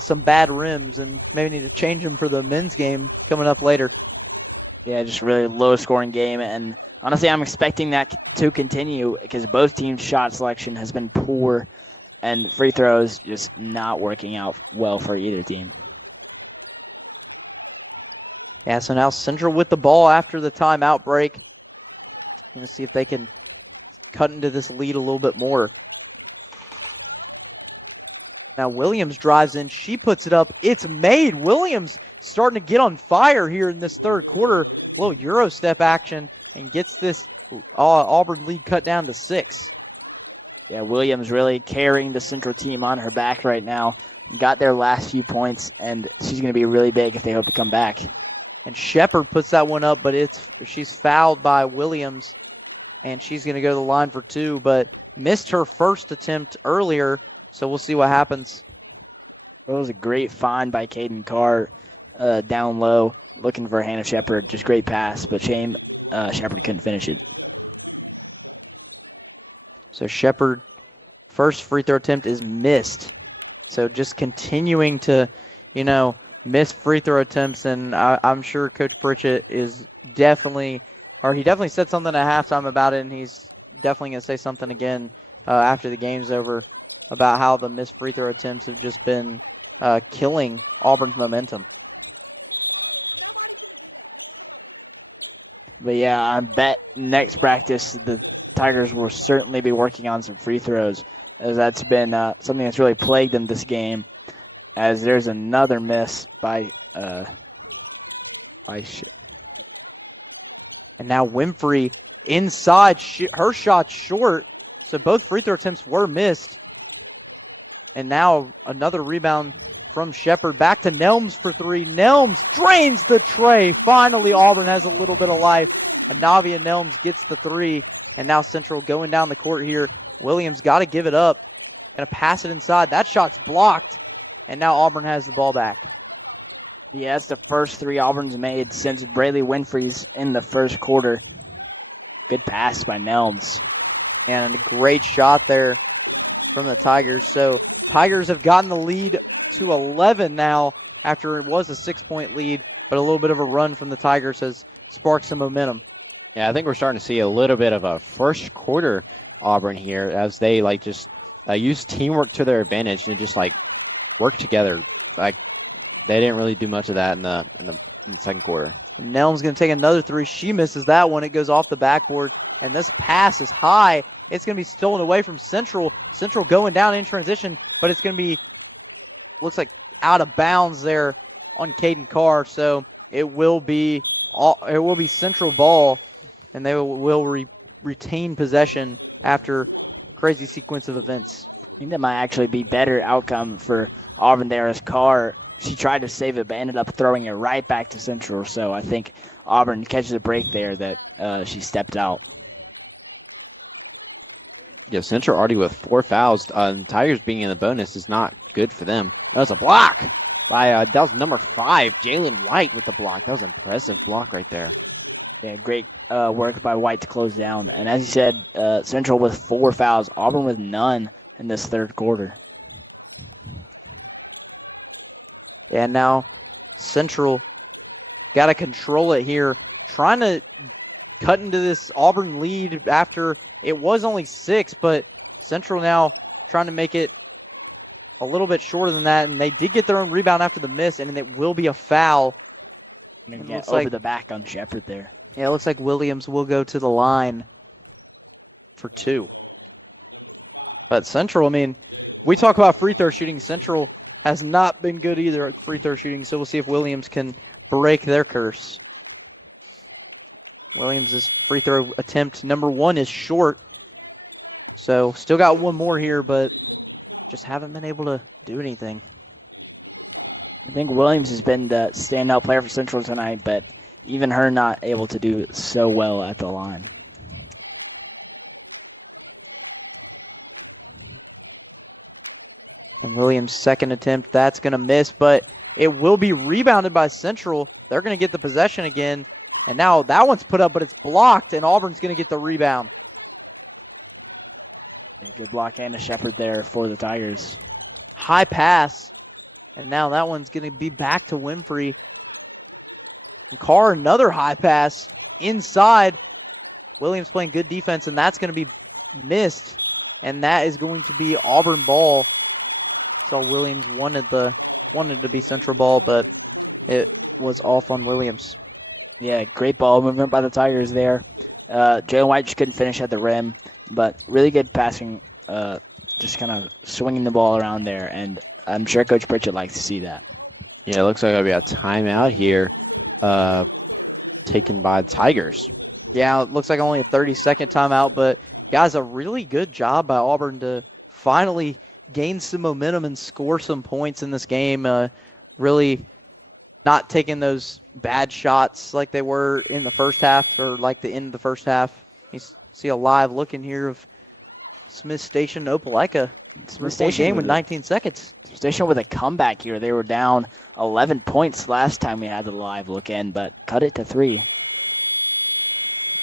some bad rims, and maybe need to change them for the men's game coming up later. Yeah, just really low scoring game, and honestly, I'm expecting that to continue because both teams' shot selection has been poor, and free throws just not working out well for either team. Yeah, so now Central with the ball after the timeout break. Let's see if they can cut into this lead a little bit more. Now Williams drives in. She puts it up. It's made. Williams starting to get on fire here in this third quarter. A little Euro step action and gets this Auburn lead cut down to 6. Yeah, Williams really carrying the Central team on her back right now. Got their last few points, and she's going to be really big if they hope to come back. And Shepard puts that one up, but she's fouled by Williams, and she's going to go to the line for 2, but missed her first attempt earlier, so we'll see what happens. It was a great find by Caden Carr down low, looking for Hannah Shepard. Just great pass, but Shepard couldn't finish it. So Shepard, first free throw attempt is missed. So just continuing to, miss free throw attempts, and I'm sure Coach Pritchett is he definitely said something at halftime about it, and he's definitely going to say something again after the game's over about how the missed free throw attempts have just been killing Auburn's momentum. But yeah, I bet next practice the Tigers will certainly be working on some free throws, as that's been something that's really plagued them this game. As there's another miss by and now Winfrey inside, her shot short, so both free throw attempts were missed. And now another rebound from Shepard, back to Nelms for 3. Nelms drains the tray. Finally, Auburn has a little bit of life. Navia Nelms gets the 3, and now Central going down the court here. Williams got to give it up. Gonna pass it inside. That shot's blocked, and now Auburn has the ball back. Yeah, that's the first 3 Auburn's made since Braylee Winfrey's in the first quarter. Good pass by Nelms. And a great shot there from the Tigers. So Tigers have gotten the lead to 11 now after it was a 6-point lead, but a little bit of a run from the Tigers has sparked some momentum. Yeah, I think we're starting to see a little bit of a first quarter Auburn here as they just use teamwork to their advantage and just work together. They didn't really do much of that in the second quarter. Nelm's going to take another 3. She misses that one. It goes off the backboard, and this pass is high. It's going to be stolen away from Central. Central going down in transition, but it's going to be, looks like out of bounds there on Caden Carr. So it will be Central ball, and they will retain possession after crazy sequence of events. I think that might actually be better outcome for Auburn there, as Carr, she tried to save it but ended up throwing it right back to Central. So I think Auburn catches a break there that she stepped out. Yeah, Central already with 4 fouls. Tigers being in the bonus is not good for them. That was a block by that was number 5, Jalen White with the block. That was an impressive block right there. Yeah, great work by White to close down. And as you said, Central with 4 fouls, Auburn with none in this third quarter. And now Central got to control it here, trying to cut into this Auburn lead after it was only 6, but Central now trying to make it a little bit shorter than that, and they did get their own rebound after the miss, and it will be a foul. And it looks over the back on Shepard there. Yeah, it looks like Williams will go to the line for 2. But Central, we talk about free throw shooting. Central has not been good either at free throw shooting, so we'll see if Williams can break their curse. Williams' free throw attempt number 1 is short. So still got one more here, but just haven't been able to do anything. I think Williams has been the standout player for Central tonight, but even her not able to do so well at the line. And Williams' second attempt, that's going to miss, but it will be rebounded by Central. They're going to get the possession again. And now that one's put up, but it's blocked, and Auburn's going to get the rebound. Good block and a Shepard there for the Tigers. High pass, and now that one's going to be back to Winfrey. Carr, another high pass inside. Williams playing good defense, and that's going to be missed. And that is going to be Auburn ball. So Williams wanted to be Central ball, but it was off on Williams. Yeah, great ball movement by the Tigers there. Jalen White just couldn't finish at the rim, but really good passing, just kind of swinging the ball around there, and I'm sure Coach Pritchett likes to see that. Yeah, it looks like there'll be a timeout here taken by the Tigers. Yeah, it looks like only a 30-second timeout, but guys, a really good job by Auburn to finally gain some momentum and score some points in this game. Really not taking those bad shots like they were in the first half or like the end of the first half. You see a live look in here of Smith Station, Opelika. Smith Station game with 19 seconds. Station with a comeback here. They were down 11 points last time we had the live look in, but cut it to 3.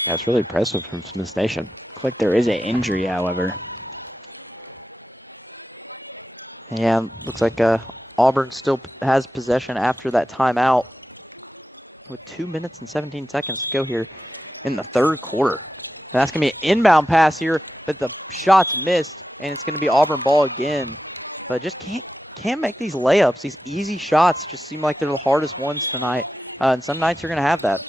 That's really impressive from Smith Station. Looks like there is an injury, however. Yeah, looks like Auburn still has possession after that timeout with 2 minutes and 17 seconds to go here in the third quarter. And that's going to be an inbound pass here that the shot's missed, and it's going to be Auburn ball again. But just can't make these layups. These easy shots just seem like they're the hardest ones tonight. And some nights you're going to have that.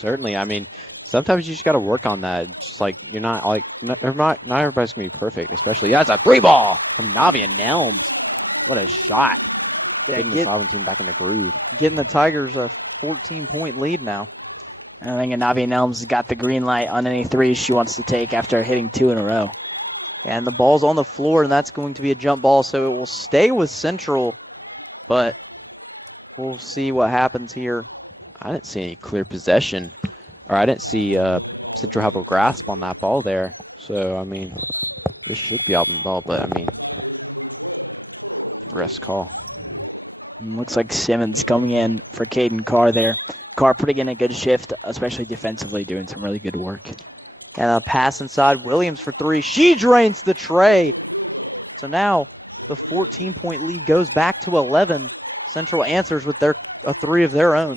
Certainly. I mean, sometimes you just got to work on that. Just like you're not like not everybody's going to be perfect, especially that's a 3-ball from Navi and Helms. What a shot. Giving the Tigers a 14-point lead now. I think Navi Nelms has got the green light on any 3 she wants to take after hitting 2 in a row. And the ball's on the floor, and that's going to be a jump ball, so it will stay with Central, but we'll see what happens here. I didn't see any clear possession, or I didn't see Central have a grasp on that ball there. So, I mean, this should be Auburn ball, but, I mean, rest call. Looks like Simmons coming in for Caden Carr there. Carr putting in a good shift, especially defensively, doing some really good work. And a pass inside, Williams for 3. She drains the tray. So now the 14-point lead goes back to 11. Central answers with a 3 of their own.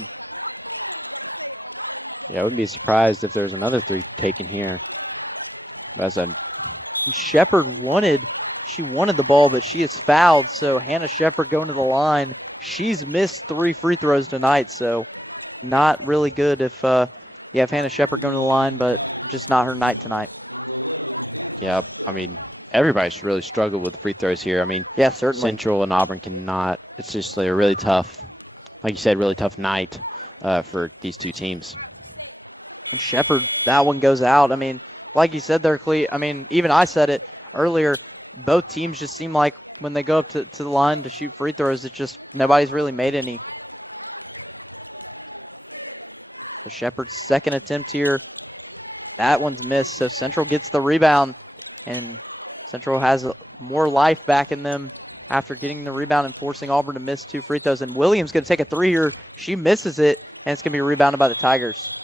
Yeah, I wouldn't be surprised if there's another 3 taken here. As Shepard wanted the ball, but she is fouled. So Hannah Shepard going to the line. She's missed 3 free throws tonight, so not really good if you have Hannah Shepard going to the line, but just not her night tonight. Yeah, I mean, everybody's really struggled with free throws here. I mean, yeah, certainly. Central and Auburn cannot. It's just a really tough, like you said, really tough night for these 2 teams. Shepard, that one goes out. I mean, like you said there, Clee, I mean, even I said it earlier, both teams just seem like when they go up to the line to shoot free throws, it just, nobody's really made any. Shepard's second attempt here. That one's missed, so Central gets the rebound, and Central has more life back in them after getting the rebound and forcing Auburn to miss 2 free throws. And Williams going to take a 3 here. She misses it, and it's going to be rebounded by the Tigers.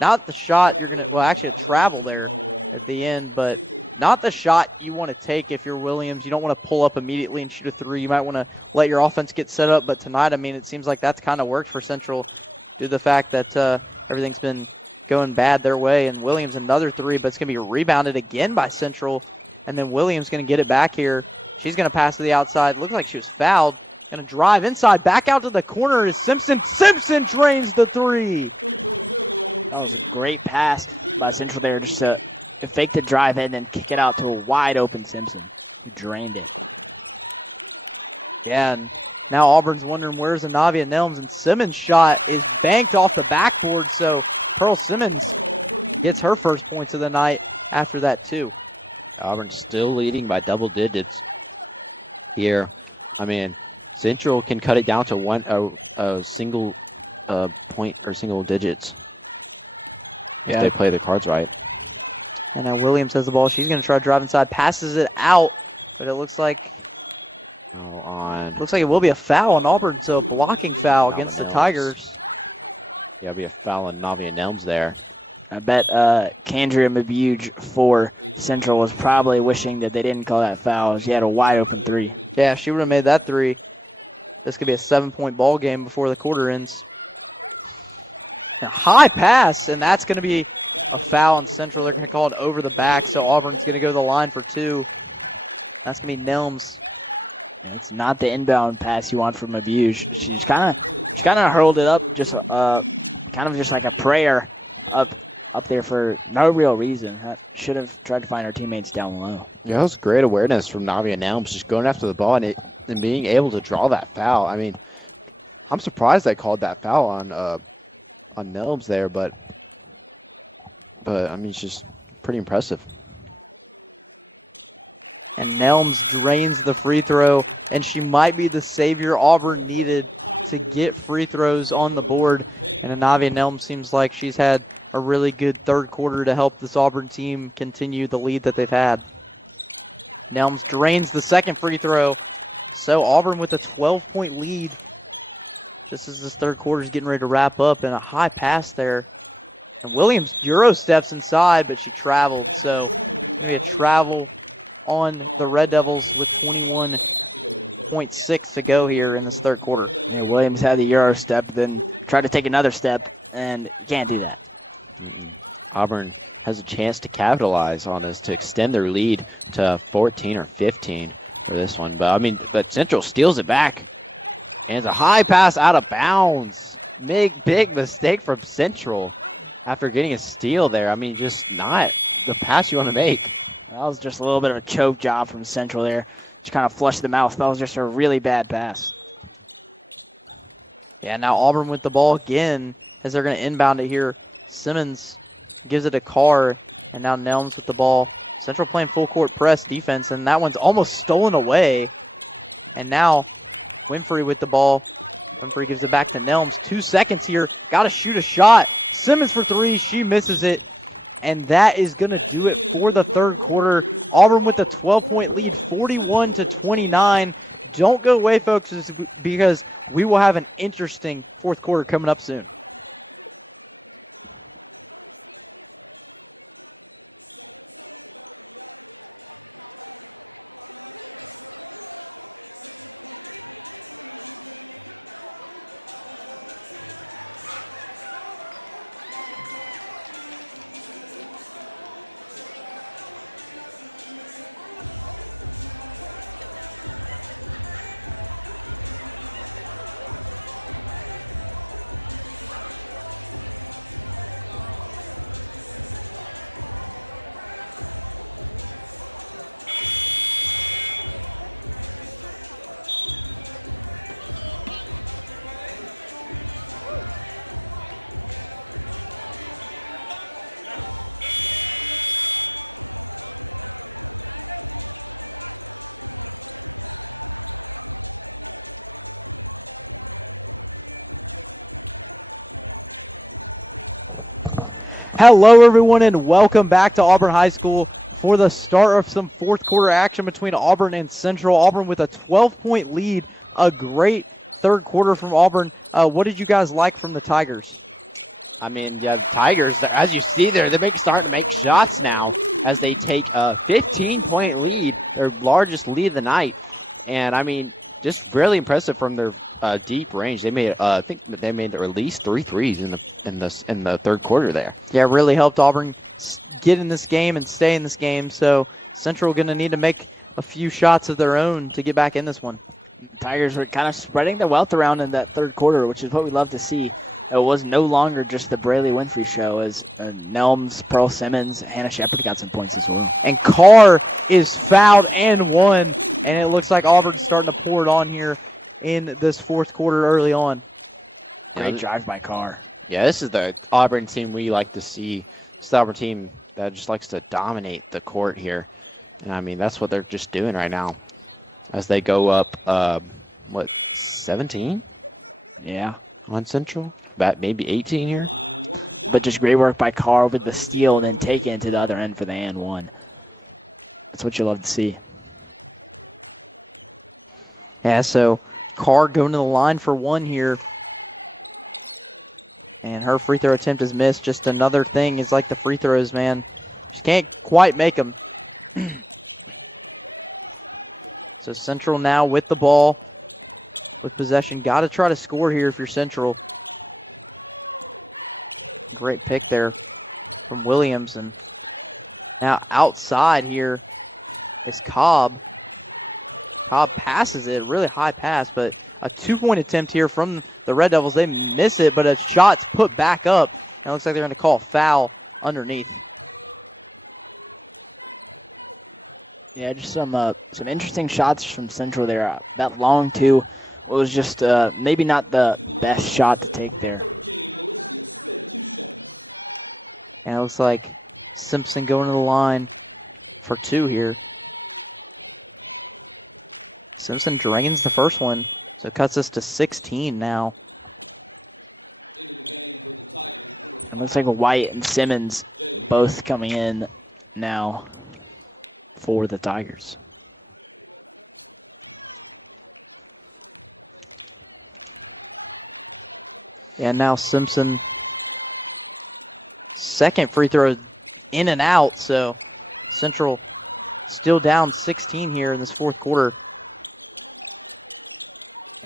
Not the shot, well, actually a travel there at the end, but not the shot you want to take if you're Williams. You don't want to pull up immediately and shoot a 3. You might want to let your offense get set up, but tonight, I mean, it seems like that's kind of worked for Central due to the fact that everything's been going bad their way. And Williams another 3, but it's going to be rebounded again by Central. And then Williams going to get it back here. She's going to pass to the outside. Looks like she was fouled. Going to drive inside, back out to the corner is Simpson. Simpson drains the 3. That was a great pass by Central there, just to fake the drive in and kick it out to a wide open Simpson. He drained it. Yeah, and now Auburn's wondering where's Anavia Nelms, and Simmons' shot is banked off the backboard, so Pearl Simmons gets her first points of the night after that too. Auburn's still leading by double digits here. I mean, Central can cut it down to a single point or single digits if they play the cards right. And now Williams has the ball. She's going to try to drive inside, passes it out, but it looks like it will be a foul on Auburn, so a blocking foul against the Tigers. Yeah, it'll be a foul on Navi and Nelms there. I bet Candria Mabuge for Central was probably wishing that they didn't call that foul. She had a wide open 3. Yeah, she would have made that 3. This could be a 7-point ball game before the quarter ends. A high pass, and that's going to be a foul on Central. They're going to call it over the back, so Auburn's going to go to the line for 2. That's going to be Nelms. It's not the inbound pass you want from Mabuge. She's kind of hurled it up just kind of just like a prayer up there for no real reason. Should have tried to find our teammates down low. Yeah, that was great awareness from Navia Nelms, just going after the ball and being able to draw that foul. I mean, I'm surprised they called that foul on Nelms there, but I mean, it's just pretty impressive. And Nelms drains the free throw, and she might be the savior Auburn needed to get free throws on the board. And Anavia Nelms seems like she's had a really good third quarter to help this Auburn team continue the lead that they've had. Nelms drains the second free throw. So Auburn with a 12-point lead. This is this third quarter is getting ready to wrap up, and a high pass there. And Williams Euro steps inside, but she traveled. So we have travel on the Red Devils with 21.6 to go here in this third quarter. And Williams had the Euro step, then tried to take another step, and can't do that. Auburn has a chance to capitalize on this to extend their lead to 14 or 15 for this one. But I mean, but Central steals it back. And it's a high pass out of bounds. Big mistake from Central after getting a steal there. I mean, just not the pass you want to make. That was just a little bit of a choke job from Central there. Just kind of flushed the mouth. That was just a really bad pass. Yeah, now Auburn with the ball again as they're going to inbound it here. Simmons gives it to Carr, and now Nelms with the ball. Central playing full court press defense, and that one's almost stolen away. And now Winfrey with the ball. Winfrey gives it back to Nelms. 2 seconds here. Got to shoot a shot. Simmons for three. She misses it. And that is going to do it for the third quarter. Auburn with a 12-point lead, 41-29. Don't go away, folks, because we will have an interesting fourth quarter coming up soon. Hello, everyone, and welcome back to Auburn High School for the start of some fourth quarter action between Auburn and Central. Auburn with a 12-point lead, a great third quarter from Auburn. What did you guys like from the Tigers? I mean, the Tigers, as you see there, they start to make shots now as they take a 15-point lead, their largest lead of the night. And I mean, just really impressive from their deep range. They made, I think they made at least 3 threes in the third quarter there. Yeah, really helped Auburn get in this game and stay in this game. So Central going to need to make a few shots of their own to get back in this one. Tigers were kind of spreading the wealth around in that third quarter, which is what we love to see. It was no longer just the Braley Winfrey show, as Nelms, Pearl Simmons, Hannah Shepard got some points as well. And Carr is fouled and won, and it looks like Auburn's starting to pour it on here in this fourth quarter early on. Great drive by Carr. Yeah, this is the Auburn team we like to see. It's the Auburn team that just likes to dominate the court here. And I mean, that's what they're just doing right now as they go up, 17? Yeah. On Central? About maybe 18 here. But just great work by Carr with the steal and then take it to the other end for the and one. That's what you love to see. Yeah, so Carr going to the line for one here. And her free throw attempt is missed. Just another thing is like the free throws, man. Just can't quite make them. So Central now with the ball, with possession. Got to try to score here if you're Central. Great pick there from Williams. And now outside here is Cobb. Cobb passes it, really high pass, but a 2-point attempt here from the Red Devils. They miss it, but a shot's put back up. And it looks like they're going to call a foul underneath. Yeah, just some interesting shots from Central there. That long two was just maybe not the best shot to take there. And it looks like Simpson going to the line for 2 here. Simpson drains the first one, so it cuts us to 16 now. It looks like White and Simmons both coming in now for the Tigers. And now Simpson, second free throw in and out, so Central still down 16 here in this fourth quarter.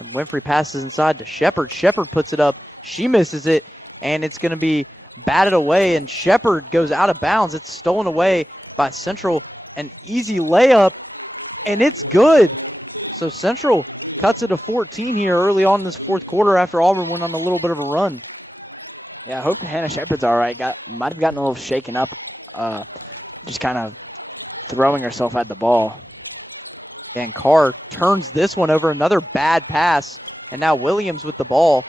And Winfrey passes inside to Shepard. Shepard puts it up. She misses it, and it's going to be batted away, and Shepard goes out of bounds. It's stolen away by Central. An easy layup, and it's good. So Central cuts it to 14 here early on in this fourth quarter after Auburn went on a little bit of a run. Yeah, hoping Hannah Shepard's all right. Might have gotten a little shaken up, just kind of throwing herself at the ball. And Carr turns this one over, another bad pass, and now Williams with the ball.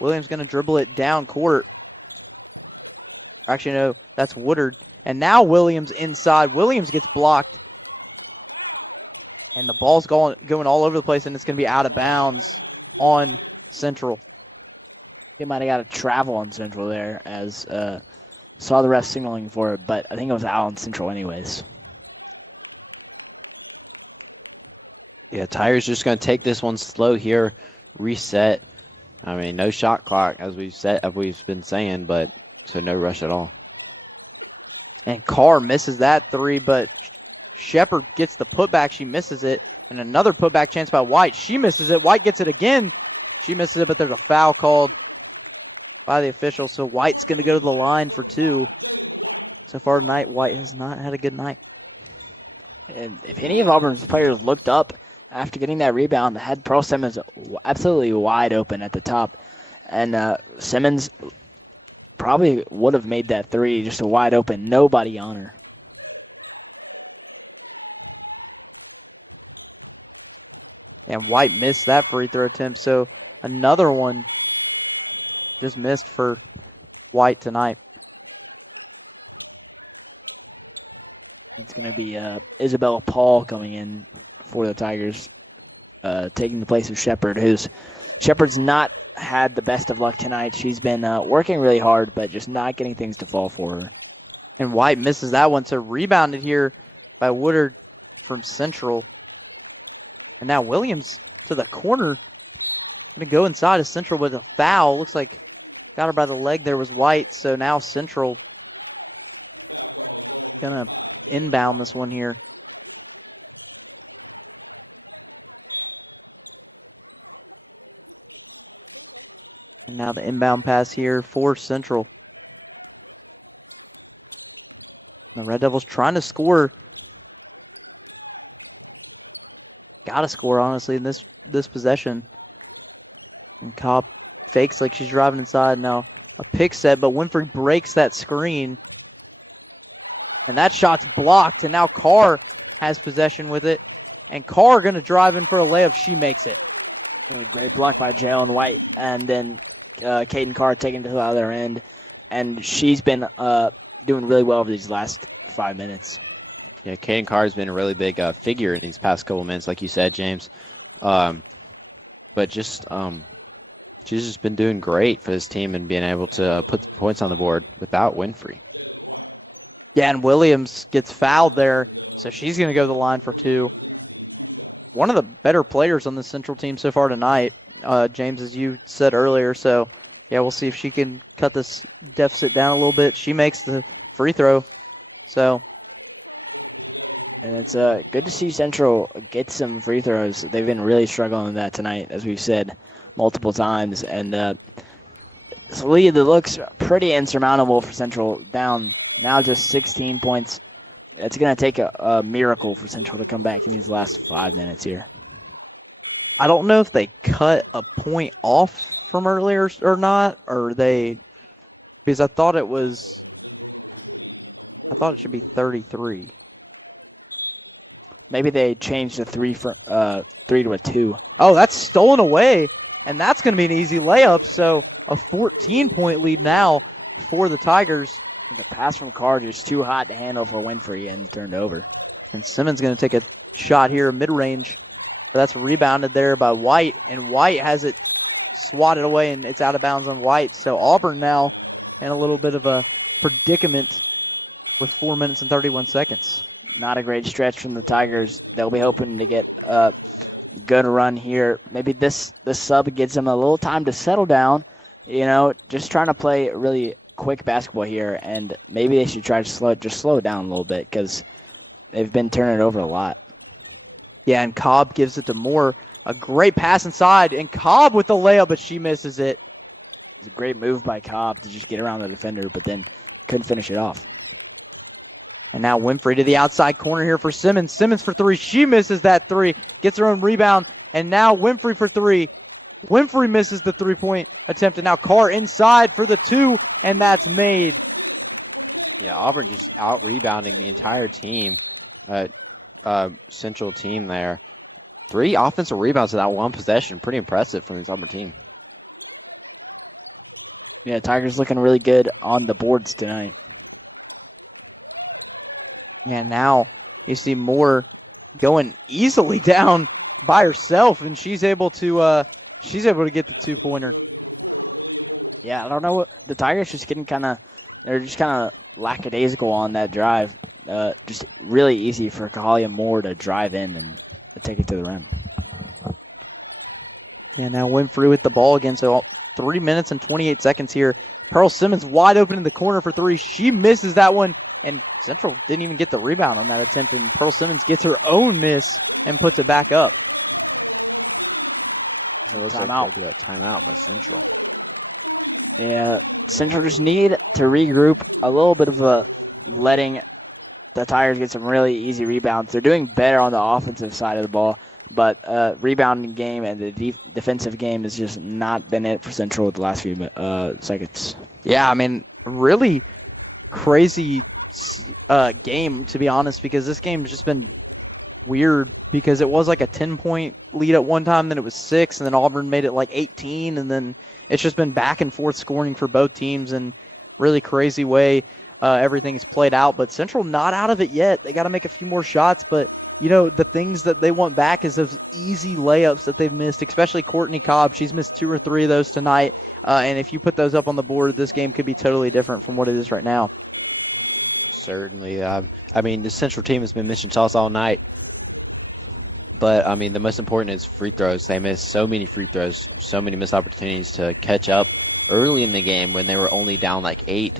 Williams going to dribble it down court. Actually, no, that's Woodard. And now Williams inside. Williams gets blocked. And the ball's going all over the place, and it's going to be out of bounds on Central. They might have got a travel on Central there, as saw the ref signaling for it, but I think it was out on Central anyways. Yeah, Tigers just going to take this one slow here, reset. I mean, no shot clock, as we've been saying, but so no rush at all. And Carr misses that 3, but Shepard gets the putback. She misses it. And another putback chance by White. She misses it. White gets it again. She misses it, but there's a foul called by the official. So White's going to go to the line for 2. So far tonight, White has not had a good night. And if any of Auburn's players looked up after getting that rebound, they had Pearl Simmons absolutely wide open at the top. And Simmons probably would have made that 3, just a wide open, nobody on her. And White missed that free throw attempt, so another one just missed for White tonight. It's going to be Isabella Paul coming in for the Tigers, taking the place of Shepard, Shepard's not had the best of luck tonight. She's been working really hard, but just not getting things to fall for her. And White misses that one, so rebounded here by Woodard from Central. And now Williams to the corner. Going to go inside of Central with a foul. Looks like got her by the leg there was White, so now Central going to inbound this one here. And now the inbound pass here for Central. The Red Devils trying to score. Got to score, honestly, in this possession. And Cobb fakes like she's driving inside. Now a pick set, but Winfrey breaks that screen. And that shot's blocked, and now Carr has possession with it. And Carr going to drive in for a layup. She makes it. Blocked by Jalen White, and then Caden Carr taking to the other end. And she's been doing really well over these last 5 minutes. Yeah, Caden Carr has been a really big figure in these past couple minutes, like you said, James. But just she's just been doing great for this team and being able to put the points on the board without Winfrey. Yeah, and Williams gets fouled there, so she's going to go to the line for 2. One of the better players on the Central team so far tonight, James, as you said earlier. So, yeah, we'll see if she can cut this deficit down a little bit. She makes the free throw. So, well, it's good to see Central get some free throws. They've been really struggling with that tonight, as we've said multiple times. And this lead that looks pretty insurmountable for Central, down now just 16 points. It's going to take a miracle for Central to come back for these last 5 minutes here. I don't know if they cut a point off from earlier or not, or they, because I thought it was, I thought it should be 33. Maybe they changed the 3 to a 2. Oh, that's stolen away, and that's going to be an easy layup. So a 14-point lead now for the Tigers. The pass from Carter is too hot to handle for Winfrey, and it turned over. And Simmons going to take a shot here mid-range. But that's rebounded there by White, and White has it swatted away, and it's out of bounds on White. So Auburn now in a little bit of a predicament with 4 minutes and 31 seconds. Not a great stretch from the Tigers. They'll be hoping to get a good run here. Maybe this sub gives them a little time to settle down. You know, just trying to play really quick basketball here, and maybe they should try to slow it down a little bit because they've been turning it over a lot. Yeah, and Cobb gives it to Moore. A great pass inside, and Cobb with the layup, but she misses it. It's a great move by Cobb to just get around the defender, but then couldn't finish it off. And now Winfrey to the outside corner here for Simmons. Simmons for 3. She misses that 3. Gets her own rebound. And now Winfrey for 3. Winfrey misses the 3-point attempt. And now Carr inside for the 2. And that's made. Auburn just out-rebounded the entire team. Central team there. 3 offensive rebounds in that one possession. Pretty impressive from the Auburn team. Yeah, Tigers looking really good on the boards tonight. And now you see Moore going easily down by herself, and she's able to get the 2-pointer. Yeah, I don't know what the Tigers just getting they're just kind of lackadaisical on that drive. Just really easy for Kahalia Moore to drive in and take it to the rim. And now Winfrey with the ball again, so 3 minutes and 28 seconds here. Pearl Simmons wide open in the corner for 3. She misses that one, and Central didn't even get the rebound on that attempt, and Pearl Simmons gets her own miss and puts it back up. Central just need to regroup, a little bit of letting the Tigers get some really easy rebounds. They're doing better on the offensive side of the ball, but rebounding game and the defensive game has just not been it for Central the last few seconds. Yeah, I mean, really crazy game, to be honest, because this game's just been weird because it was like a 10-point lead at one time, then it was 6, and then Auburn made it like 18, and then it's just been back and forth scoring for both teams, and really crazy way everything's played out. But Central not out of it yet. They got to make a few more shots, but you know, the things that they want back is those easy layups that they've missed, especially Courtney Cobb. She's missed 2 or 3 of those tonight, and if you put those up on the board, this game could be totally different from what it is right now. Certainly. I mean, the Central team has been missing shots all night. But, I mean, the most important is free throws. They missed so many free throws, so many missed opportunities to catch up early in the game when they were only down like 8.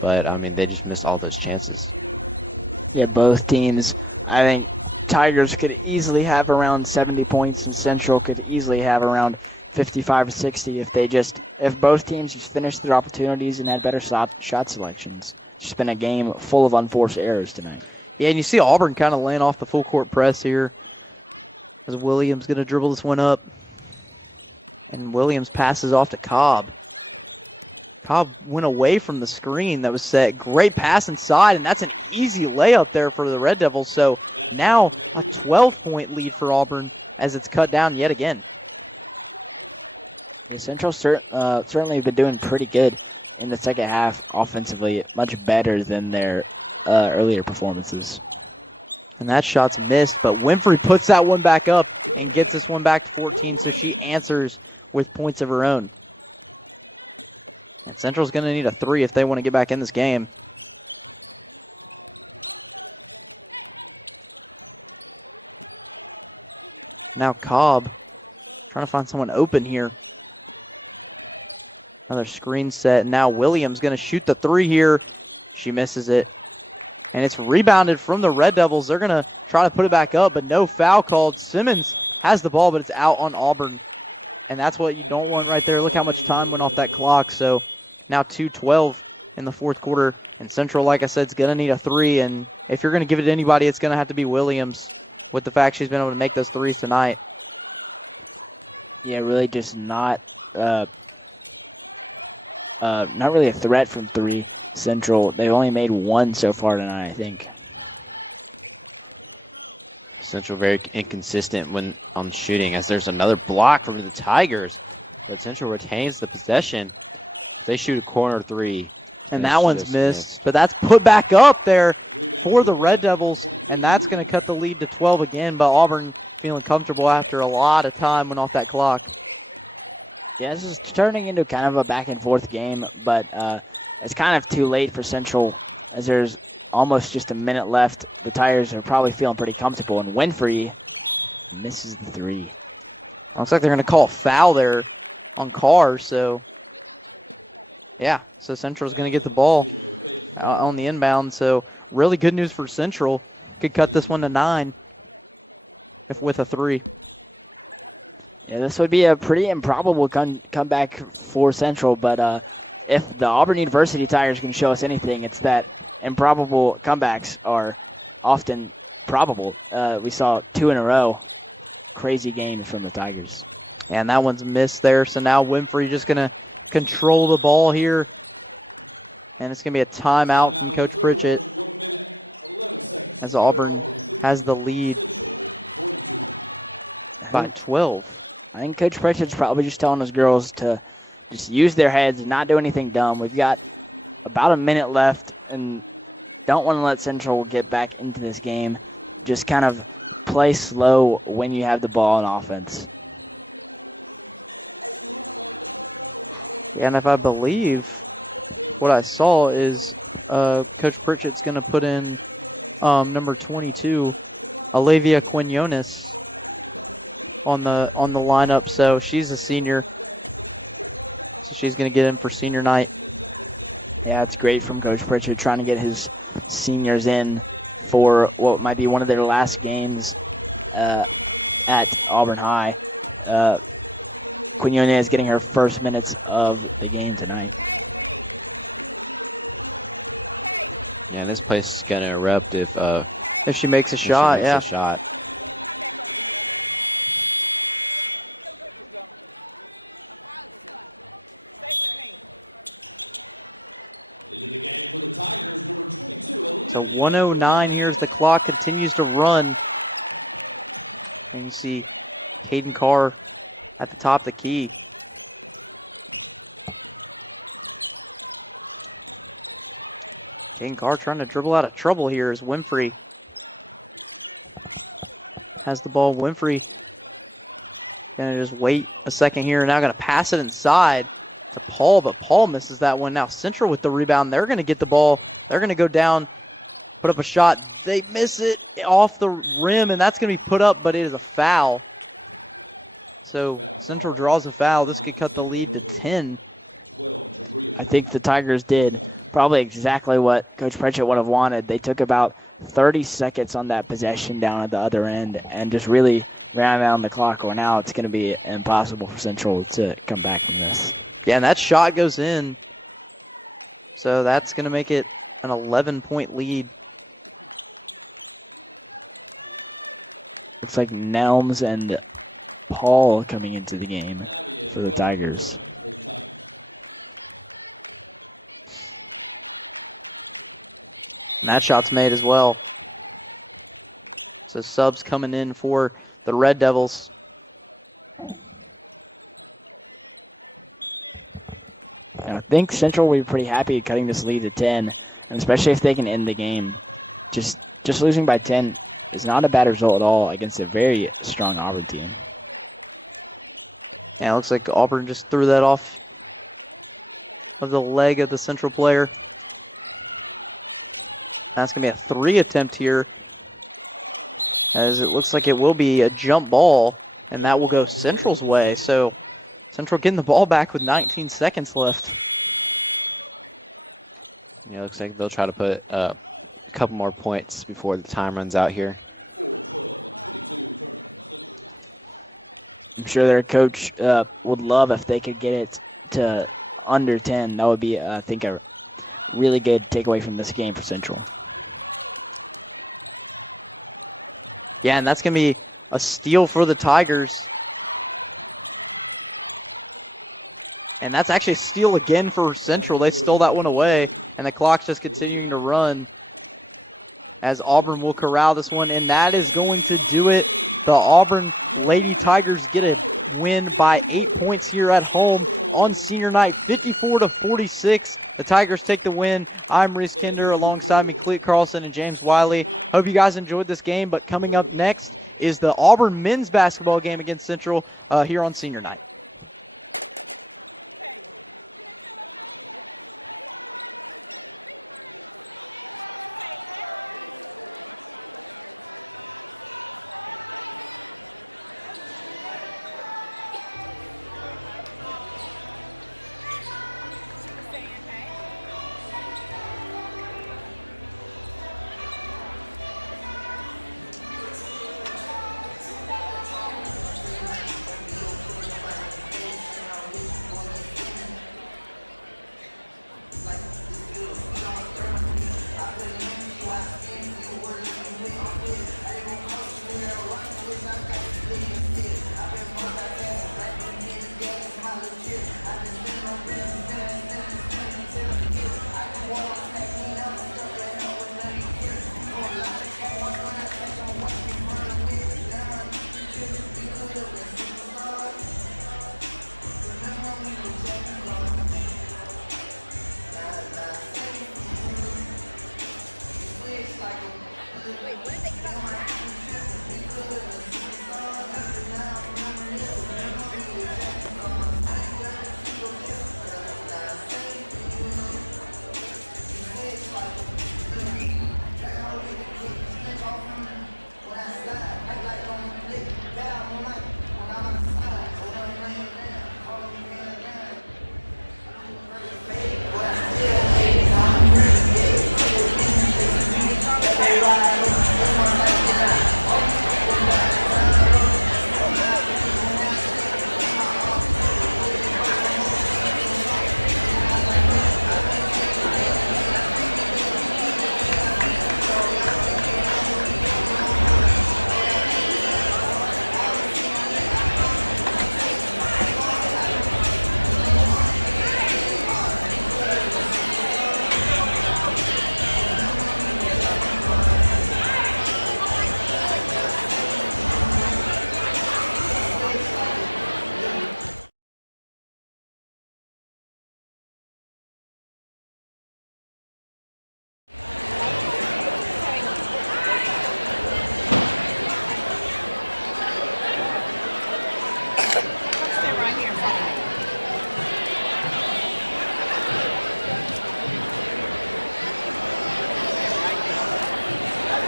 But, I mean, they just missed all those chances. Yeah, both teams. I think Tigers could easily have around 70 points, and Central could easily have around 55 or 60 if both teams just finished their opportunities and had better shot selections. It's just been a game full of unforced errors tonight. Yeah, and you see Auburn kind of laying off the full court press here. As Williams going to dribble this one up. And Williams passes off to Cobb. Cobb went away from the screen that was set. Great pass inside, and that's an easy layup there for the Red Devils. So now a 12-point lead for Auburn as it's cut down yet again. The Central certainly been doing pretty good in the second half offensively, much better than their earlier performances. And that shot's missed, but Winfrey puts that one back up and gets this one back to 14, so she answers with points of her own. And Central's going to need a 3 if they want to get back in this game. Now Cobb trying to find someone open here. Another screen set. Now Williams going to shoot the 3 here. She misses it. And it's rebounded from the Red Devils. They're going to try to put it back up, but no foul called. Simmons has the ball, but it's out on Auburn. And that's what you don't want right there. Look how much time went off that clock. So now 2:12 in the fourth quarter. And Central, like I said, is going to need a 3. And if you're going to give it to anybody, it's going to have to be Williams with the fact she's been able to make those 3s tonight. Yeah, really just not really a threat from three. Central, they've only made one so far tonight, I think. Central very inconsistent when on shooting, as there's another block from the Tigers. But Central retains the possession. They shoot a corner three. And that one's missed, but that's put back up there for the Red Devils, and that's going to cut the lead to 12 again, but Auburn feeling comfortable after a lot of time went off that clock. Yeah, this is turning into kind of a back and forth game, but it's kind of too late for Central as there's almost just a minute left. The Tigers are probably feeling pretty comfortable, and Winfrey misses the three. Looks like they're going to call a foul there on Carr, so yeah, so Central's going to get the ball on the inbound, so really good news for Central. Could cut this one to 9 with a 3. Yeah, this would be a pretty improbable comeback for Central, but if the Auburn University Tigers can show us anything, it's that improbable comebacks are often probable. We saw 2 in a row. Crazy game from the Tigers. And that one's missed there, so now Winfrey just going to control the ball here. And it's going to be a timeout from Coach Pritchett as Auburn has the lead by 12. I think Coach Pritchett's probably just telling his girls to just use their heads and not do anything dumb. We've got about a minute left and don't want to let Central get back into this game. Just kind of play slow when you have the ball on offense. And if I believe what I saw is Coach Pritchett's going to put in number 22, Olivia Quinones, on the lineup. So she's a senior. So she's going to get in for senior night. Yeah, it's great from Coach Pritchett trying to get his seniors in for what might be one of their last games at Auburn High. Quinones getting her first minutes of the game tonight. Yeah, this place is gonna erupt if she makes a shot. Yeah. Into the game for the Tigers, number 22. So 109 here as the clock continues to run. And you see Hayden Carr at the top of the key. Hayden Carr trying to dribble out of trouble here as Winfrey has the ball. Winfrey gonna just wait a second here. Now gonna pass it inside to Paul, but Paul misses that one. Now Central with the rebound. They're gonna get the ball. They're gonna go down, put up a shot. They miss it off the rim, and that's gonna be put up, but it is a foul. So Central draws a foul. This could cut the lead to 10. I think the Tigers did probably exactly what Coach Pritchett would have wanted. They took about 30 seconds on that possession down at the other end and just really ran down the clock. Well, now it's going to be impossible for Central to come back from this. Yeah, and that shot goes in. So that's going to make it an 11-point lead. Looks like Nelms and Paul coming into the game for the Tigers. And that shot's made as well. So subs coming in for the Red Devils. I think Central will be pretty happy cutting this lead to 10, and especially if they can end the game. Just losing by 10 is not a bad result at all against a very strong Auburn team. Yeah, it looks like Auburn just threw that off of the leg of the Central player. That's going to be a 3 attempt here, as it looks like it will be a jump ball, and that will go Central's way. So Central getting the ball back with 19 seconds left. Yeah, looks like they'll try to put a couple more points before the time runs out here. I'm sure their coach would love if they could get it to under 10. That would be, I think, a really good takeaway from this game for Central. Yeah, and that's going to be a steal for the Tigers. And that's actually a steal again for Central. They stole that one away, and the clock's just continuing to run as Auburn will corral this one, and that is going to do it. The Auburn Lady Tigers get a win by 8 points here at home on senior night, 54-46. The Tigers take the win. I'm Reese Kinder, alongside me, Cleet Carlson and James Wiley. Hope you guys enjoyed this game, but coming up next is the Auburn men's basketball game against Central here on senior night.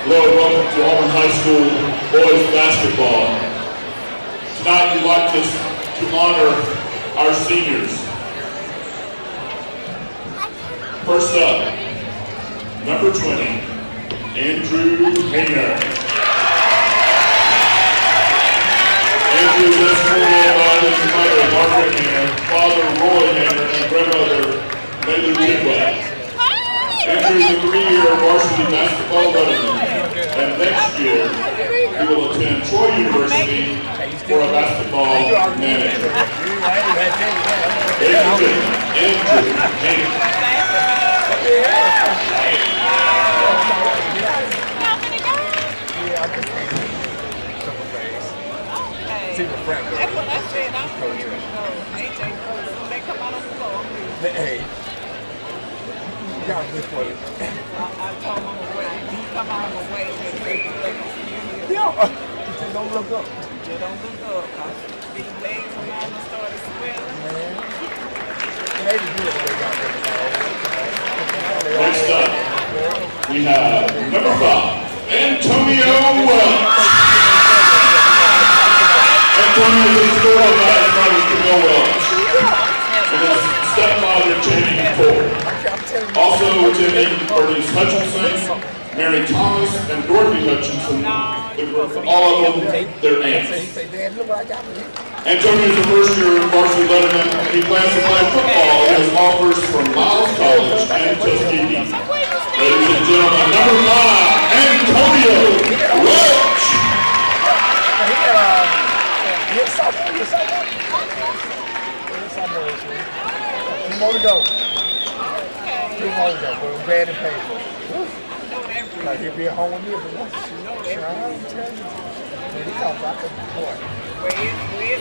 Hello and welcome to Auburn High School boys basketball. Tonight we'd like to honor our seniors. First up, number 20, Andrew Hayner. Andrew is escorted by his mother, Margaret Hayner, father, Roy Hayner, and grandmother, Maylou Tidwell. Andrew is a 3-year varsity basketball letterman, and next year he will attend Troy University for a basketball manager. Andrew Hayner. That's what I said. I'm from here. AJ first. When they come out on the floor, Hey, you got this for you. I told him away. He come out of the way and they can see you here. Yeah. Just don't look up. Just don't look up. Cause these legs when I started swelling. Maybe do it when they got them. Next up, we have number 5, Antonio Welch. Antonio is the girl of his brother, Camille Welch, and his stepfather, Jamie Cole. Also attending are these Hutchinson, Mary Thomas, and Dorothy Hutchinson, all of them their aunts. Antonio is a first-year varsity letterman, and he plans to play football in his offers from Miles College and Tuskegee. Ladies and gentlemen, number 5, Antonio Welch. Yes, I know. We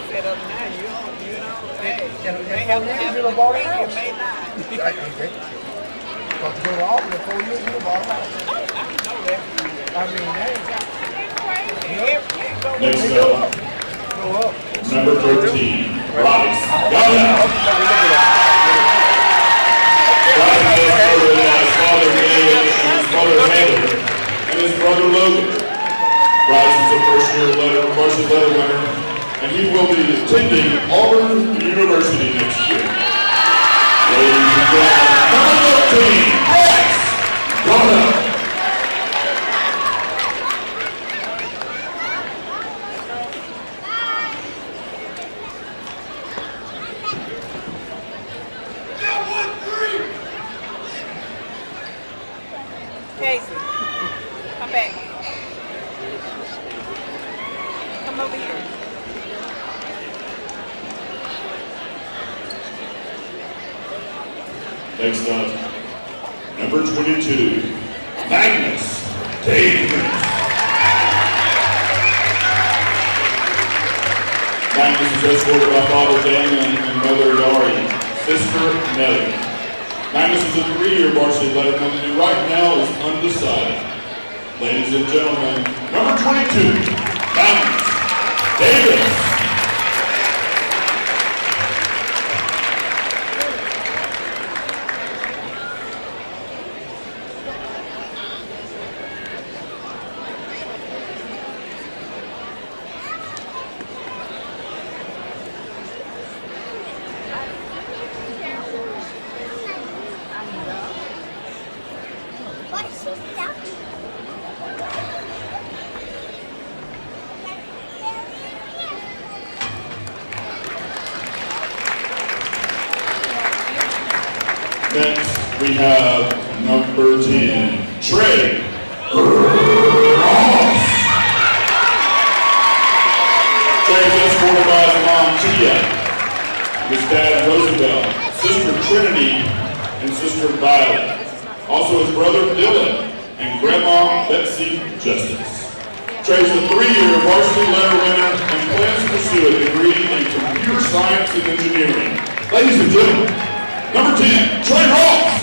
set up now, you know, hey, may have to have a break, you may not. But to go to Auburn in 4 years, you bought out. I know that. I mean, Next up, number 13, Bryce. Bryce is supported by his father, David, and his mother, Heather, and his brother, Logan. Bryce is a first-year varsity letter winner, and he will be attending Auburn University next year. Ladies and gentlemen, number 13, Bryce. Ghana. Casey, come back. Come over here. Next up, number 22, Magnus Davis. Magnus is escorted by father Damon and mother Dari, sister Nellie. Magnus is a 3-year varsity letterman and right now is undecided. Ladies and gentlemen, number 22, Magnus Davis. Next, we have number 10, Trey Ross. Trey is escorted by his mom, Tia, his dad, Roosevelt, sister Trinity, and sister Violet. Also his brother, Dylan, and grandma, Betsy Justice. Trey's a 3-year varsity letter winner and plans to pursue a degree in computer science and engineering. Ladies and gentlemen, number 10, Trey Ross.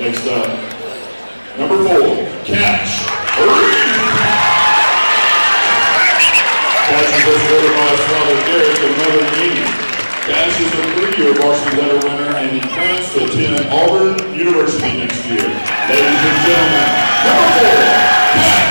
Next up, number 4, Cash. Cash is escorted by his father Derek and mother Amy. Cash is a 3-year varsity letter winner and he plans to attend Auburn University next year. Ladies and gentlemen, number 4, Cash.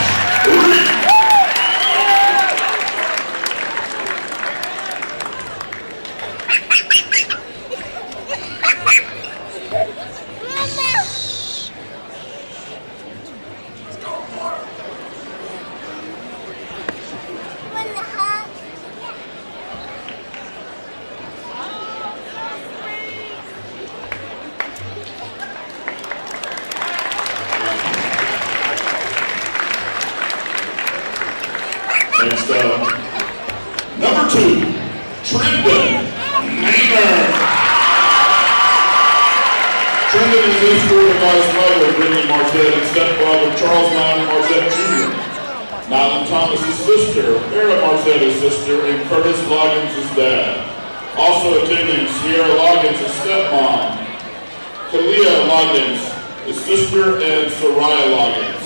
Next up, number 2, Trendon Maynard. Trendon is escorted by his mother, Brittany Marquette, and stepfather, Charles Nyland Marquette Jr. Nyland Thomas' sister, Farrah Marquette's sister, and Curtis Loggins' dad. Also attending, Sierra Loggins' stepmom, Kalia Loggins, his sister, and Soraya Loggins.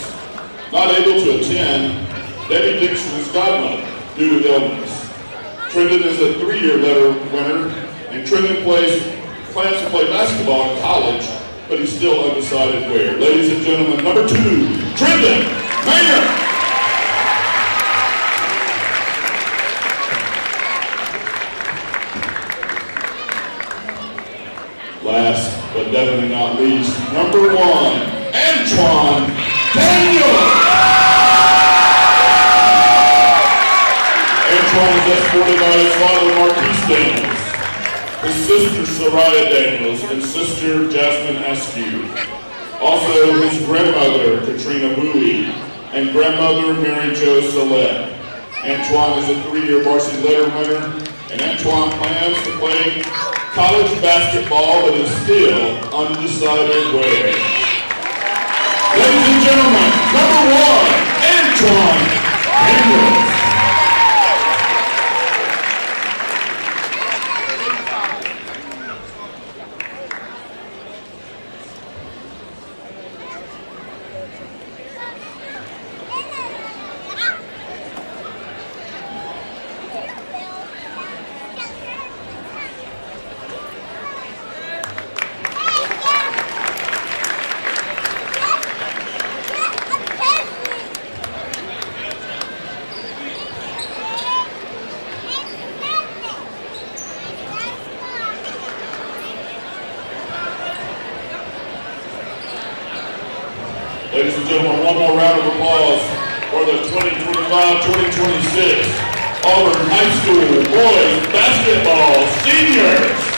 Not able to attend, Debbie Dixon's godmother due to illness. Trendon is a 3-year letter winner, and Trendon plans to play basketball in college, but he's still undecided where. Ladies and gentlemen, number 2, Trendon Maynard. Last but definitely not least, number 1, Antoine Daniel. Antoine is escorted by his father, Marquise Daniels, his sister, Soraya Daniels, and sister, Jasmine Askew. Also, his grandmother, Katrina Bowie, and grandmother, Mary Jo Salette. Antoine is a 3-year varsity letter winner, and Antoine plans to play college basketball, but is still undecided where. Ladies and gentlemen, number 1, Antoine Daniels. Ladies and gentlemen, one more round of applause for the 2025-2026 Auburn High School boys basketball seniors.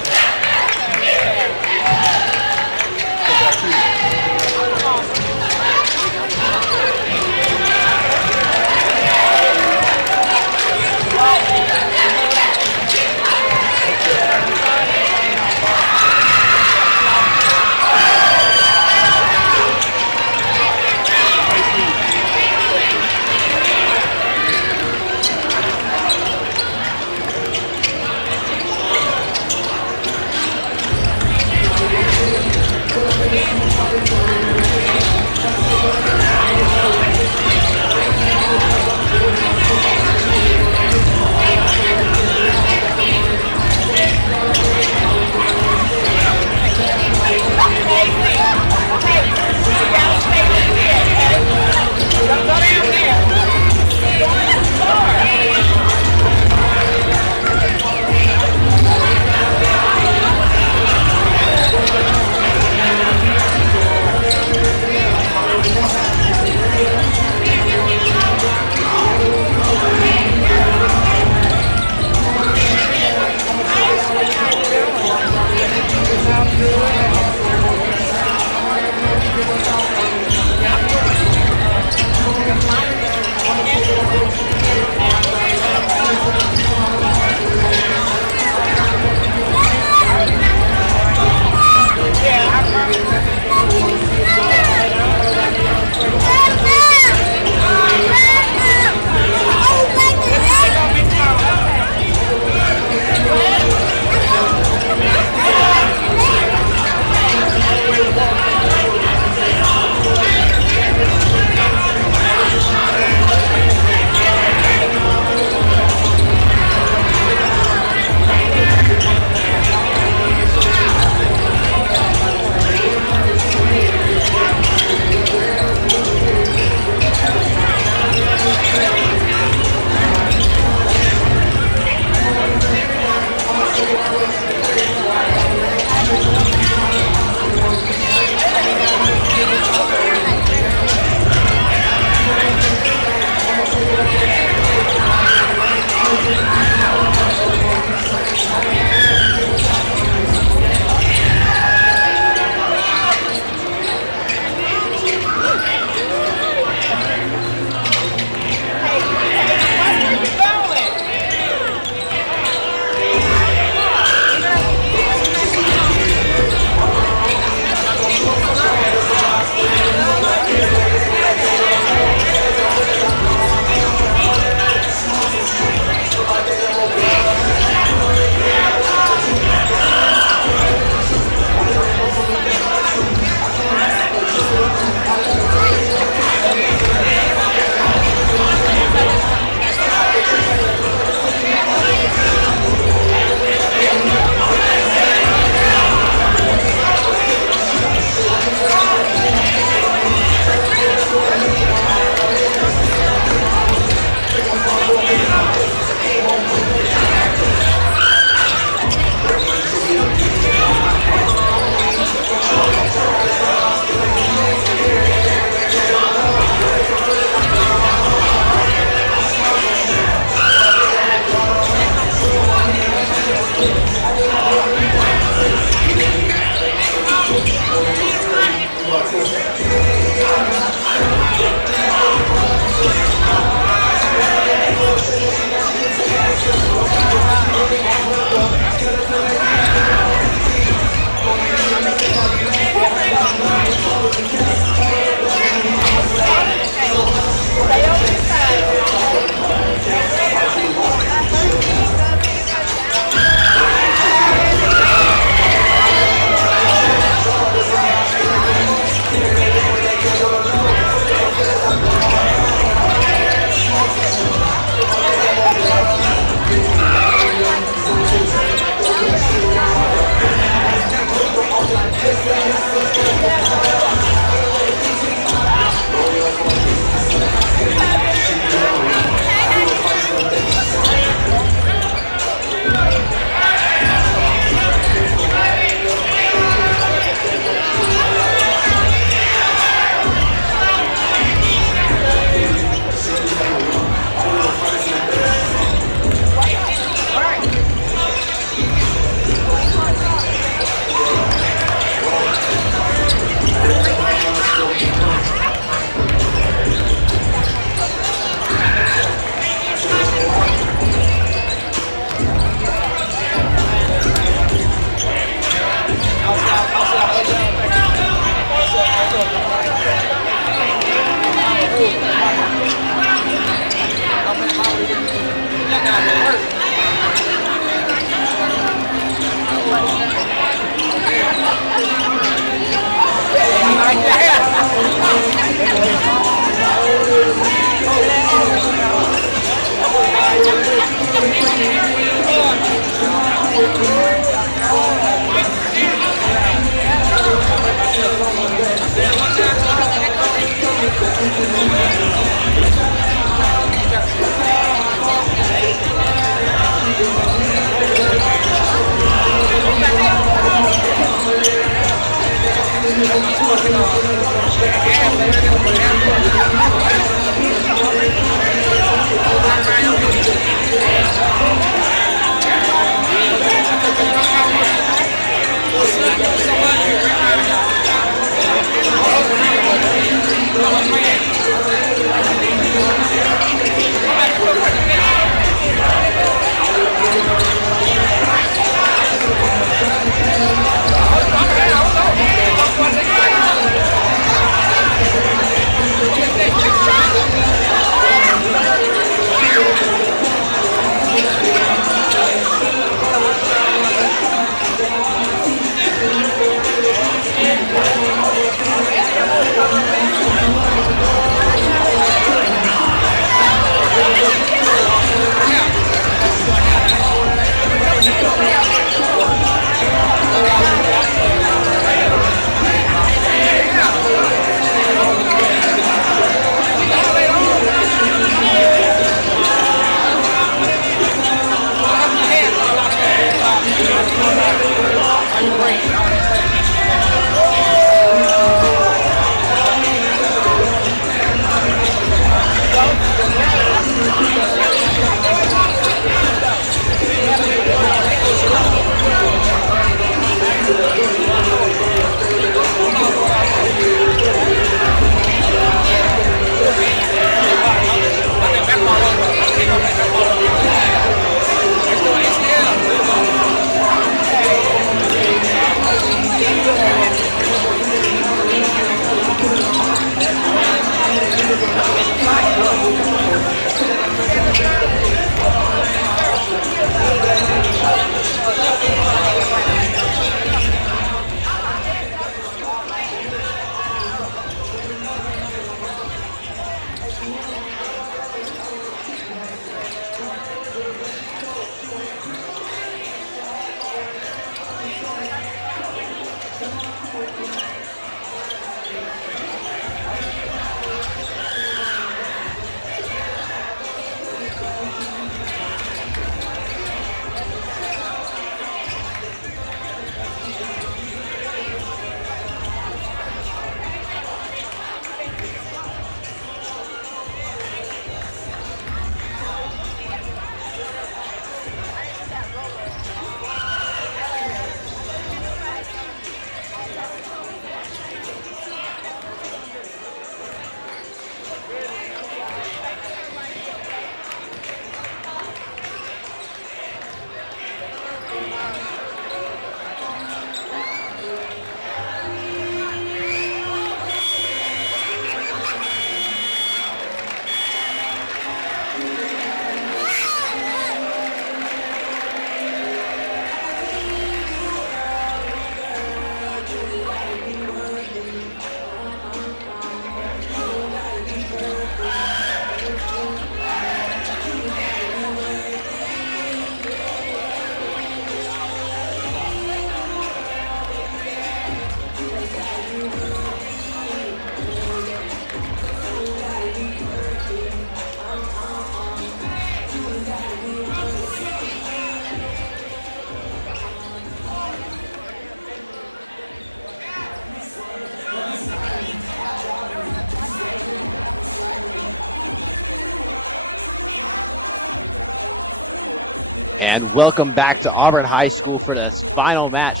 And welcome back to Auburn High School for this final match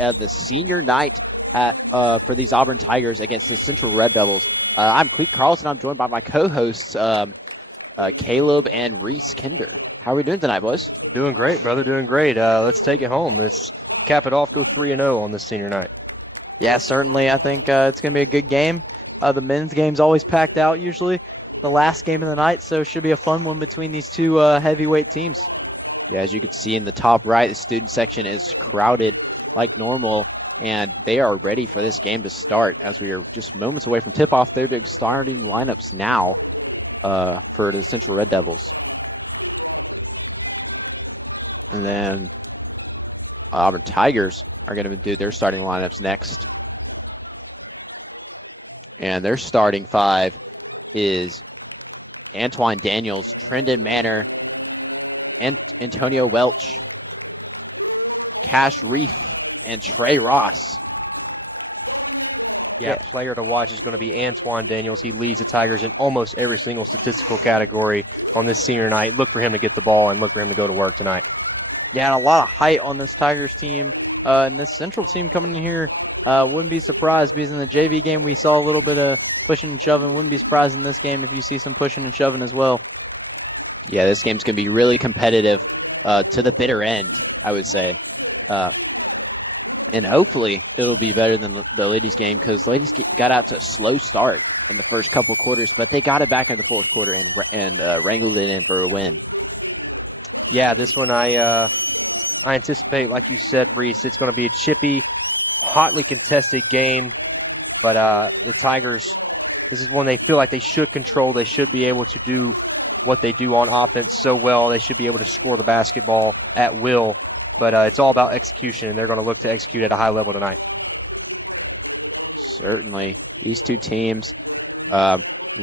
of the senior night for these Auburn Tigers against the Central Red Devils. I'm Clete Carlson. I'm joined by my co-hosts, Caleb and Reese Kendrick. How are we doing tonight, boys? Doing great, brother. Doing great. Let's take it home. Let's cap it off with 3-0 on this senior night. Yeah, certainly. I think it's going to be a good game. The men's game's always packed out usually. The last game of the night, so it should be a fun one between these two heavyweight teams. Yeah, as you can see in the top right, the student section is crowded like normal, and they are ready for this game to start as we are just moments away from tip-off. They're starting lineups now for the Central Red Devils. And then Auburn Tigers are going to do their starting lineups next. And their starting five is Antoine Daniels, Trendon Manor, and Antonio Welch, Cash Reef, and Trey Ross. Yeah, player to watch is going to be Antoine Daniels. He leads the Tigers in almost every single statistical category on this senior night. Look for him to get the ball and look for him to go to work tonight. Yeah, and a lot of height on this Tigers team. And this Central team coming in here, wouldn't be surprised because in the JV game we saw a little bit of pushing and shoving. Wouldn't be surprised in this game if you see some pushing and shoving as well. Yeah, this game's going to be really competitive to the bitter end, I would say. And hopefully it would be better than the ladies' game because the ladies got out to a slow start in the first couple of quarters, but they got it back in the fourth quarter and wrangled it in for a win. Yeah, this one I anticipate, like you said, Reese, it's going to be a chippy, hotly contested game. But the Tigers, this is one they feel like they should control. They should be able to do what they do on offense so well. They should be able to score the basketball at will. But it's all about execution, and they're going to look to execute at a high level tonight. Certainly. These two teams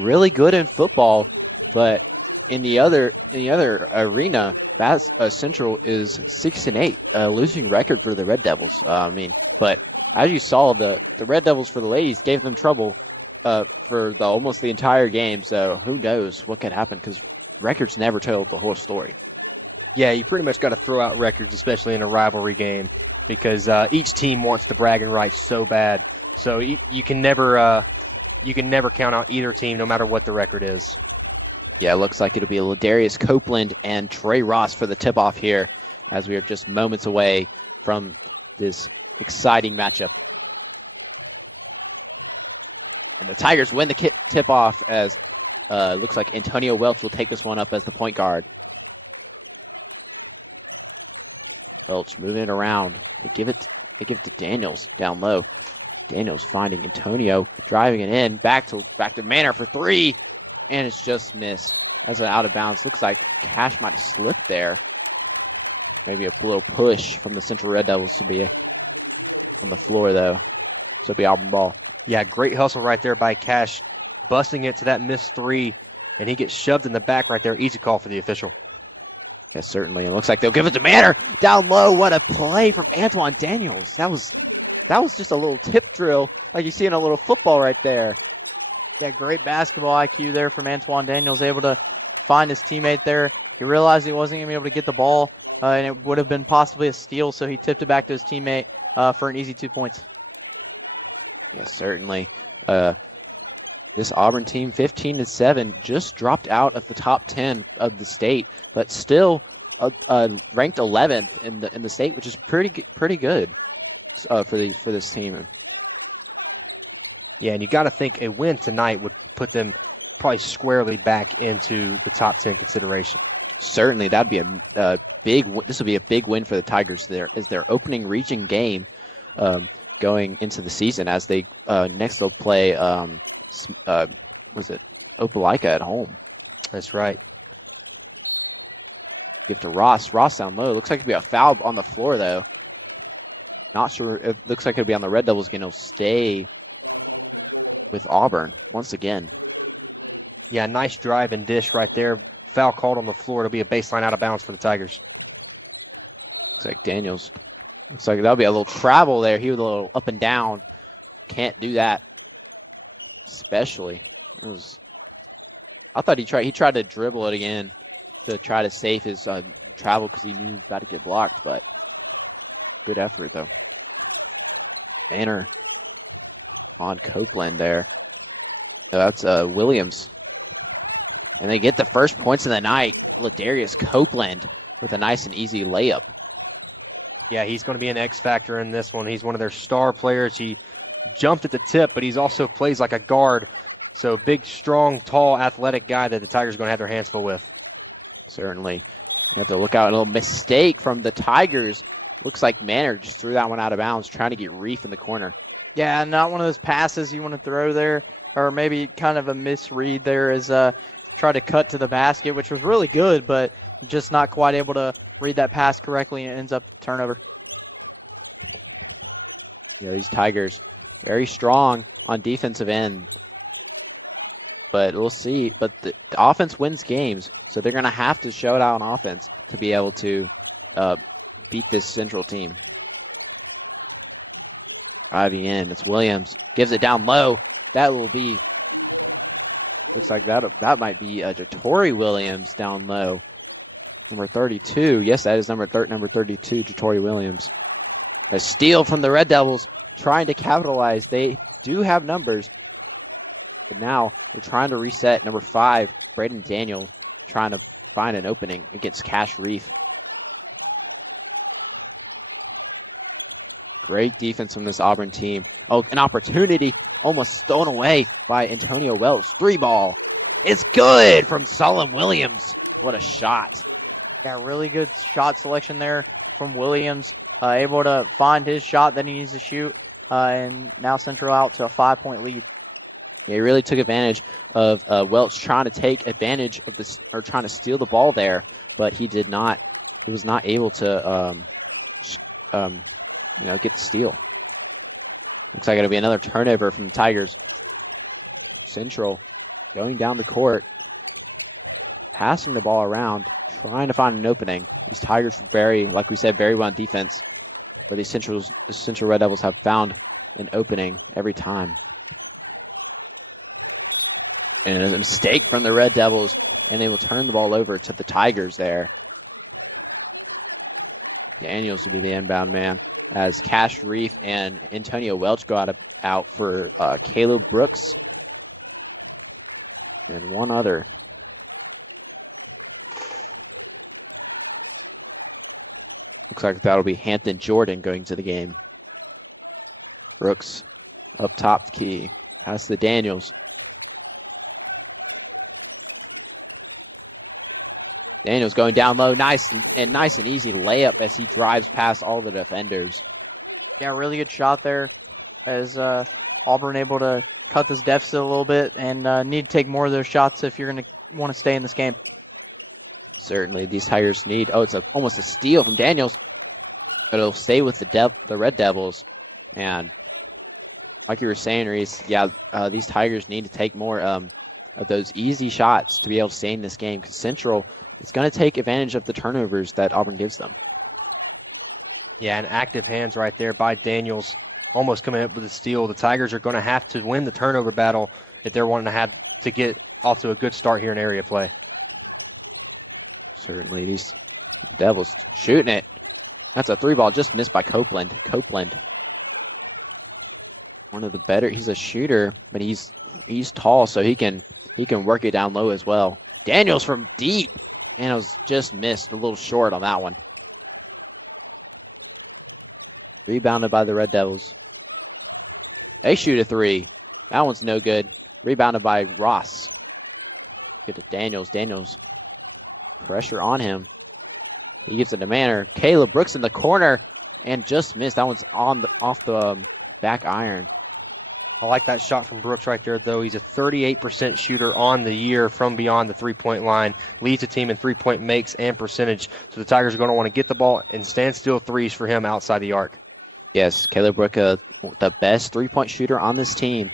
really good in football, but in the other arena, that's Central is 6-8, losing record for the Red Devils. But as you saw, the Red Devils for the ladies gave them trouble for almost the entire game. So who knows what can happen because records never tell the whole story. Yeah, you pretty much got to throw out records, especially in a rivalry game, because each team wants the bragging rights so bad. So you can never count out either team, no matter what the record is. Yeah, it looks like it'll be Ladarius Copeland and Trey Ross for the tip-off here, as we are just moments away from this exciting matchup. And the Tigers win the tip-off as looks like Antonio Welch will take this one up as the point guard. Welch moving it around. They give it to Daniels down low. Daniels finding Antonio, driving it in, back to Manor for three, and it's just missed. As an out of bounds. Looks like Cash might slip there. Maybe a little push from the Central Red Devils to be on the floor though. So it'll be Auburn ball. Yeah, great hustle right there by Cash, busting it to that missed three, and he gets shoved in the back right there. Easy call for the official. Yeah, certainly. It looks like they'll give it to Manor. Down low, what a play from Antoine Daniels. That was just a little tip drill, like you see in a little football right there. That great basketball IQ there from Antoine Daniels, able to find his teammate there. He realized he wasn't going to be able to get the ball, and it would have been possibly a steal, so he tipped it back to his teammate for an easy 2 points. Yeah, certainly. This Auburn team, 15-7, just dropped out of the top 10 of the state, but still ranked 11th in the state, which is pretty good for this team. Yeah, and you got to think a win tonight would put them probably squarely back into the top 10 consideration. Certainly, that'd be this would be a big win for the Tigers. It's their opening region game going into the season, as they next they'll play Opelika at home. That's right. Get to Ross down low. Looks like it'll be a foul on the floor though. Not sure. It looks like it'll be on the Red Devils. Going to stay with Auburn once again. Yeah, nice drive and dish right there. Foul called on the floor. It'll be a baseline out of bounds for the Tigers. Looks like Daniels. Looks like that'll be a little travel there. He was a little up and down. Can't do that. Especially. I thought he tried to dribble it again to try to save his travel because he got a good block, but good effort though. Manor on Copeland there. So that's Williams. And they get the first points of the night. Ladarius Copeland with a nice and easy layup. Yeah, he's going to be an X factor in this one. He's one of their star players. He jumped at the tip, but he's also plays like a guard. So big, strong, tall, athletic guy that the Tigers are going to have their hands full with. Certainly. You have to look out. A little mistake from the Tigers. Looks like Manor just threw that one out of bounds, trying to get Reef in the corner. Yeah, not one of those passes you want to throw there, or maybe kind of a misread there as try to cut to the basket, which was really good, but just not quite able to read that pass correctly, and it ends up turnover. Yeah, these Tigers very strong on defensive end. but we'll see. But the offense wins games, so they're going to have to show it out on offense to be able to beat this Central team. Driving in, it's Williams. Gives it down low. That will be, looks like that might be Jatori Williams down low. Number 32. Yes, that is number 32, Jatori Williams. A steal from the Red Devils, trying to capitalize. They do have numbers. And now they're trying to reset. Number 5, Braden Daniel, trying to find an opening against Cash Reef. Great defense from this Auburn team. Oh, an opportunity almost stolen away by Antonio Welch. Free ball. It's good from Solon Williams. What a shot. Yeah, really good shot selection there from Williams. Able to find his shot that he needs to shoot. And now Central out to a 5-point lead. They really took advantage of Welch trying to take advantage of this, or trying to steal the ball there, but he did not. He was not able to get the steal. Looks like it'll be another turnover from the Tigers. Central going down the court, passing the ball around, trying to find an opening. These Tigers very, like we said, very well on defense. But the Central Red Devils have found an opening every time. And a mistake from the Red Devils, and they return the ball over to the Tigers there. Daniels will be the inbound man, as Cash Reef and Antonio Welch go out for Caleb Brooks and one other. Looks like that'll be Hampton Jordan going to the game. Brooks up top key. That's the Daniels. Daniels going down low, nice and easy layup as he drives past all the defenders. Yeah, really good shot there, as Auburn able to cut this deficit a little bit, and need to take more of those shots if you're going to want to stay in this game. Certainly, these Tigers need. Oh, it's almost a steal from Daniels, but it'll stay with the Red Devils. And like you were saying, Reese, yeah, these Tigers need to take more of those easy shots to be able to stay in this game. Central is going to take advantage of the turnovers that Auburn gives them. Yeah, and active hands right there by Daniels, almost coming up with a steal. The Tigers are going to have to win the turnover battle if they're wanting to have to get off to a good start here in area play. Certainly, these Devils shooting it. That's a 3-ball just missed by Copeland. One of the better. He's a shooter, but he's tall, so he can work it down low as well. Daniels from deep. Daniels just missed, a little short on that one. Rebounded by the Red Devils. They shoot a 3. That one's no good. Rebounded by Ross. Get to Daniels. Pressure on him. He gets it to Manor. Caleb Brooks in the corner and just missed. That one's off the back iron. I like that shot from Brooks right there, though. He's a 38% shooter on the year from beyond the three-point line. Leads the team in three-point makes and percentage. So the Tigers are going to want to get the ball and stand still threes for him outside the arc. Yes, Caleb Brooks, the best three-point shooter on this team.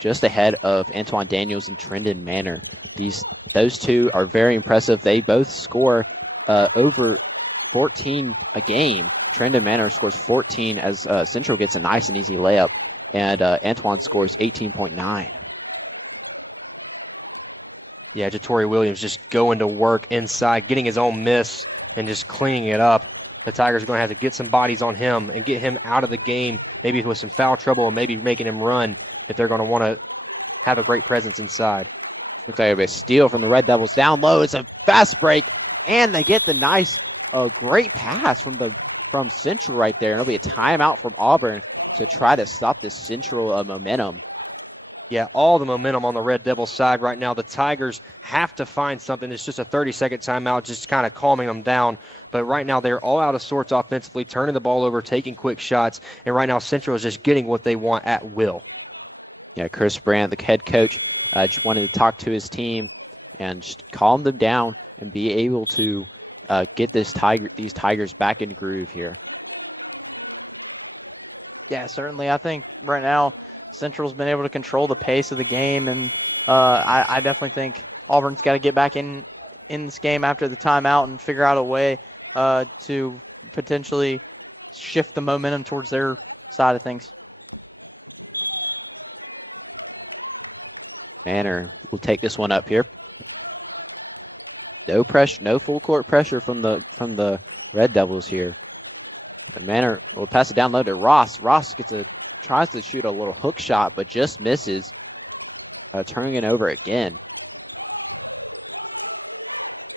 Just ahead of Antoine Daniels and Trendon Manor. Those two are very impressive. They both score over 14 a game. Trendon Manor scores 14 as Central gets a nice and easy layup, and Antoine scores 18.9. Yeah, Jatori Williams just going to work inside, getting his own miss and just cleaning it up. The Tigers are going to have to get some bodies on him and get him out of the game, maybe with some foul trouble or maybe making him run if they're going to want to have a great presence inside. Looks like a steal from the Red Devils down low. It's a fast break, and they get the nice, great pass from Central right there. It'll be a timeout from Auburn to try to stop this Central momentum. Yeah, all the momentum on the Red Devils side right now. The Tigers have to find something. It's just a 30-second timeout, just kind of calming them down. But right now they're all out of sorts offensively, turning the ball over, taking quick shots. And right now Central is just getting what they want at will. Yeah, Chris Brandt, the head coach, just wanted to talk to his team and just calm them down and be able to get these Tigers back in groove here. Yeah, certainly. I think right now Central's been able to control the pace of the game, and I definitely think Auburn's got to get back in this game after the timeout and figure out a way to potentially shift the momentum towards their side of things. Manor will take this one up here. No pressure, no full court pressure from the Red Devils here. And Manor will pass it down low to Ross. Ross tries to shoot a little hook shot, but just misses. Turning it over again.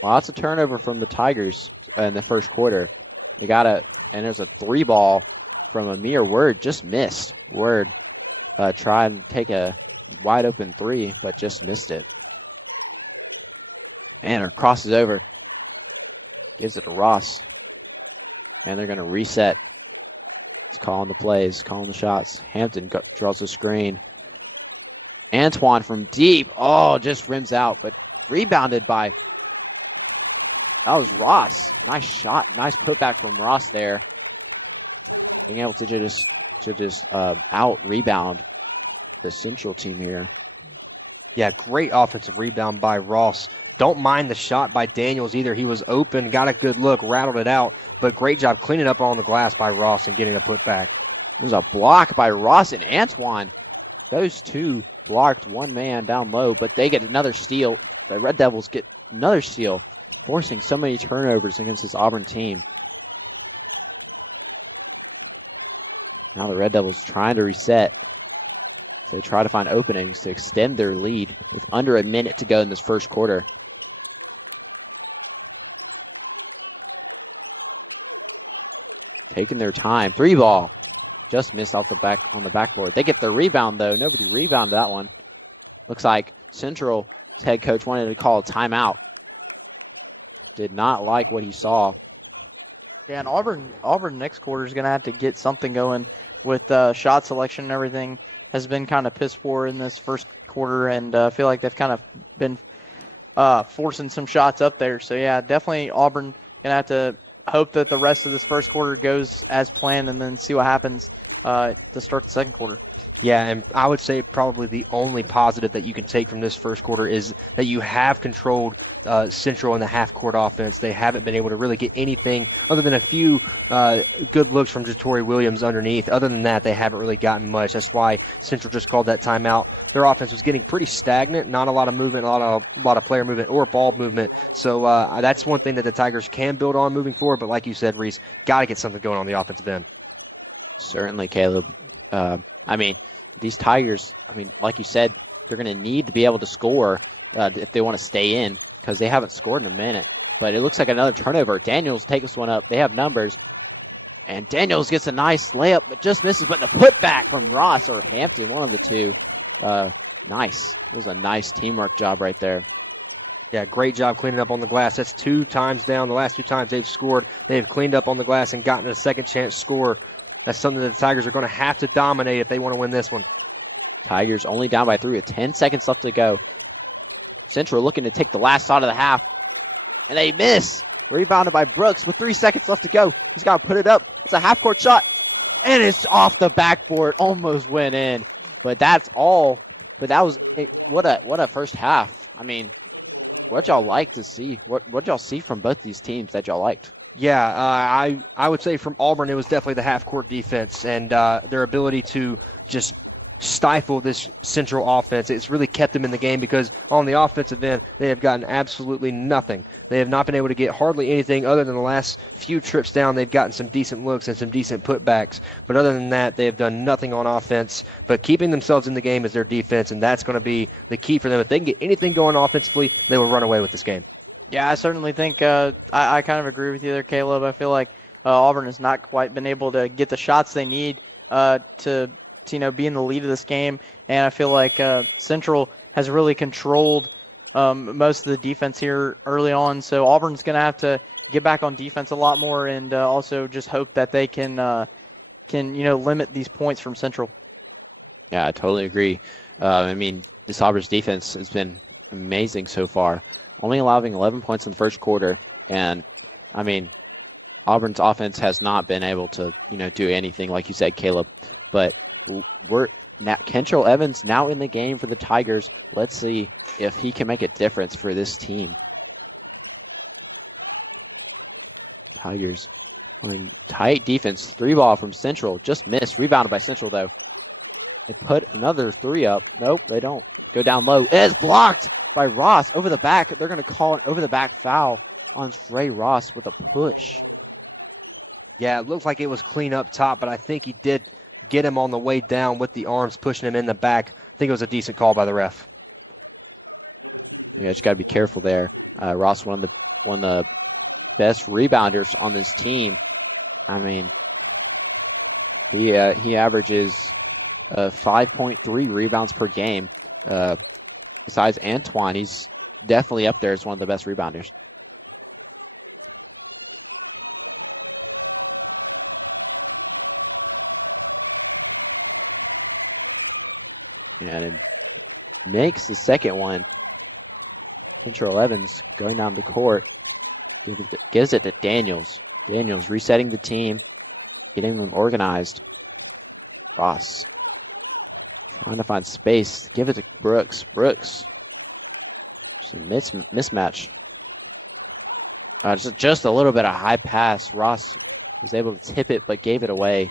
Lots of turnover from the Tigers in the first quarter. And there's a 3-ball from Amir. Word just missed. Word tried and take a wide open 3, but just missed it. And crosses over. Gives it to Ross. And they're going to reset. He's calling the plays, calling the shots. Hampton draws the screen. Antoine from deep. Oh, just rims out, but rebounded by. That was Ross. Nice shot. Nice putback from Ross there. Being able to just out rebound the Central team here. Yeah, great offensive rebound by Ross. Don't mind the shot by Daniels either. He was open, got a good look, rattled it out, but great job cleaning up on the glass by Ross and getting a putback. There's a block by Ross and Antoine. Those two blocked one man down low, but they get another steal. The Red Devils get another steal, forcing so many turnovers against this Auburn team. Now the Red Devils trying to reset. They try to find openings to extend their lead with under a minute to go in this first quarter. Taking their time. 3-ball. Just missed off the backboard. They get the rebound though. Nobody rebounded that one. Looks like Central head coach wanted to call a timeout. Did not like what he saw. Yeah, and Auburn next quarter is going to have to get something going with shot selection and everything. Has been kind of piss poor in this first quarter, and I feel like they've kind of been forcing some shots up there. So yeah, definitely Auburn gonna have to hope that the rest of this first quarter goes as planned, and then see what happens to start the second quarter. Yeah, and I would say probably the only positive that you can take from this first quarter is that you have controlled Central in the half-court offense. They haven't been able to really get anything other than a few good looks from Jatori Williams underneath. Other than that, they haven't really gotten much. That's why Central just called that timeout. Their offense is getting pretty stagnant, not a lot of movement, a lot of player movement or ball movement. So that's one thing that the Tigers can build on moving forward. But like you said, Reese, got to get something going on the offensive end. Certainly, Caleb. I mean, these Tigers, like you said, they're going to need to be able to score if they want to stay in, because they haven't scored in a minute. But it looks like another turnover. Daniels takes this one up. They have numbers. And Daniels gets a nice layup, but just misses. But the putback from Ross or Hampton, one of the two. Nice. It was a nice teamwork job right there. Yeah, great job cleaning up on the glass. That's 2 times down. The last 2 times they've scored, they've cleaned up on the glass and gotten a second chance score. That's something that the Tigers are going to have to dominate if they want to win this one. Tigers only down by 3 with 10 seconds left to go. Central looking to take the last shot of the half. And they miss. Rebounded by Brooks with 3 seconds left to go. He's got to put it up. It's a half-court shot. And it's off the backboard. Almost went in. But that's all. But that was, what a first half. I mean, what y'all like to see? What y'all see from both these teams that y'all liked? Yeah, I would say from Auburn, it was definitely the half-court defense and their ability to just stifle this Central offense. It's really kept them in the game, because on the offensive end, they have gotten absolutely nothing. They have not been able to get hardly anything other than the last few trips down. They've gotten some decent looks and some decent putbacks. But other than that, they have done nothing on offense. But keeping themselves in the game is their defense, and that's going to be the key for them. If they can get anything going offensively, they will run away with this game. Yeah, I certainly think I kind of agree with you there, Caleb. I feel like Auburn has not quite been able to get the shots they need to be in the lead of this game, and I feel like Central has really controlled most of the defense here early on. So Auburn's going to have to get back on defense a lot more, and also just hope that they can limit these points from Central. Yeah, I totally agree. I mean, this Auburn's defense has been amazing so far. Only allowing 11 points in the first quarter, and I mean, Auburn's offense has not been able to, do anything, like you said, Caleb. But now Kentrell Evans now in the game for the Tigers. Let's see if he can make a difference for this team. Tigers in tight defense. 3-ball from Central. Just missed. Rebounded by Central though. They put another 3 up. Nope, they don't. Go down low. It's blocked by Ross over the back. They're going to call an over the back foul on Trey Ross with a push. Yeah, it looks like it was clean up top, but I think he did get him on the way down with the arms, pushing him in the back. I think it was a decent call by the ref. Yeah, just got to be careful there. Ross, one of the best rebounders on this team. I mean, he averages 5.3 rebounds per game. Besides Antoine, he's definitely up there as one of the best rebounders. And makes the second one. Kentrell Evans going down the court. Gives it to Daniels. Daniels resetting the team, getting them organized. Ross trying to find space. Give it to Brooks. Brooks. Mismatch. Just a little bit of high pass. Ross was able to tip it, but gave it away.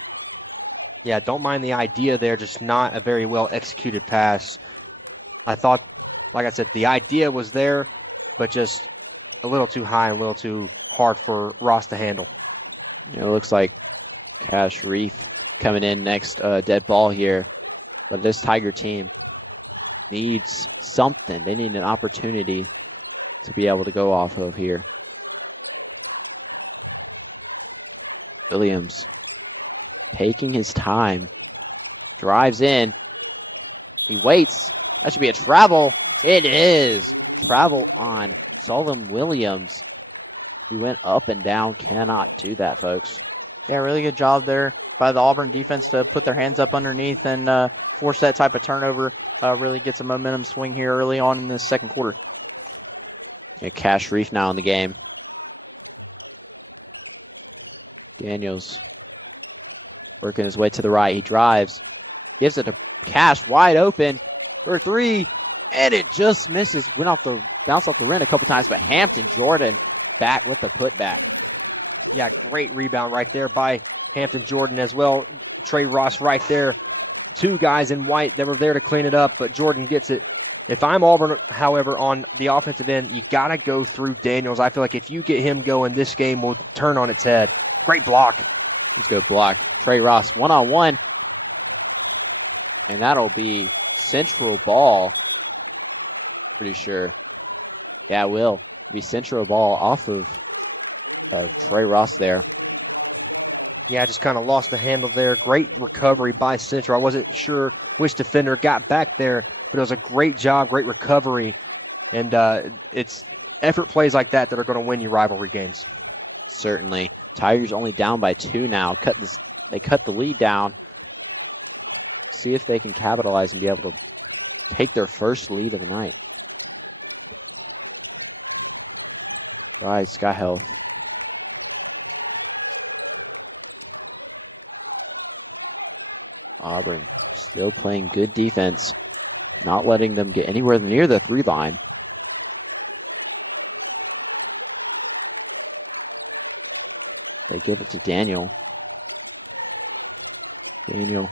Yeah, don't mind the idea there, just not a very well executed pass. I thought, like I said, the idea was there, but just a little too high, a little too hard for Ross to handle. It looks like Cash Reef coming in next, dead ball here. But this Tiger team needs something. They need an opportunity to be able to go off of here. Williams taking his time. Drives in. He waits. That should be a travel. It is. Travel on Sullivan Williams. He went up and down. Cannot do that, folks. Yeah, really good job there by the Auburn defense to put their hands up underneath and force that type of turnover. Really gets a momentum swing here early on in the second quarter. And Cash Reef now in the game. Daniels working his way to the right. He drives. Gives it to Cash wide open for 3. And it just misses. Bounced off the rim a couple times, but Hampton Jordan back with the putback. Yeah, great rebound right there by Hampton Jordan as well. Trey Ross right there. 2 guys in white that were there to clean it up, but Jordan gets it. If I'm Auburn, however, on the offensive end, you got to go through Daniels. I feel like if you get him going, this game will turn on its head. Great block. Good block. Trey Ross one-on-one. And that'll be Central ball. Pretty sure. Yeah, it will be Central ball off of Trey Ross there. Yeah, just kind of lost the handle there. Great recovery by Central. I wasn't sure which defender got back there, but it was a great job, great recovery. And it's effort plays like that that are going to win you rivalry games. Certainly. Tigers only down by 2 now. They cut the lead down. See if they can capitalize and be able to take their first lead of the night. Right, Scott Hill. Auburn still playing good defense, not letting them get anywhere near the 3 line. They give it to Daniel. Daniel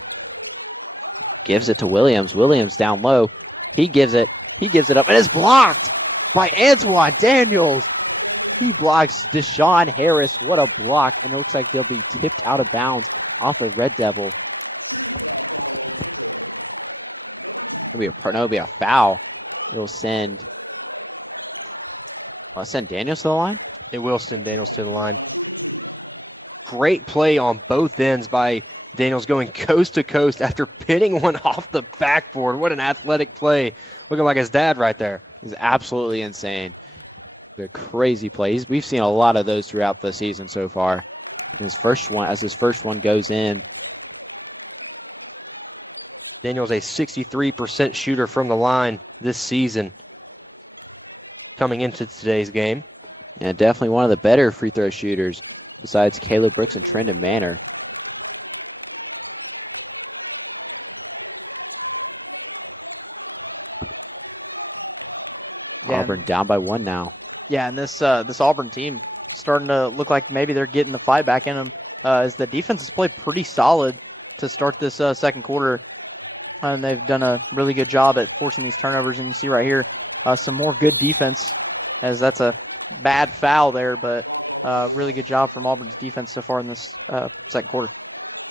gives it to Williams. Williams down low. He gives it up, and it's blocked by Antoine Daniels. He blocks Deshaun Harris. What a block. And it looks like they'll be kicked out of bounds off the Red Devil. It'll be a foul. It'll send Daniels to the line? It will send Daniels to the line. Great play on both ends by Daniels, going coast to coast after pinning one off the backboard. What an athletic play. Looking like his dad right there. He's absolutely insane. They're crazy plays. We've seen a lot of those throughout the season so far. His first one goes in. Daniel's a 63% shooter from the line this season coming into today's game. Yeah, definitely one of the better free throw shooters besides Caleb Brooks and Trendon Manor. Yeah. Auburn down by 1 now. Yeah, and this Auburn team starting to look like maybe they're getting the fight back in them. As the defense has played pretty solid to start this second quarter, and they've done a really good job at forcing these turnovers. And you see right here some more good defense, as that's a bad foul there, but really good job from Auburn's defense so far in this second quarter.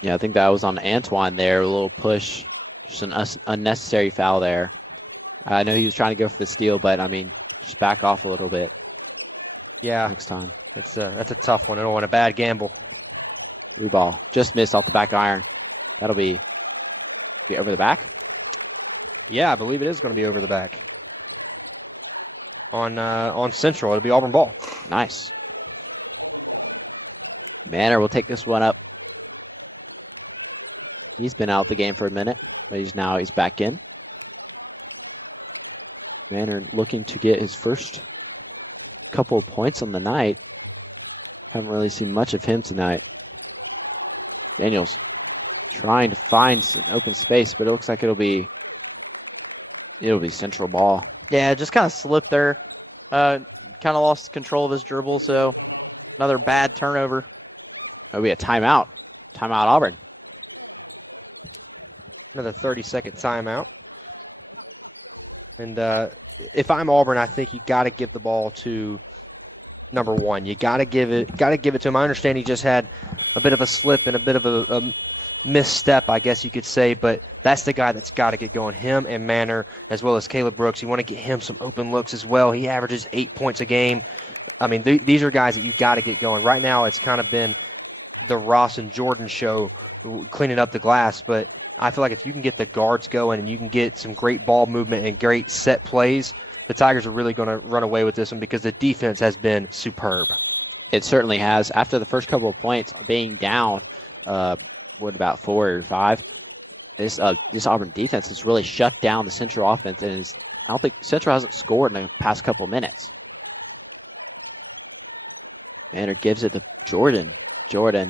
Yeah, I think that was on Antoine there, a little push, just an unnecessary foul there. I know he was trying to go for the steal, but I mean, just back off a little bit. Yeah, next time. That's a tough one. I don't want a bad gamble. Blue ball, just missed off the back iron. That'll be over the back? Yeah, I believe it is going to be over the back. On Central, it'll be Auburn ball. Nice. Manor will take this one up. He's been out of the game for a minute, but he's back in. Manor looking to get his first couple of points on the night. Haven't really seen much of him tonight. Daniels trying to find some open space, but it looks like it'll be Central ball. Yeah, just kind of slipped there. Kind of lost control of his dribble, so another bad turnover. That'll be a timeout. Timeout Auburn. Another 30-second timeout. And if I'm Auburn, I think you got to get the ball to number 1. You got to give it to him. I understand he just had a bit of a slip and a bit of a misstep, I guess you could say, but that's the guy that's got to get going. Him and Manor, as well as Caleb Brooks. You want to get him some open looks as well. He averages 8 points a game. I mean, these are guys that you got to get going. Right now, it's kind of been the Ross and Jordan show, cleaning up the glass, but I feel like if you can get the guards going and you can get some great ball movement and great set plays, the Tigers are really going to run away with this one because the defense has been superb. It certainly has. After the first couple of points, being down, about 4 or 5, this Auburn defense has really shut down the Central offense, and I don't think Central hasn't scored in the past couple minutes. Manor gives it to Jordan. Jordan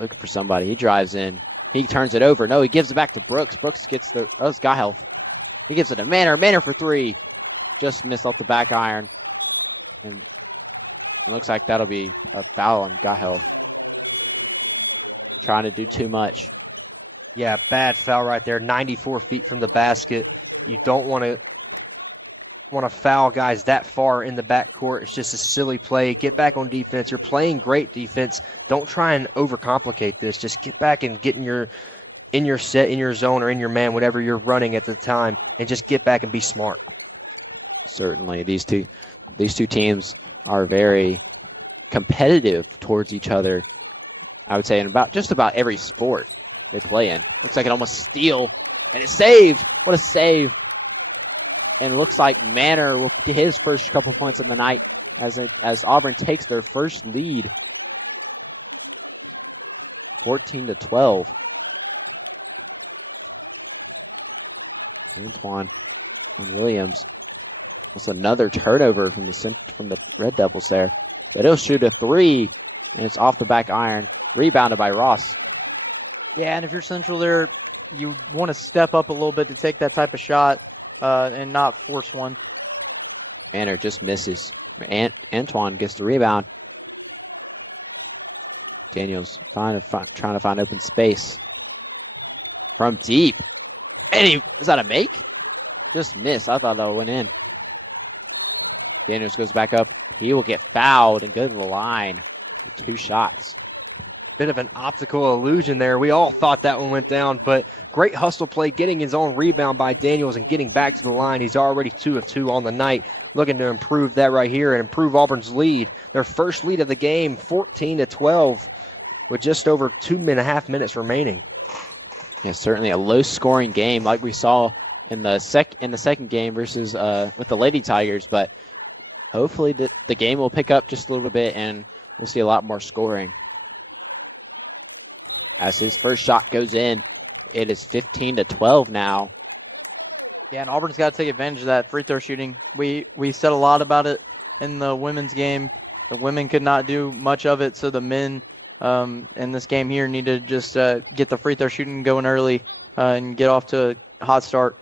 looks for somebody. He drives in. He turns it over. No, he gives it back to Brooks. Brooks gets the, it's Gahel. He gives it to Manor. Manor for 3. Just missed off the back iron. It looks like that'll be a foul on Gahel. Trying to do too much. Yeah, bad foul right there. 94 feet from the basket. You don't want to foul guys that far in the backcourt. It's just a silly play. Get back on defense. You're playing great defense. Don't try and overcomplicate this. Just get back and get in your set, in your zone, or in your man, whatever you're running at the time, and just get back and be smart. Certainly, these two teams are very competitive towards each other. I would say in just about every sport they play in. Looks like an almost steal and a save. What a save! And it looks like Manor with his first couple points of the night as Auburn takes their first lead, 14-12. Antoine Williams. It's another turnover from the Red Devils there. But he'll shoot a 3, and it's off the back iron, rebounded by Ross. Yeah, and if you're Central there, you want to step up a little bit to take that type of shot and not force one. Manor just misses. Antoine gets the rebound. Daniels trying to find open space. From deep. And was that a make? Just missed. I thought that went in. Daniels goes back up. He will get fouled and go to the line. 2 shots. Bit of an optical illusion there. We all thought that one went down, but great hustle play, getting his own rebound by Daniels and getting back to the line. He's already 2 of 2 on the night. Looking to improve that right here and improve Auburn's lead. Their first lead of the game, 14-12, with just over 2.5 minutes remaining. Yeah, certainly a low-scoring game like we saw in the second game versus with the Lady Tigers, but hopefully the game will pick up just a little bit and we'll see a lot more scoring. As his first shot goes in, it is 15-12 now. Yeah, and Auburn's got to take advantage of that free throw shooting. We said a lot about it in the women's game. The women could not do much of it, so the men in this game here need to just get the free throw shooting going early and get off to a hot start.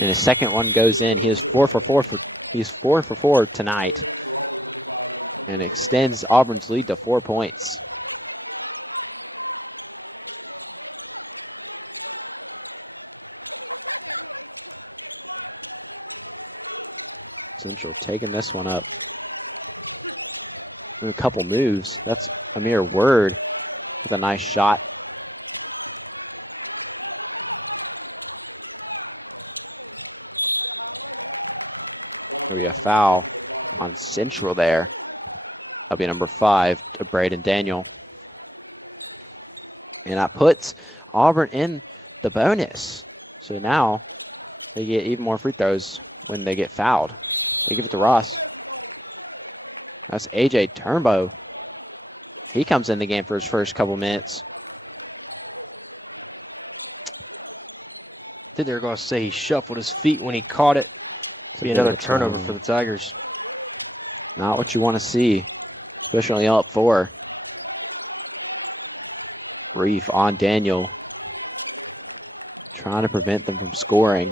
And the second one goes in. He is 4 for 4. He's 4 for 4 tonight. And it extends Auburn's lead to 4 points. Central taking this one up. In a couple moves. That's Amir Word with a nice shot. There's a foul on Central there. That'll be number 5 to Braden Daniel. And that puts Auburn in the bonus. So now they get even more free throws when they get fouled. They give it to Ross. That's AJ Turnbow. He comes in the game for his first couple minutes. I think they were going to say he shuffled his feet when he caught it. Be another turnover for the Tigers. Not what you want to see, especially up 4. Reef on Daniel, trying to prevent them from scoring.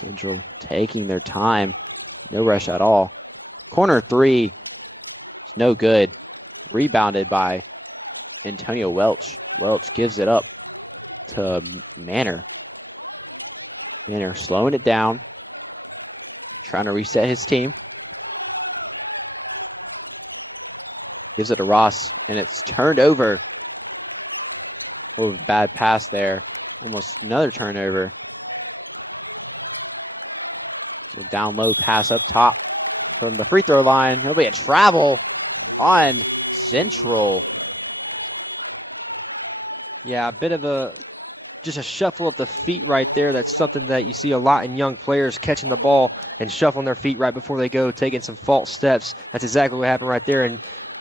Central taking their time, no rush at all. Corner 3, no good. Rebounded by Antonio Welch. Welch gives it up to Manor. Manor slowing it down, trying to reset his team. Gives it to Ross, and it's turned over. Oh, bad pass there. Almost another turnover. The down low pass up top from the free throw line. There'll be a travel on Central. Yeah, a bit of just a shuffle of the feet right there. That's something that you see a lot in young players, catching the ball and shuffling their feet right before they go, taking some false steps. That's exactly what happened right there. And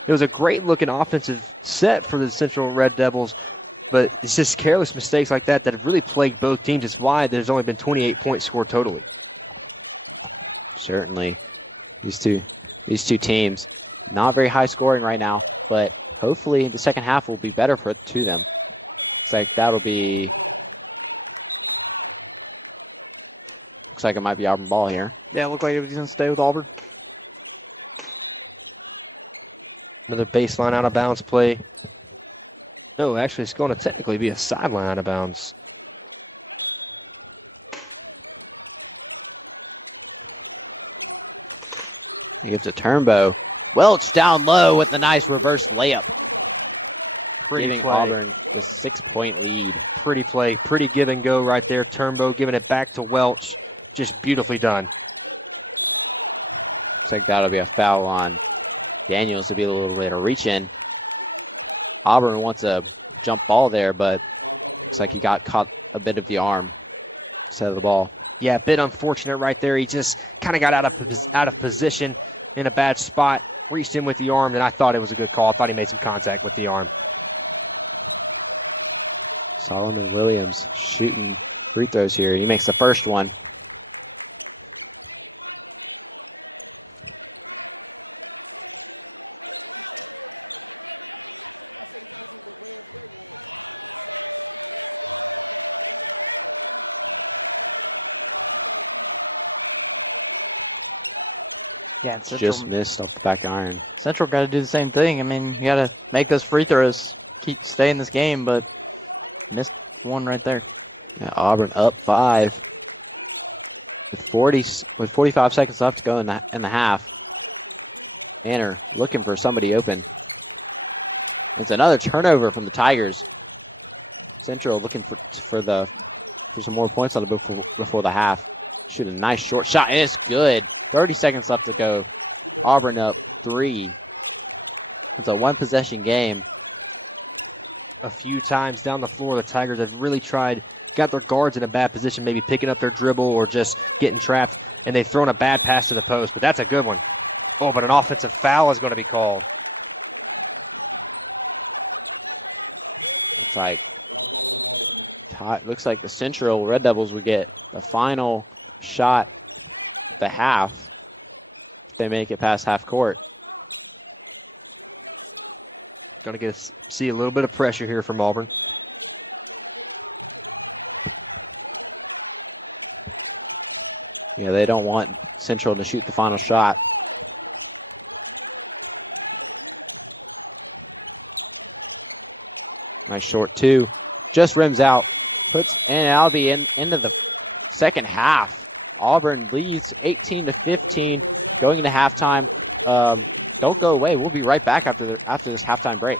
it was a great looking offensive set for the Central Red Devils, but it's just careless mistakes like that that have really plagued both teams. It's why there's only been 28 points scored total. Certainly, these two teams, not very high scoring right now, but hopefully the second half will be better to them. Looks like that'll be, looks like it might be Auburn ball here. Yeah, it looked like it was going to stay with Auburn. Another baseline out of bounds play. No, actually it's going to technically be a sideline out of bounds. He gets a Turnbow. Welch down low with a nice reverse layup. Giving Auburn a 6-point lead. Pretty play, pretty give and go right there. Turnbow giving it back to Welch. Just beautifully done. Looks like that'll be a foul on Daniels. To be a little bit of reach in. Auburn wants a jump ball there, but looks like he got caught a bit of the arm instead of the ball. Yeah, a bit unfortunate right there. He just kind of got out of position in a bad spot, reached in with the arm, and I thought it was a good call. I thought he made some contact with the arm. Solomon Williams shooting free throws here. He makes the first one. Yeah, Just missed off the back iron. Central got to do the same thing. I mean, you got to make those free throws, stay in this game, but missed one right there. Yeah, Auburn up 5 with 45 seconds left to go in the half. Manor looking for somebody open. It's another turnover from the Tigers. Central looking for some more points on the before the half. Shooting a nice short shot, and it's good. 30 seconds left to go. Auburn up 3. It's a one-possession game. A few times down the floor, the Tigers have really got their guards in a bad position, maybe picking up their dribble or just getting trapped, and they've thrown a bad pass to the post, but that's a good one. Oh, but an offensive foul is going to be called. Looks like the Central Red Devils will get a final shot at the half if they make it past half court. Going to see a little bit of pressure here from Auburn. Yeah, they don't want Central to shoot the final shot. Nice short two. Just rims out. And that'll be end of the second half. Auburn leads 18 to 15 going into halftime. Don't go away. We'll be right back after this halftime break.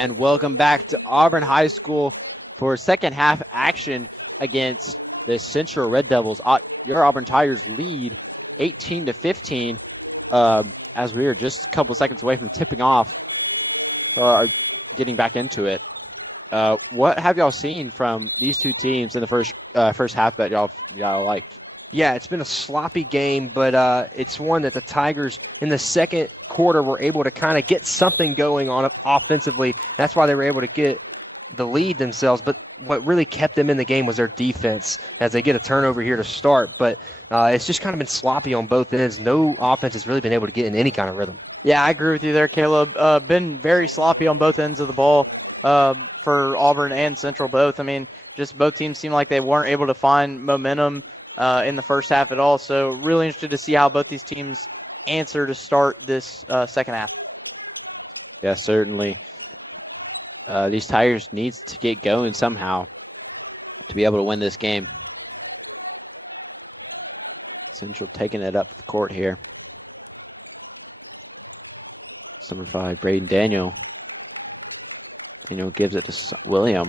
and welcome back to Auburn High School for second half action against the Central Red Devils. Your Auburn Tigers lead 18-15 as we are just a couple seconds away from tipping off or getting back into it. What have y'all seen from these two teams in the first half that y'all like? Yeah, it's been a sloppy game, but it's one that the Tigers in the second quarter were able to kind of get something going on offensively. That's why they were able to get the lead themselves. But what really kept them in the game was their defense as they get a turnover here to start. But it's just kind of been sloppy on both ends. No offense has really been able to get in any kind of rhythm. Yeah, I agree with you there, Caleb. Been very sloppy on both ends of the ball for Auburn and Central both. I mean, just both teams seem like they weren't able to find momentum in the first half at all. So really interested to see how both these teams answer to start this second half. Yeah, certainly. These Tigers need to get going somehow to be able to win this game. Central taking it up the court here. Centered by Braden Daniel. Daniel gives it to William.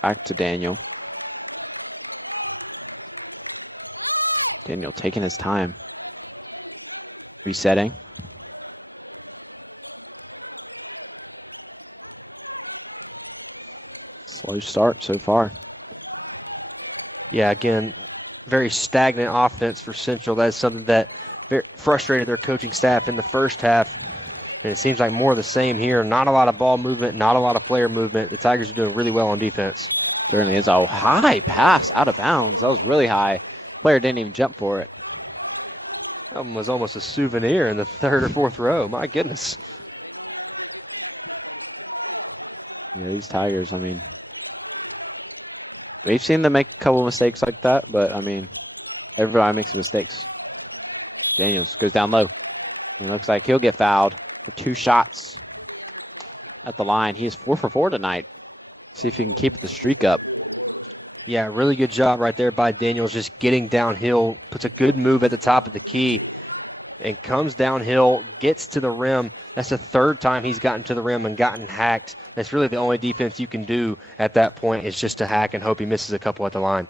Back to Daniel. Daniel taking his time. Resetting. Slow start so far. Yeah, again, very stagnant offense for Central. That's something that frustrated their coaching staff in the first half. And it seems like more of the same here. Not a lot of ball movement, not a lot of player movement. The Tigers are doing really well on defense. Certainly is a high pass out of bounds. That was really high. Player didn't even jump for it. That one was almost a souvenir in the third or fourth row. My goodness. Yeah, these Tigers, I mean, we've seen them make a couple mistakes like that, but I mean, everybody makes mistakes. Daniels goes down low. It looks like he'll get fouled for 2 shots at the line. He's 4 for 4 tonight. See if he can keep the streak up. Yeah, really good job right there by Daniels, just getting downhill, puts a good move at the top of the key, and comes downhill, gets to the rim. That's the 3rd time he's gotten to the rim and gotten hacked. That's really the only defense you can do at that point is just to hack and hope he misses a couple at the line.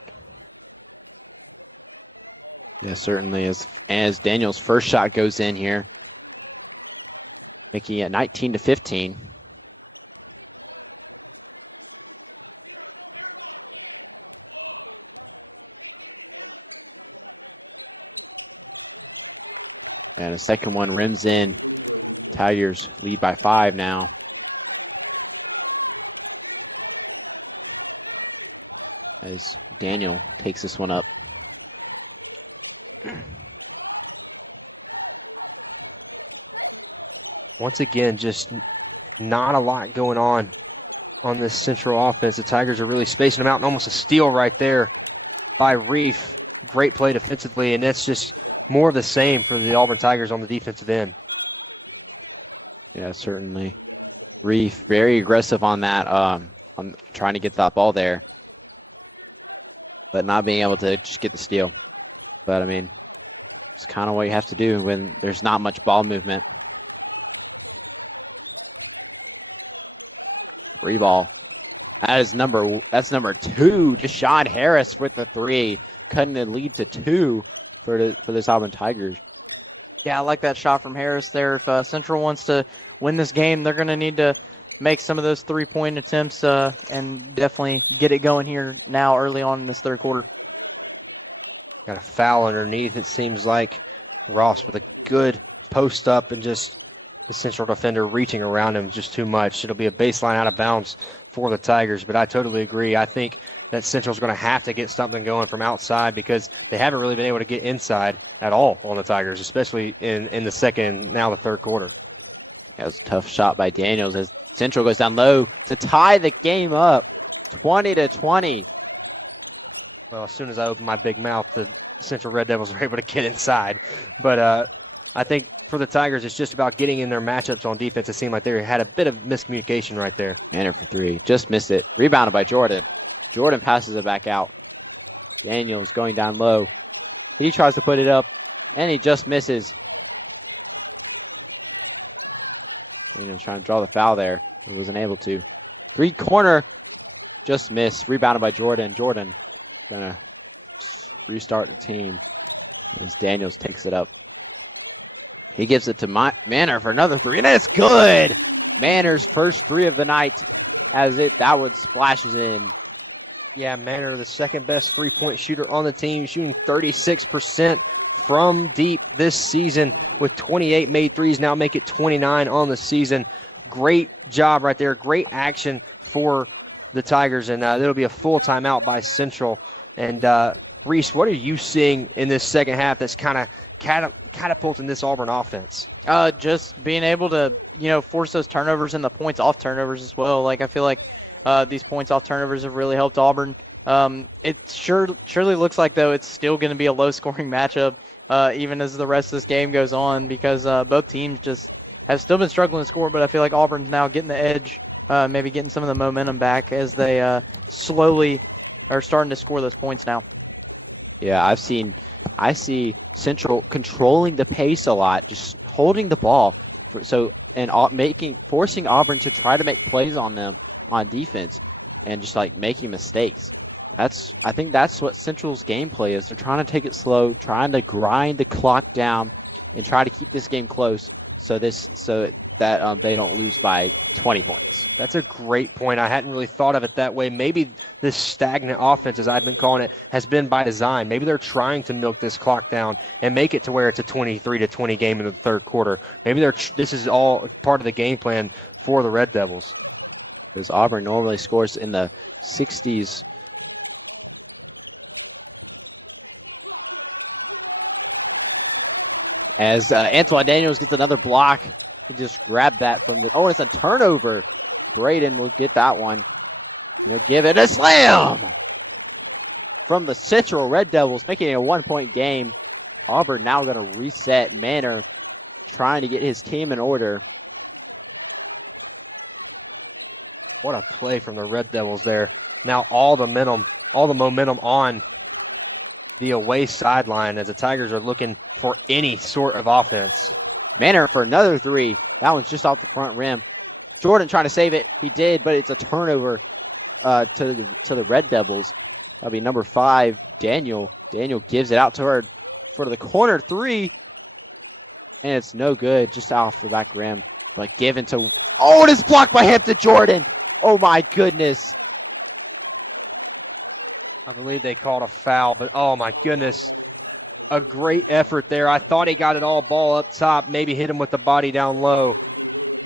Yeah, certainly is. As Daniels' first shot goes in here, making it 19-15. And the second one rims in. Tigers lead by 5 now. As Daniel takes this one up. Once again, just not a lot going on this Central offense. The Tigers are really spacing them out, and almost a steal right there by Reef. Great play defensively, and that's just more of the same for the Auburn Tigers on the defensive end. Yeah, certainly. Reef very aggressive on that, on trying to get that ball there, but not being able to just get the steal. But I mean, it's kind of what you have to do when there's not much ball movement. Free ball. That's number 2. Deshaun Harris with the 3, cutting the lead to 2 for this Auburn Tigers. Yeah, I like that shot from Harris there. If Central wants to win this game, they're going to need to make some of those 3-point attempts and definitely get it going here now early on in this third quarter. Got a foul underneath, it seems like. Ross with a good post up and just the Central defender reaching around him just too much. It'll be a baseline out of bounds for the Tigers, but I totally agree. I think that Central's going to have to get something going from outside because they haven't really been able to get inside at all on the Tigers, especially in the second and now the third quarter. That was a tough shot by Daniels as Central goes down low to tie the game up, 20-20. Well, as soon as I open my big mouth, the Central Red Devils are able to get inside. But I think for the Tigers, it's just about getting in their matchups on defense. It seemed like they had a bit of miscommunication right there. Manner for 3, just missed it. Rebounded by Jordan. Jordan passes it back out. Daniels going down low. He tries to put it up, and he just misses. He's trying to draw the foul there. He wasn't able to. 3-corner, just missed. Rebounded by Jordan. Jordan gonna restart the team as Daniels takes it up. He gives it to Manor for another 3, and it's good. Manor's first 3 of the night, as that one splashes in. Yeah, Manor, the second best 3-point shooter on the team, shooting 36% from deep this season with 28 made threes, now make it 29 on the season. Great job right there, great action for the Tigers, and there'll be a full timeout by Central. And Reese, what are you seeing in this second half that's kind of catapulting this Auburn offense? Just being able to, force those turnovers and the points off turnovers as well. Like, I feel like these points off turnovers have really helped Auburn. It surely looks like, though, it's still going to be a low-scoring matchup even as the rest of this game goes on, because both teams just have still been struggling to score, but I feel like Auburn's now getting the edge, maybe getting some of the momentum back as they slowly are starting to score those points now. Yeah, I see Central controlling the pace a lot, just holding the ball, and forcing Auburn to try to make plays on them on defense, and just like making mistakes. I think that's what Central's gameplay is. They're trying to take it slow, trying to grind the clock down, and try to keep this game close, so that they don't lose by 20 points. That's a great point. I hadn't really thought of it that way. Maybe this stagnant offense, as I've been calling it, has been by design. Maybe they're trying to milk this clock down and make it to where it's a 23-20 game in the third quarter. Maybe this is all part of the game plan for the Red Devils. Because Auburn normally scores in the 60s. As Antoine Daniels gets another block, he just grabbed that from it's a turnover. Braden will get that one. We'll give it a slam from the Central Red Devils, making it a 1-point game. Auburn now going to reset. Manor trying to get his team in order. What a play from the Red Devils there. Now all the momentum on the away sideline as the Tigers are looking for any sort of offense. Manor for another 3. That one's just off the front rim. Jordan trying to save it. He did, but it's a turnover to the Red Devils. That'll be number 5, Daniel. Daniel gives it out to her for the corner 3. And it's no good, just off the back rim. But given to, and it's blocked by Hampton Jordan. Oh my goodness. I believe they called a foul, but oh my goodness. A great effort there. I thought he got it all ball up top, maybe hit him with the body down low.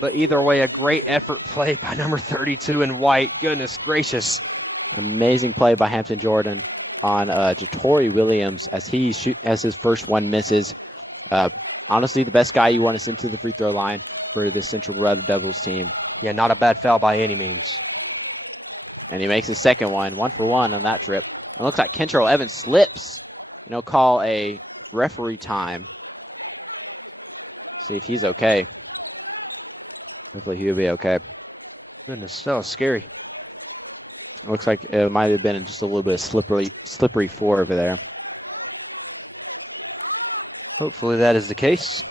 But either way, a great effort play by number 32 in white. Goodness gracious. Amazing play by Hampton Jordan on Jatori Williams as his first one misses. Honestly, the best guy you want to send to the free throw line for the Central Red Devils team. Yeah, not a bad foul by any means. And he makes his second one, 1 for 1 on that trip. It looks like Kentrell Evans slips. And he'll call a referee time. See if he's okay. Hopefully he'll be okay. Goodness, that was scary. Looks like it might have been just a little bit of slippery floor over there. Hopefully that is the case.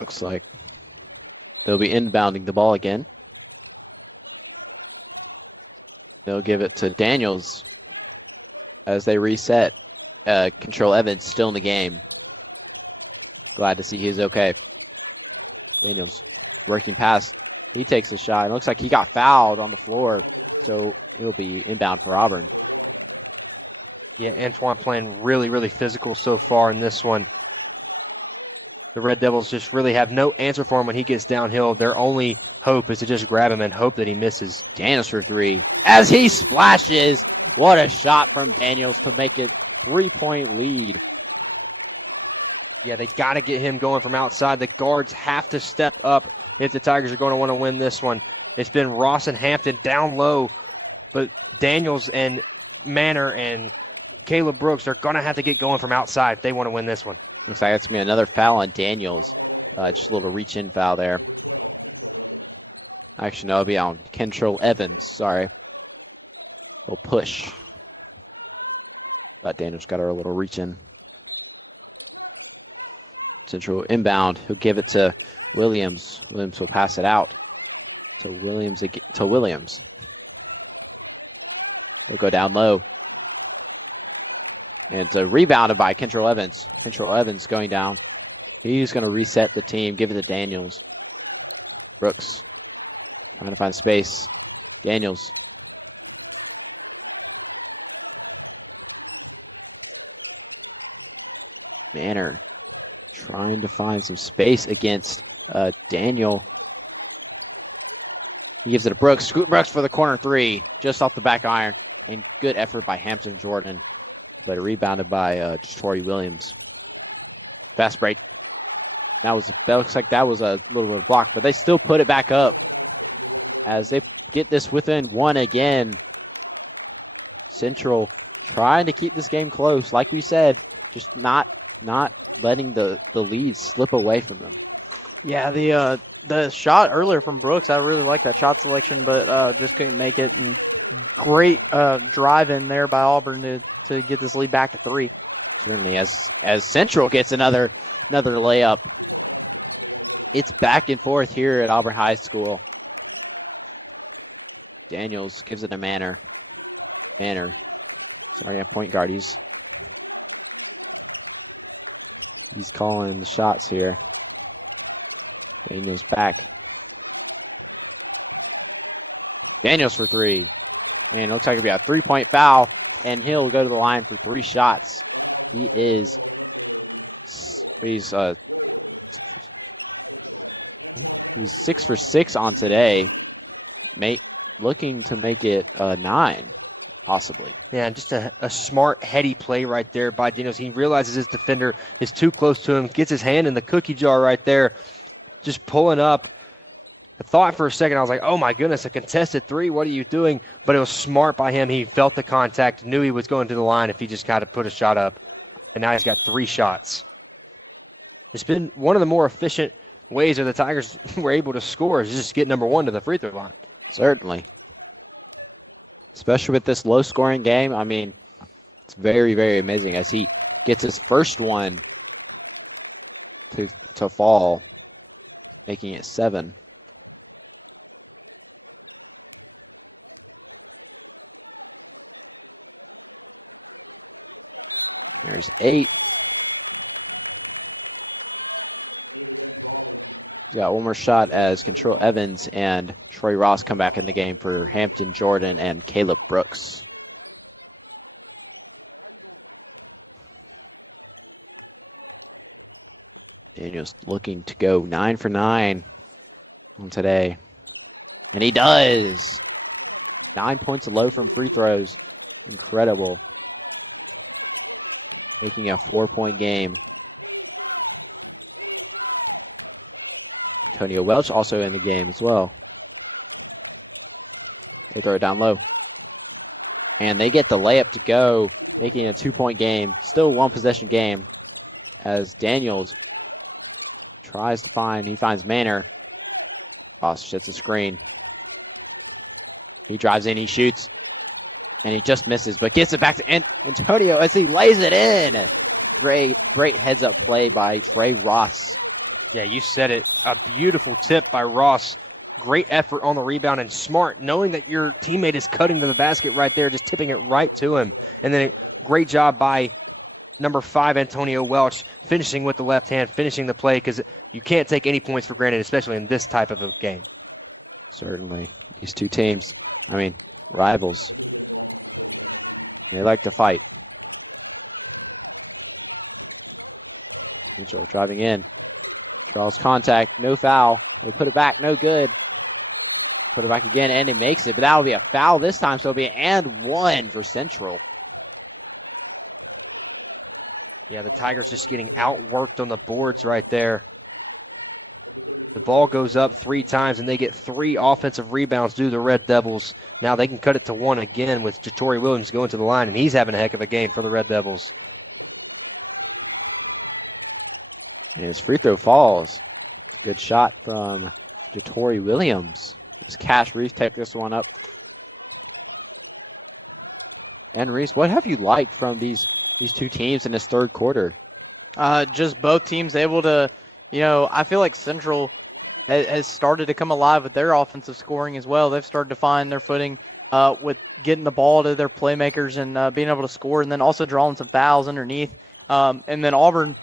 Looks like they'll be inbounding the ball again. They'll give it to Daniels as they reset. Control Evans still in the game. Glad to see he's okay. Daniels working pass. He takes a shot. It looks like he got fouled on the floor. So it'll be inbound for Auburn. Yeah, Antoine playing really, really physical so far in this one. The Red Devils just really have no answer for him when he gets downhill. Their only hope is to just grab him and hope that he misses. Daniels for 3. As he splashes, what a shot from Daniels to make it 3-point lead. Yeah, they got to get him going from outside. The guards have to step up if the Tigers are going to want to win this one. It's been Ross and Hampton down low, but Daniels and Manor and Caleb Brooks are going to have to get going from outside if they want to win this one. Looks like it's going to be another foul on Daniels. Just a little reach-in foul there. Actually, no, it'll be on Kentrell Evans. Sorry. A little push. But Daniels got her a little reach-in. Central inbound. He'll give it to Williams. Williams will pass it out to Williams. He'll go down low. And it's rebounded by Kentrell Evans. Kentrell Evans going down. He's going to reset the team, give it to Daniels. Brooks trying to find space. Daniels. Manner trying to find some space against Daniel. He gives it to Brooks. Scoot Brooks for the corner three, just off the back iron. And good effort by Hampton Jordan. But rebounded by Troy Williams. Fast break. That looks like that was a little bit of block, but they still put it back up as they get this within one again. Central trying to keep this game close, like we said, just not letting the lead slip away from them. Yeah, the shot earlier from Brooks, I really like that shot selection, but just couldn't make it. And great drive in there by Auburn to get this lead back to 3. Certainly, as Central gets another layup. It's back and forth here at Auburn High School. Daniels gives it to Manner. Manner, point guard. He's calling the shots here. And he's back. Daniels for 3. And looks like it'll be a 3-point foul, and he'll go to the line for 3 shots. He's 6 for 6 on today. Looking to make it 9, possibly. Yeah, just a smart, heady play right there by Daniels. He realizes his defender is too close to him, gets his hand in the cookie jar right there, just pulling up. I thought for a second, I was like, oh my goodness, a contested 3, what are you doing? But it was smart by him. He felt the contact, knew he was going to the line if he just kind of put a shot up. And now he's got 3 shots. It's been one of the more efficient ways that the Tigers were able to score is just get number 1 to the free throw line. Certainly. Especially with this low-scoring game, I mean, it's very, very amazing as he gets his first one to fall, making it 7. There's 8. Got one more shot as Kentrell Evans and Troy Ross come back in the game for Hampton Jordan and Caleb Brooks. Daniels looking to go 9 for 9 on today. And he does. 9 points low from free throws. Incredible. Making a 4-point game. Antonio Welch also in the game as well. They throw it down low. And they get the layup to go, making a 2-point game. Still a 1-possession game as Daniels tries to he finds Manner. Ross sets the screen. He drives in, he shoots, and he just misses, but gets it back to Antonio as he lays it in. Great heads-up play by Ray Ross. Yeah, you said it. A beautiful tip by Ross. Great effort on the rebound and smart, knowing that your teammate is cutting to the basket right there, just tipping it right to him. And then a great job by number 5, Antonio Welch, finishing with the left hand, finishing the play, because you can't take any points for granted, especially in this type of a game. Certainly. These two teams, I mean, rivals. They like to fight. Driving in. False contact, no foul. They put it back, no good. Put it back again, and it makes it, but that will be a foul this time, so it'll be and 1 for Central. Yeah, the Tigers just getting outworked on the boards right there. The ball goes up 3 times, and they get 3 offensive rebounds due to the Red Devils. Now they can cut it to 1 again with Ja'Tori Williams going to the line, and he's having a heck of a game for the Red Devils. And his free throw falls. Good shot from Tori Williams. As Cass Reese picked this one up. And Reese, what have you liked from these two teams in this third quarter? Just both teams able to, I feel like Central has started to come alive with their offensive scoring as well. They've started to find their footing with getting the ball to their playmakers and being able to score, and then also drawing some fouls underneath. And then Auburn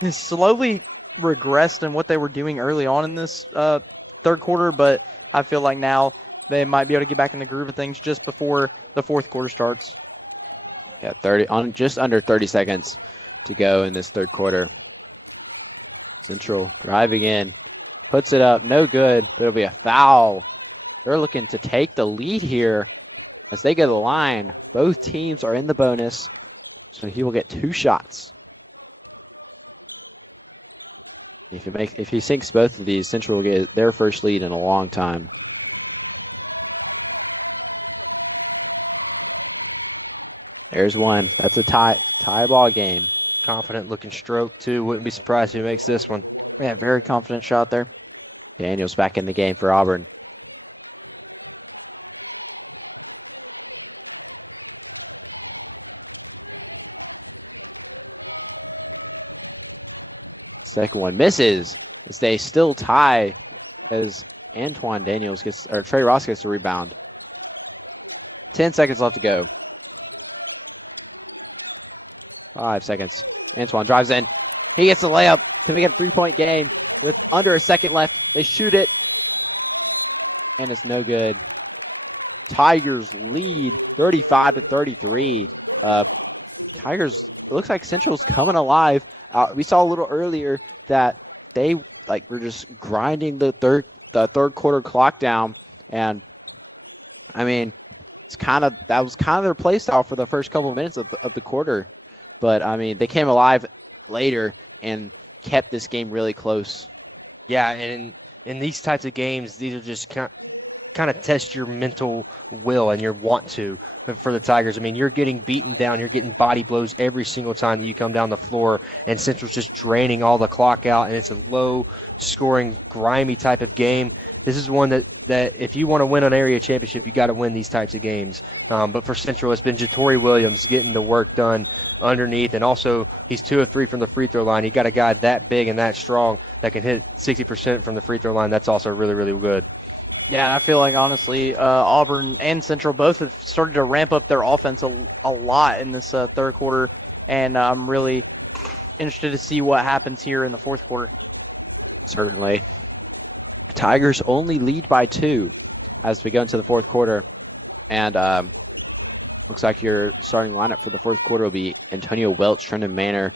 has slowly regressed in what they were doing early on in this third quarter, but I feel like now they might be able to get back in the groove of things just before the fourth quarter starts. Yeah, just under 30 seconds to go in this third quarter. Central driving in, puts it up, no good. There'll be a foul. They're looking to take the lead here as they go to the line. Both teams are in the bonus, so he will get 2 shots. If he sinks both of these, Central will get their first lead in a long time. There's one. That's a tie ball game. Confident looking stroke too. Wouldn't be surprised if he makes this one. Yeah, very confident shot there. Daniels back in the game for Auburn. Second one misses. They still tie as Antoine Daniels Trey Ross gets the rebound. 10 seconds left to go. 5 seconds. Antoine drives in. He gets a layup. So we get a 3-point game with under a second left. They shoot it. And it's no good. Tigers lead 35-33. Tigers, it looks like Central's coming alive. We saw a little earlier that they were just grinding the third quarter clock down, and I mean, that was kind of their play style for the first couple of minutes of the quarter. But I mean, they came alive later and kept this game really close. Yeah, and in these types of games, these are just kind of test your mental will and your want to for the Tigers. I mean, you're getting beaten down, you're getting body blows every single time that you come down the floor, and Central's just draining all the clock out, and it's a low-scoring, grimy type of game. This is one that if you want to win an area championship, you got to win these types of games. But for Central, it's been Jatori Williams getting the work done underneath, and also he's 2 of 3 from the free throw line. You got a guy that big and that strong that can hit 60% from the free throw line. That's also really, really good. Yeah, I feel like honestly, Auburn and Central both have started to ramp up their offense a lot in this third quarter, and I'm really interested to see what happens here in the fourth quarter. Certainly. Tigers only lead by 2 as we go into the fourth quarter, and looks like your starting lineup for the fourth quarter will be Antonio Welch, Trendon Manor,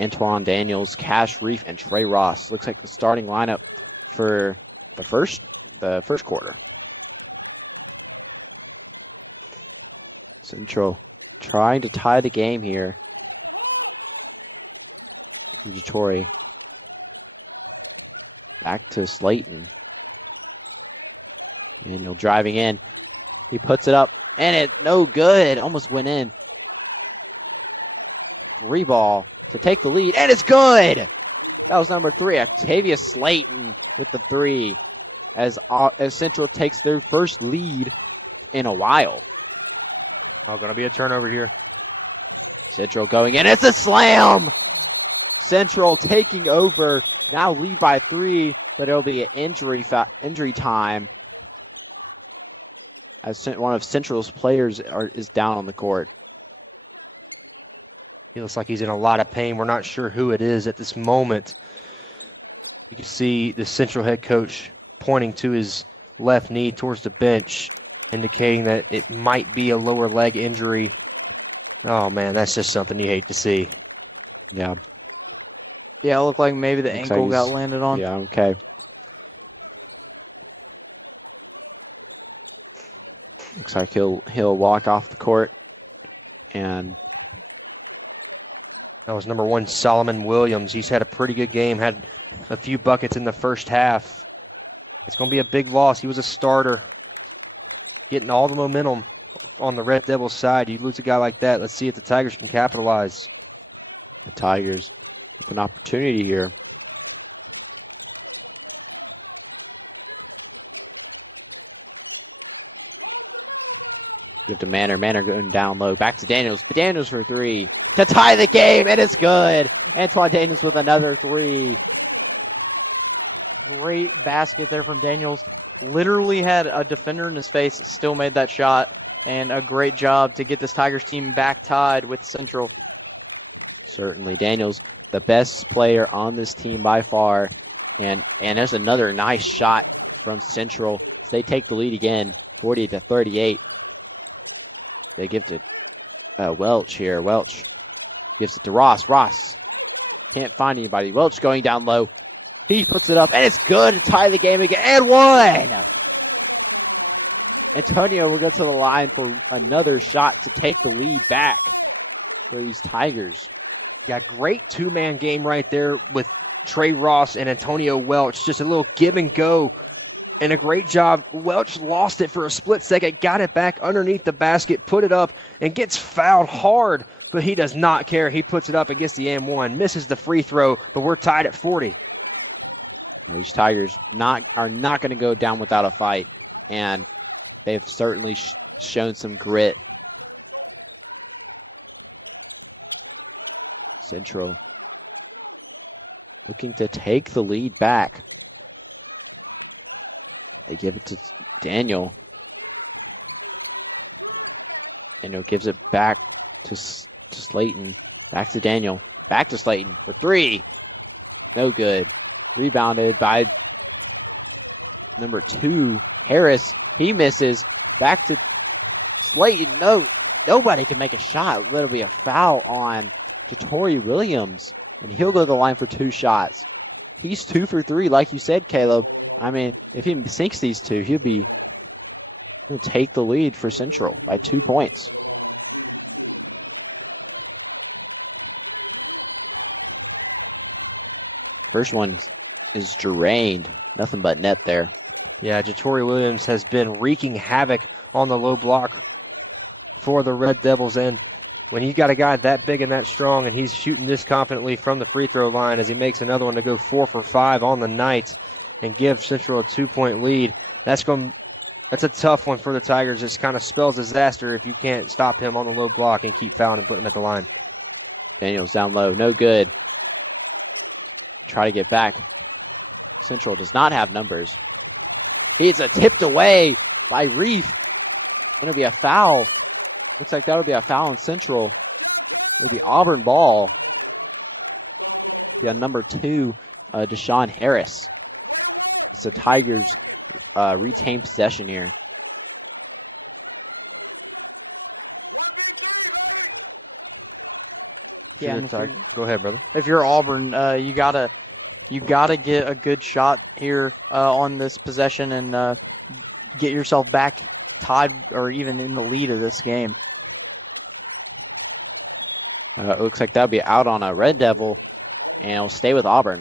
Antoine Daniels, Cash Reef, and Trey Ross. Looks like the starting lineup for the first quarter. Central trying to tie the game here. Troy back to Slayton. And they're driving in. He puts it up, and it's no good. Almost went in. 3 ball to take the lead, and it's good. That was number 3, Octavia Slayton with the 3. As Central takes their first lead in a while. Oh, gonna be a turnover here. Central going in. It's a slam. Central taking over. Now lead by 3, but it'll be an injury time. As one of Central's players is down on the court. He looks like he's in a lot of pain. We're not sure who it is at this moment. You can see the Central head coach pointing to his left knee towards the bench, indicating that it might be a lower leg injury. Oh man, that's just something you hate to see. Yeah. Yeah, it looked like maybe the ankle got landed on. Yeah, okay. Looks like he'll walk off the court, and that was number 1, Solomon Williams. He's had a pretty good game, had a few buckets in the first half. It's going to be a big loss. He was a starter, getting all the momentum on the Red Devils side. You lose a guy like that. Let's see if the Tigers can capitalize. Tigers, an opportunity here. Give to Manor. Manor going down low. Back to Daniels. Daniels for three. To tie the game, and it's good. Antoine Daniels with another three. Great basket there from Daniels. Literally had a defender in his face, still made that shot, and a great job to get this Tigers team back tied with Central. Certainly, Daniels, the best player on this team by far. And there's another nice shot from Central. They take the lead again, 40-38. They give it to Welch here. Welch gives it to Ross. Ross can't find anybody. Welch going down low. He puts it up, and it's good to tie the game again, and one! Antonio will go to the line for another shot to take the lead back for these Tigers. Got great two-man game right there with Trey Ross and Antonio Welch. Just a little give and go, and a great job. Welch lost it for a split second, got it back underneath the basket, put it up, and gets fouled hard, but he does not care. He puts it up and gets the and one, misses the free throw, but we're tied at 40. These Tigers are not going to go down without a fight, and they've certainly shown some grit. Central looking to take the lead back. They give it to Daniel. And it gives it back to Slayton. Back to Daniel. Back to Slayton for three. No good. Rebounder by number 2, Harris. He misses. Back to Slayton. No, nobody can make a shot. It's going to be a foul on Tory Williams. And he'll go to the line for 2 shots. He's 2 for 3, like you said, Caleb. I mean, if he sinks these 2, he'll take the lead for Central at 2 points. First one is drained. Nothing but net there. Yeah, Jatori Williams has been wreaking havoc on the low block for the Red Devils, and when you got a guy that big and that strong and he's shooting this confidently from the free throw line as he makes another one to go 4 for 5 on the night and give Central a 2-point lead, that's a tough one for the Tigers. This kind of spells disaster if you can't stop him on the low block and keep fouling and getting at the line. Daniels down low, no good. Try to get back. Central does not have numbers. He's tipped away by Reef. Going to be a foul. Looks like that would be a foul in Central. With the Auburn ball. We have number 2, Deshaun Harris. So Tigers retain possession here. 1v3, baby! Yeah, go ahead, brother. if you're Auburn, you gotta get a good shot here on this possession and get yourself back tied or even in the lead of this game. It looks like that'll be out on a Red Devil, and it'll stay with Auburn.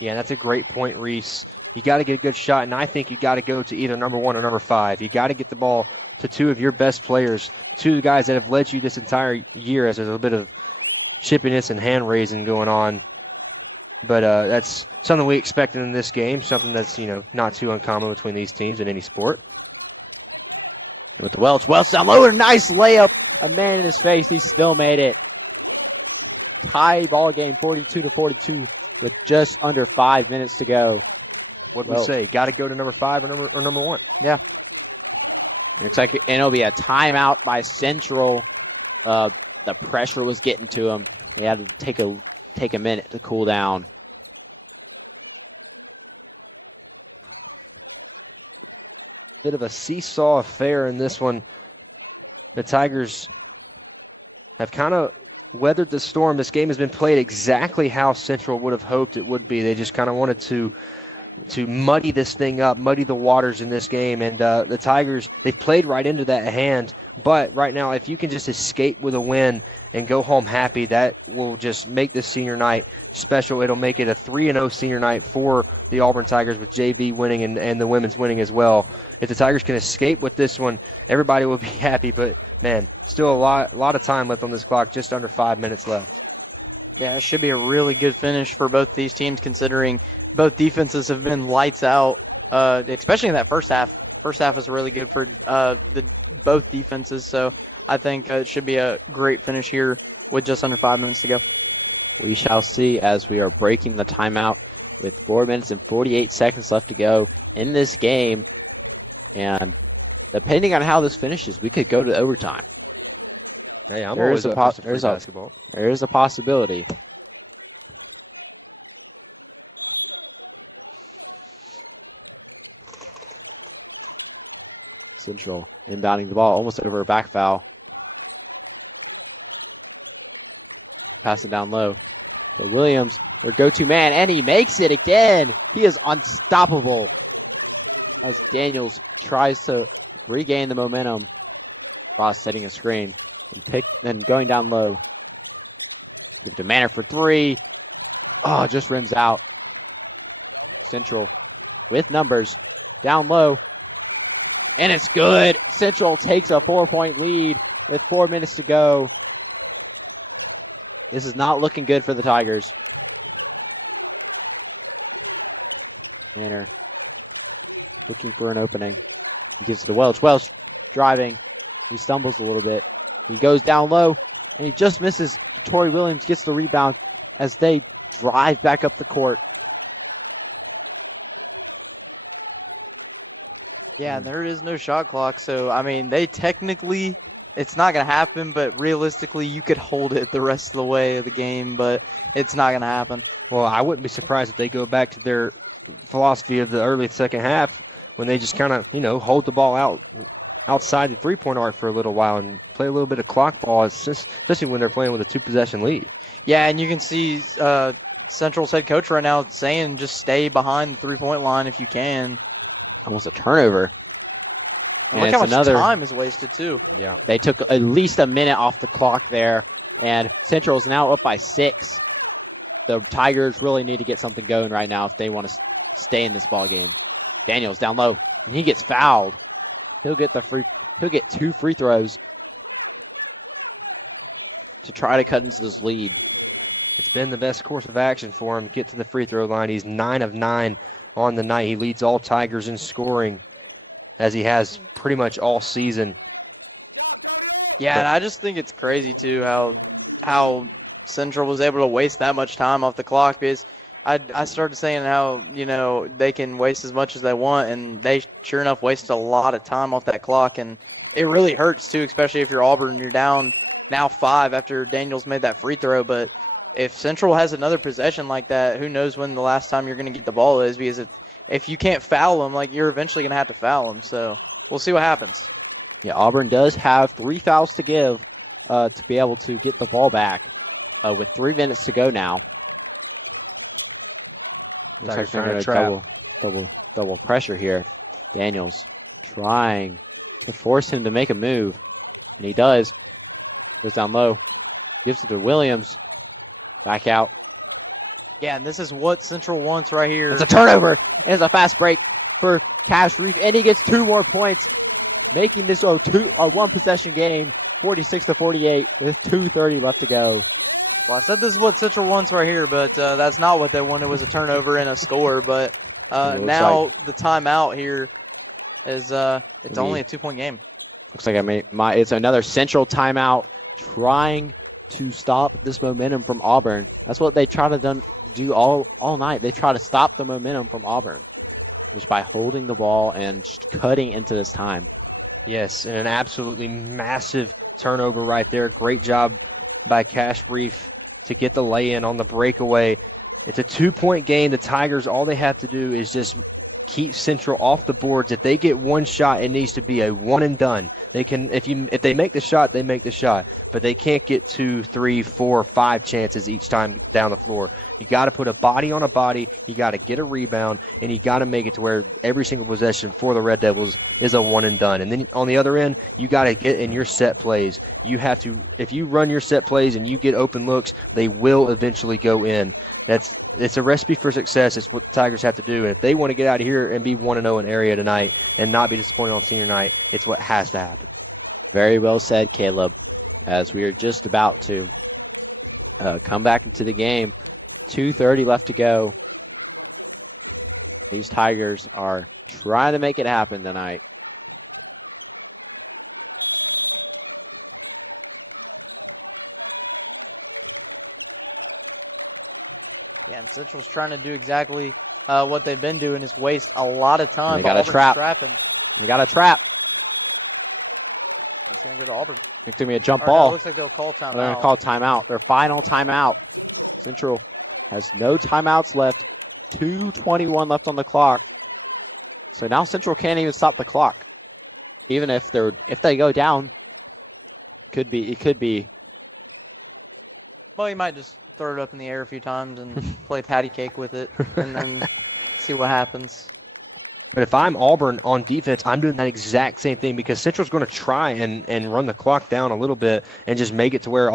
Yeah, that's a great point, Reese. You got to get a good shot, and I think you got to go to either number 1 or number 5. You got to get the ball to 2 of your best players, 2 of the guys that have led you this entire year as a little bit of chippiness and hand raising going on. But that's something we expected in this game, something that's, not too uncommon between these teams in any sport. With Welch. Welch down low, a nice layup, and man in his face, he still made it. Tie ball game, 42-42, with just under 5 minutes to go. What do you say? Got to go to number 5 or number 1? Yeah. Looks like it'll be a timeout by Central. The pressure was getting to him. They have to take a minute to cool down. Bit of a seesaw affair in this one. The Tigers have kind of weathered the storm. This game has been played exactly how Central would have hoped it would be. They just kind of wanted to muddy this thing up, muddy the waters in this game, and the Tigers, they played right into that hand. But right now, if you can just escape with a win and go home happy, that will just make this senior night special. It'll make it a 3-0 senior night for the Auburn Tigers, with JV winning and the women's winning as well. If the Tigers can escape with this one, everybody will be happy. But man, still a lot of time left on this clock, just under 5 minutes left. Yeah, it should be a really good finish for both these teams, considering both defenses have been lights out, especially in that first half. First half was really good for both defenses. So I think it should be a great finish here with just under 5 minutes to go. We shall see as we are breaking the timeout with 4 minutes and 48 seconds left to go in this game. And depending on how this finishes, we could go to overtime. Hey, I'm There always is up for some basketball. there is a possibility. Central inbounding the ball almost over a back foul. Pass it down low. So Williams, the go-to man, and he makes it again. He is unstoppable. As Daniels tries to regain the momentum. Boss setting the screen. And going down low. With the manner for three. Oh, just rims out. Central with numbers. Down low. And it's good. Central takes a 4-point lead with 4 minutes to go. This is not looking good for the Tigers. And looking for an opening. He gives to Welch. Welch driving. He stumbles a little bit. He goes down low. And he just misses. Torrey Williams gets the rebound as they drive back up the court. Yeah, there is no shot clock, so I mean, they technically, it's not going to happen, but realistically, you could hold it the rest of the way of the game, but it's not going to happen. Well, I wouldn't be surprised if they go back to their philosophy of the early second half when they just kind of, hold the ball outside the three-point arc for a little while and play a little bit of clock ball, especially when they're playing with a two-possession lead. Yeah, and you can see Central's head coach right now saying just stay behind the three-point line if you can. Almost a turnover. And look how much time is wasted, too. They took at least a minute off the clock there, and Central is now up by 6. The Tigers really need to get something going right now if they want to stay in this ball game. Daniels down low, and he gets fouled. He'll get 2 free throws to try to cut this lead. It's been the best course of action for him. Get to the free throw line. He's 9 of 9 on the night. He leads all Tigers in scoring, as he has pretty much all season. Yeah, and I just think it's crazy too how Central was able to waste that much time off the clock, because I started saying how they can waste as much as they want, and they sure enough wasted a lot of time off that clock, and it really hurts too, especially if you're Auburn and you're down now 5 after Daniels made that free throw. But if Central has another possession like that, who knows when the last time you're going to get the ball is, because if you can't foul them, you're eventually going to have to foul them. So we'll see what happens. Yeah, Auburn does have 3 fouls to give to be able to get the ball back with 3 minutes to go now. Looks like they're going to double pressure here. Daniels trying to force him to make a move. And he does. Goes down low. Gives it to Williams. Back out. Yeah, and this is what Central wants right here. It's a turnover. It's a fast break for Cash Reef, and he gets 2 more points, making this a 1-possession game, 46-48, with 2:30 left to go. Well, I said this is what Central wants right here, but that's not what they wanted, was a turnover and a score. But now the timeout here is it's only a 2-point game. Looks like it's another Central timeout, trying to stop this momentum from Auburn. That's what they try to do all night. They try to stop the momentum from Auburn, just by holding the ball and cutting into this time. Yes, and an absolutely massive turnover right there. Great job by Cash Reef to get the lay-in on the breakaway. It's a 2-point game. The Tigers, all they have to do is just keep Central off the boards. If they get one shot, it needs to be a one and done. They can, if they make the shot, they make the shot, but they can't get 2, 3, 4, 5 chances each time down the floor. You got to put a body on a body. You got to get a rebound, and you got to make it to where every single possession for the Red Devils is a one and done. And then on the other end, you got to get in your set plays. You have to, if you run your set plays and you get open looks, they will eventually go in. It's a recipe for success. It's what the Tigers have to do. And if they want to get out of here and be 1-0 in area tonight and not be disappointed on senior night, it's what has to happen. Very well said, Caleb. As we are just about to come back into the game. 2:30 left to go. These Tigers are trying to make it happen tonight. trying to do exactly what they've been doing, just waste a lot of time. They got a trap. They got a trap. It's going to be a jump ball. They're going to call timeout. Their final timeout. Central has no timeouts left. 2:21 left on the clock. So now Central can't even stop the clock. Even if they go down, it could be. Well, you might just throw it up in the air a few times and play patty cake with it, and then see what happens. But if I'm Auburn on defense, I'm doing that exact same thing because Central's going to try and run the clock down a little bit and just make it to where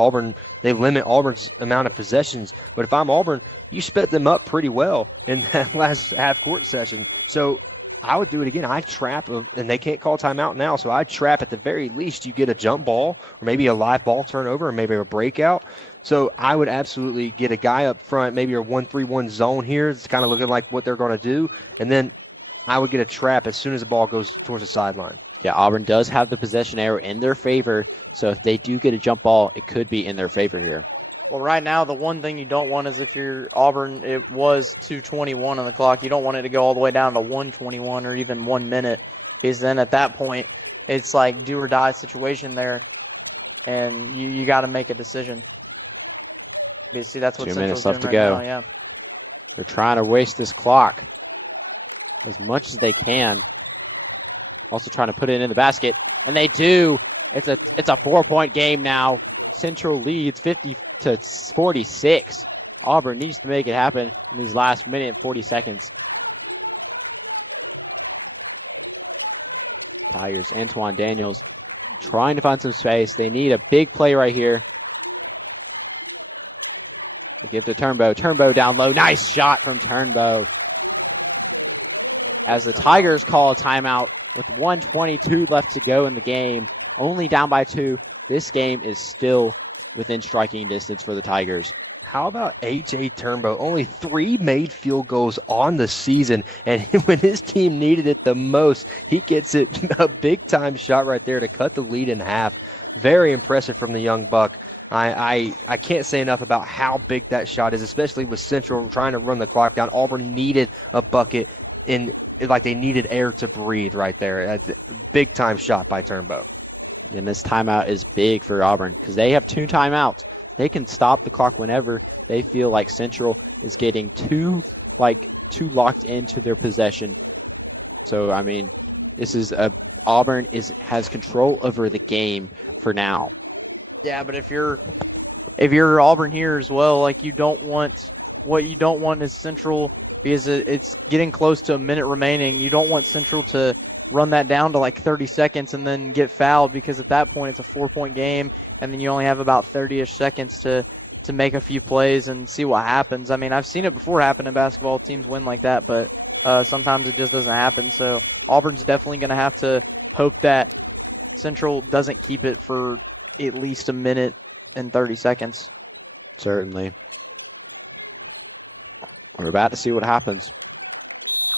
they limit Auburn's amount of possessions. But if I'm Auburn, you sped them up pretty well in that last half-court session. So I would do it again. I trap, and they can't call timeout now, so I trap at the very least. You get a jump ball, or maybe a live ball turnover, or maybe a breakout. So I would absolutely get a guy up front, maybe a 1-3-1 zone here. It's kind of looking like what they're going to do. And then I would get a trap as soon as the ball goes towards the sideline. Yeah, Auburn does have the possession error in their favor. So if they do get a jump ball, it could be in their favor here. Well, right now, the one thing you don't want is if you're Auburn, it was 2:21 on the clock. You don't want it to go all the way down to 1:21 or even 1 minute, because then at that point, it's like do or die situation there, and you got to make a decision. You see, that's what 2 minutes left to right go. now, yeah. They're trying to waste this clock as much as they can. Also trying to put it in the basket, and they do. It's a 4-point game now. Central leads 50-46. Auburn needs to make it happen in these last minute and 40 seconds. Tigers, Antoine Daniels trying to find some space. They need a big play right here. Get the Turnbow. Turnbow down low. Nice shot from Turnbow. As the Tigers call a timeout with 1:22 left to go in the game, only down by 2. This game is still within striking distance for the Tigers. How about A.J. Turnbow? Only 3 made field goals on the season, and when his team needed it the most, he gets it a big-time shot right there to cut the lead in half. Very impressive from the young buck. I can't say enough about how big that shot is, especially with Central trying to run the clock down. Auburn needed a bucket, like they needed air to breathe right there. A big-time shot by Turnbow. And this timeout is big for Auburn. They have 2 timeouts. They can stop the clock whenever they feel like Central is getting too locked into their possession. So I mean, this is Auburn has control over the game for now. Yeah, but if you're Auburn here as well, like what you don't want is Central, because it's getting close to a minute remaining. You don't want Central to run that down to like 30 seconds and then get fouled, because at that point it's a 4-point game, and then you only have about 30-ish seconds to make a few plays and see what happens. I mean, I've seen it before happen in basketball. Teams win like that, but sometimes it just doesn't happen. So Auburn's definitely going to have to hope that Central doesn't keep it for at least a minute and 30 seconds. Certainly. We're about to see what happens.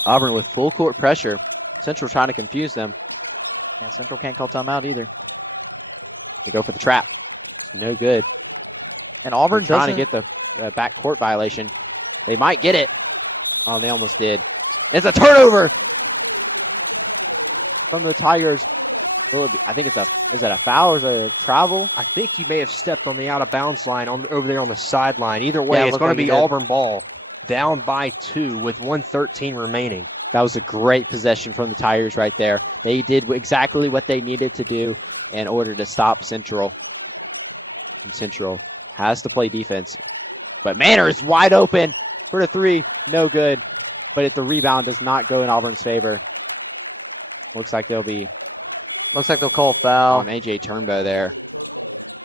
Auburn with full court pressure. Central trying to confuse them. Central can't call timeout either. They go for the trap. No good. And Auburn trying to get the back court violation. They might get it. Oh, they almost did. It's a turnover. Over the Tigers. I think is that a foul or is it a travel? I think he may have stepped on the out-of-bounds line over there on the sideline. Either way, it's going to be Auburn ball. Down by 2 with 1:13 remaining. That was a great possession from the Tigers right there. They did exactly what they needed to do in order to stop Central. Central has to play defense. But Manor is wide open for the 3. No good. But it's a rebound. Does not go in Auburn's favor. Looks like they'll call a foul. A.J. Turnbow there.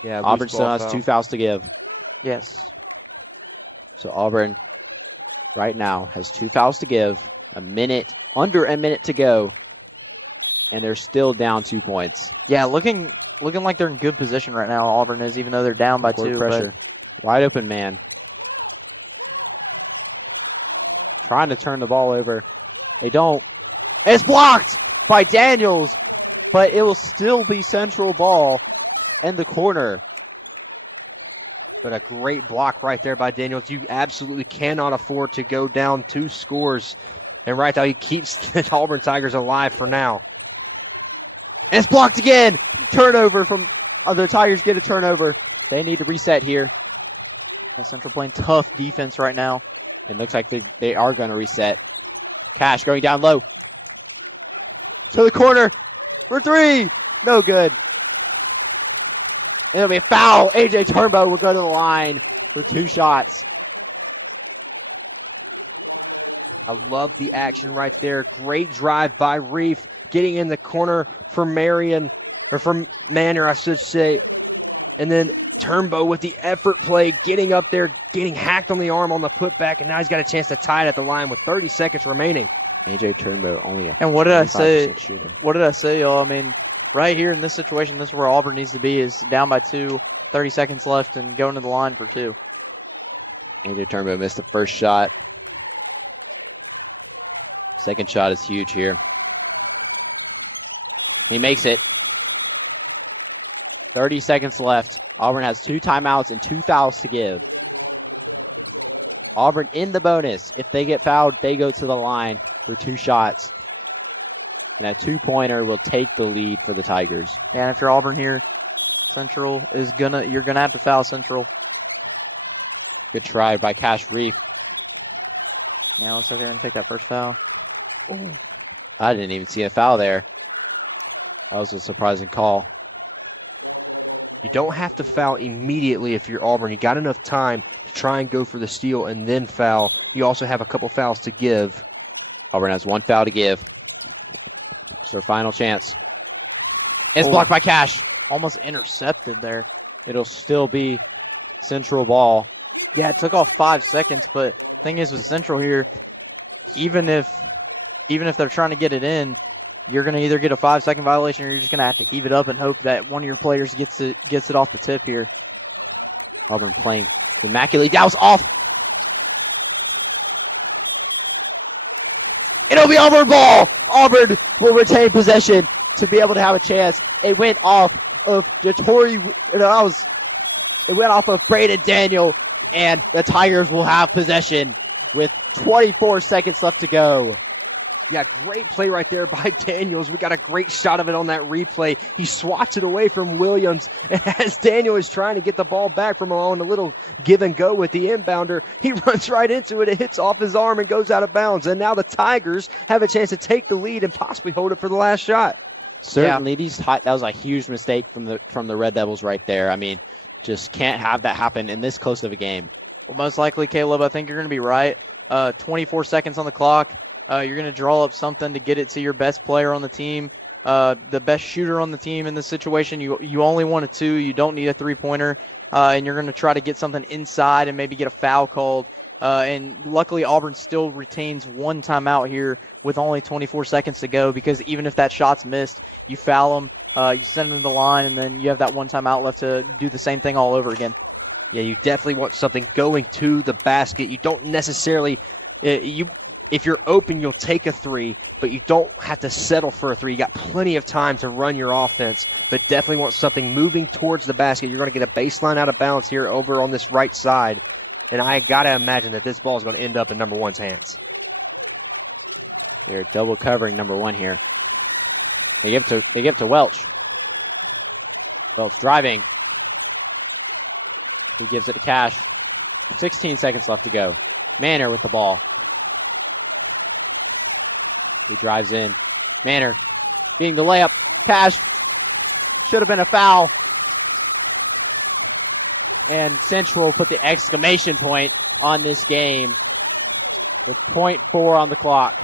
Yeah, Auburn still has 2 fouls to give. Yes. So Auburn right now has 2 fouls to give. Under a minute to go. And they're still down 2 points. Yeah, looking like they're in good position right now, Auburn is, even though they're down by 2. Pressure. Wide open man. Trying to turn the ball over. They don't. It's blocked by Daniels, but it will still be Central ball in the corner. But a great block right there by Daniels. You absolutely cannot afford to go down 2 scores. And right now he keeps the Auburn Tigers alive for now. And it's blocked again. Turnover from the Tigers get a turnover. They need to reset here. Central playing tough defense right now. It looks like they are going to reset. Cash going down low. To the corner for 3. No good. It'll be a foul. AJ Turnbow will go to the line with 2 shots. I love the action right there. Great drive by Reef, getting in the corner for Manor, I should say. And then Turnbow with the effort play, getting up there, getting hacked on the arm on the putback, and now he's got a chance to tie it at the line with 30 seconds remaining. AJ Turnbow. And what did I say? What did I say, y'all? I mean, right here in this situation, this is where Auburn needs to be, is down by 2, 30 seconds left, and going to the line for 2. AJ Turnbow missed the first shot. Second shot is huge here. He makes it. 30 seconds left. Auburn has 2 timeouts and 2 fouls to give. Auburn in the bonus. If they get fouled, they go to the line with 2 shots. And a 2-pointer will take the lead for the Tigers. Yeah, after Auburn here, Central is you're gonna have to foul Central. Good try by Cash Reef. Yeah, looks like they're gonna take that first foul. I didn't even see a foul there. That was a surprising call. You don't have to foul immediately if you're Auburn. You got enough time to try and go for the steal and then foul. You also have a couple fouls to give. Auburn has 1 foul to give. Their final chance. It's blocked by Cash. Almost intercepted there. It'll still be Central ball. Yeah, it took off 5 seconds, but the thing is with Central here, even if they're trying to get it in, you're going to either get a 5-second violation or you're just going to have to heave it up and hope that one of your players gets it off the tip here. Auburn's playing immaculate. That was off. It'll be Auburn ball. Auburn will retain possession to be able to have a chance. It went off of the it went off of Braden Daniel, and the Tigers will have possession with 24 seconds left to go. Yeah, great play right there by Daniels. We got a great shot of it on that replay. He swats it away from Williams. As Daniel is trying to get the ball back from on a little give and go with the inbounder, he runs right into it. It hits off his arm and goes out of bounds. And now the Tigers have a chance to take the lead and possibly hold it for the last shot. Certainly, that was a huge mistake from the Red Devils right there. I mean, just can't have that happen in this close of a game. Most likely, Caleb, I think you're going to be right. 24 seconds on the clock. You're going to draw up something to get it to your best player on the team, the best shooter on the team in this situation. You only want a 2. You don't need a 3-pointer, and you're going to try to get something inside and maybe get a foul called. And luckily, Auburn still retains 1 timeout here with only 24 seconds to go, because even if that shot's missed, you foul them, you send them to the line, and then you have that 1 timeout left to do the same thing all over again. Yeah, you definitely want something going to the basket. You don't necessarily, if you're open, you'll take a 3, but you don't have to settle for a 3. You got plenty of time to run your offense, but definitely want something moving towards the basket. You're going to get a baseline out of bounds here over on this right side, and I got to imagine that this ball is going to end up in number 1's hands. They're double covering number 1 here. They give it to Welch. Welch driving. He gives it to Cash. 16 seconds left to go. Manor with the ball. He drives in. Manor getting the layup. Cash. Should have been a foul. And Central put the exclamation point on this game. With .4 on the clock.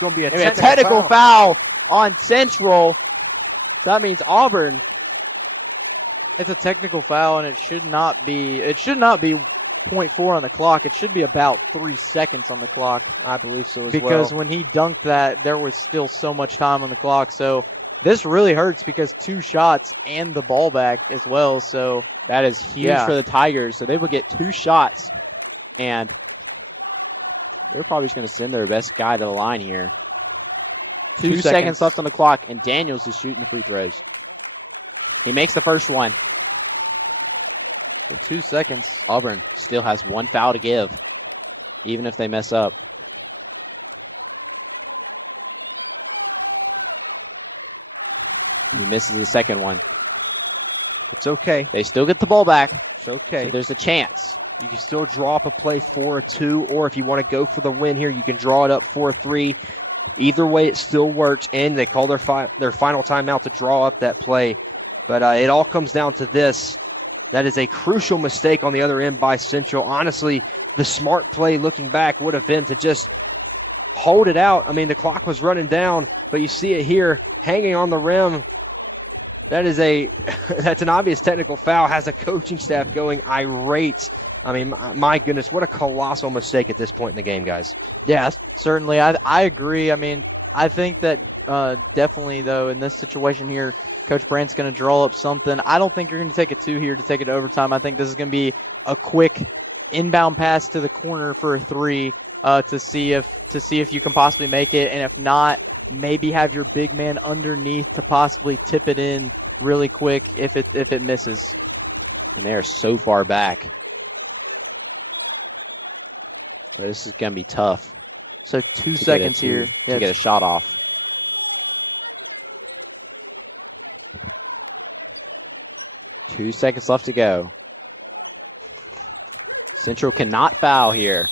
It's going to be a technical foul on Central. That means Auburn. It's a technical foul, and it should not be .4 on the clock. It should be about 3 seconds on the clock. I believe so as because well. when he dunked that, there was still so much time on the clock. So this really hurts because 2 shots and the ball back as well. So that is huge for the Tigers. So they will get 2 shots, and they're probably just going to send their best guy to the line here. 2 seconds left on the clock, and Daniels is shooting free throws. He makes the first one. 2 seconds. Auburn still has 1 foul to give, even if they mess up. He misses the second one. It's okay. They still get the ball back. It's okay. There's a chance. You can still draw up a play 4-2, or if you want to go for the win here, you can draw it up 4-3. Either way, it still works, and they call their final timeout to draw up that play. But it all comes down to this. That is a crucial mistake on the other end by Central. Honestly, the smart play looking back would have been to just hold it out. I mean, the clock was running down, but you see it here, hanging on the rim. That is that's an obvious technical foul. Has the coaching staff going irate. I mean, my goodness, what a colossal mistake at this point in the game, guys. Yeah, certainly. I agree. I mean, I think that definitely, though, in this situation here, Coach Brandt's going to draw up something. I don't think you're going to take a 2 here to take it to overtime. I think this is going to be a quick inbound pass to the corner for a 3 to see if you can possibly make it, and if not, maybe have your big man underneath to possibly tip it in really quick if it misses. And they're so far back. This is going to be tough. So 2 seconds here to get a shot off. Two seconds left to go. Central cannot foul here.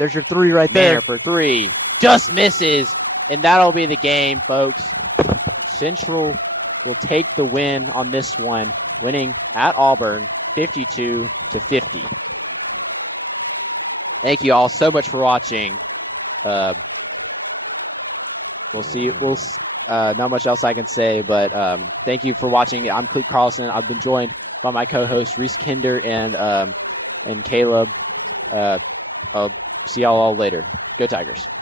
There's your 3 right there. For 3. Just misses. And that'll be the game, folks. Central will take the win on this one, winning at Auburn 52-50. Thank you all so much for watching. We'll see. Not much else I can say, but thank you for watching. I'm Coop Collison. I've been joined by my co-hosts Reese Pinder and Caleb. I'll see y'all all later. Go Tigers.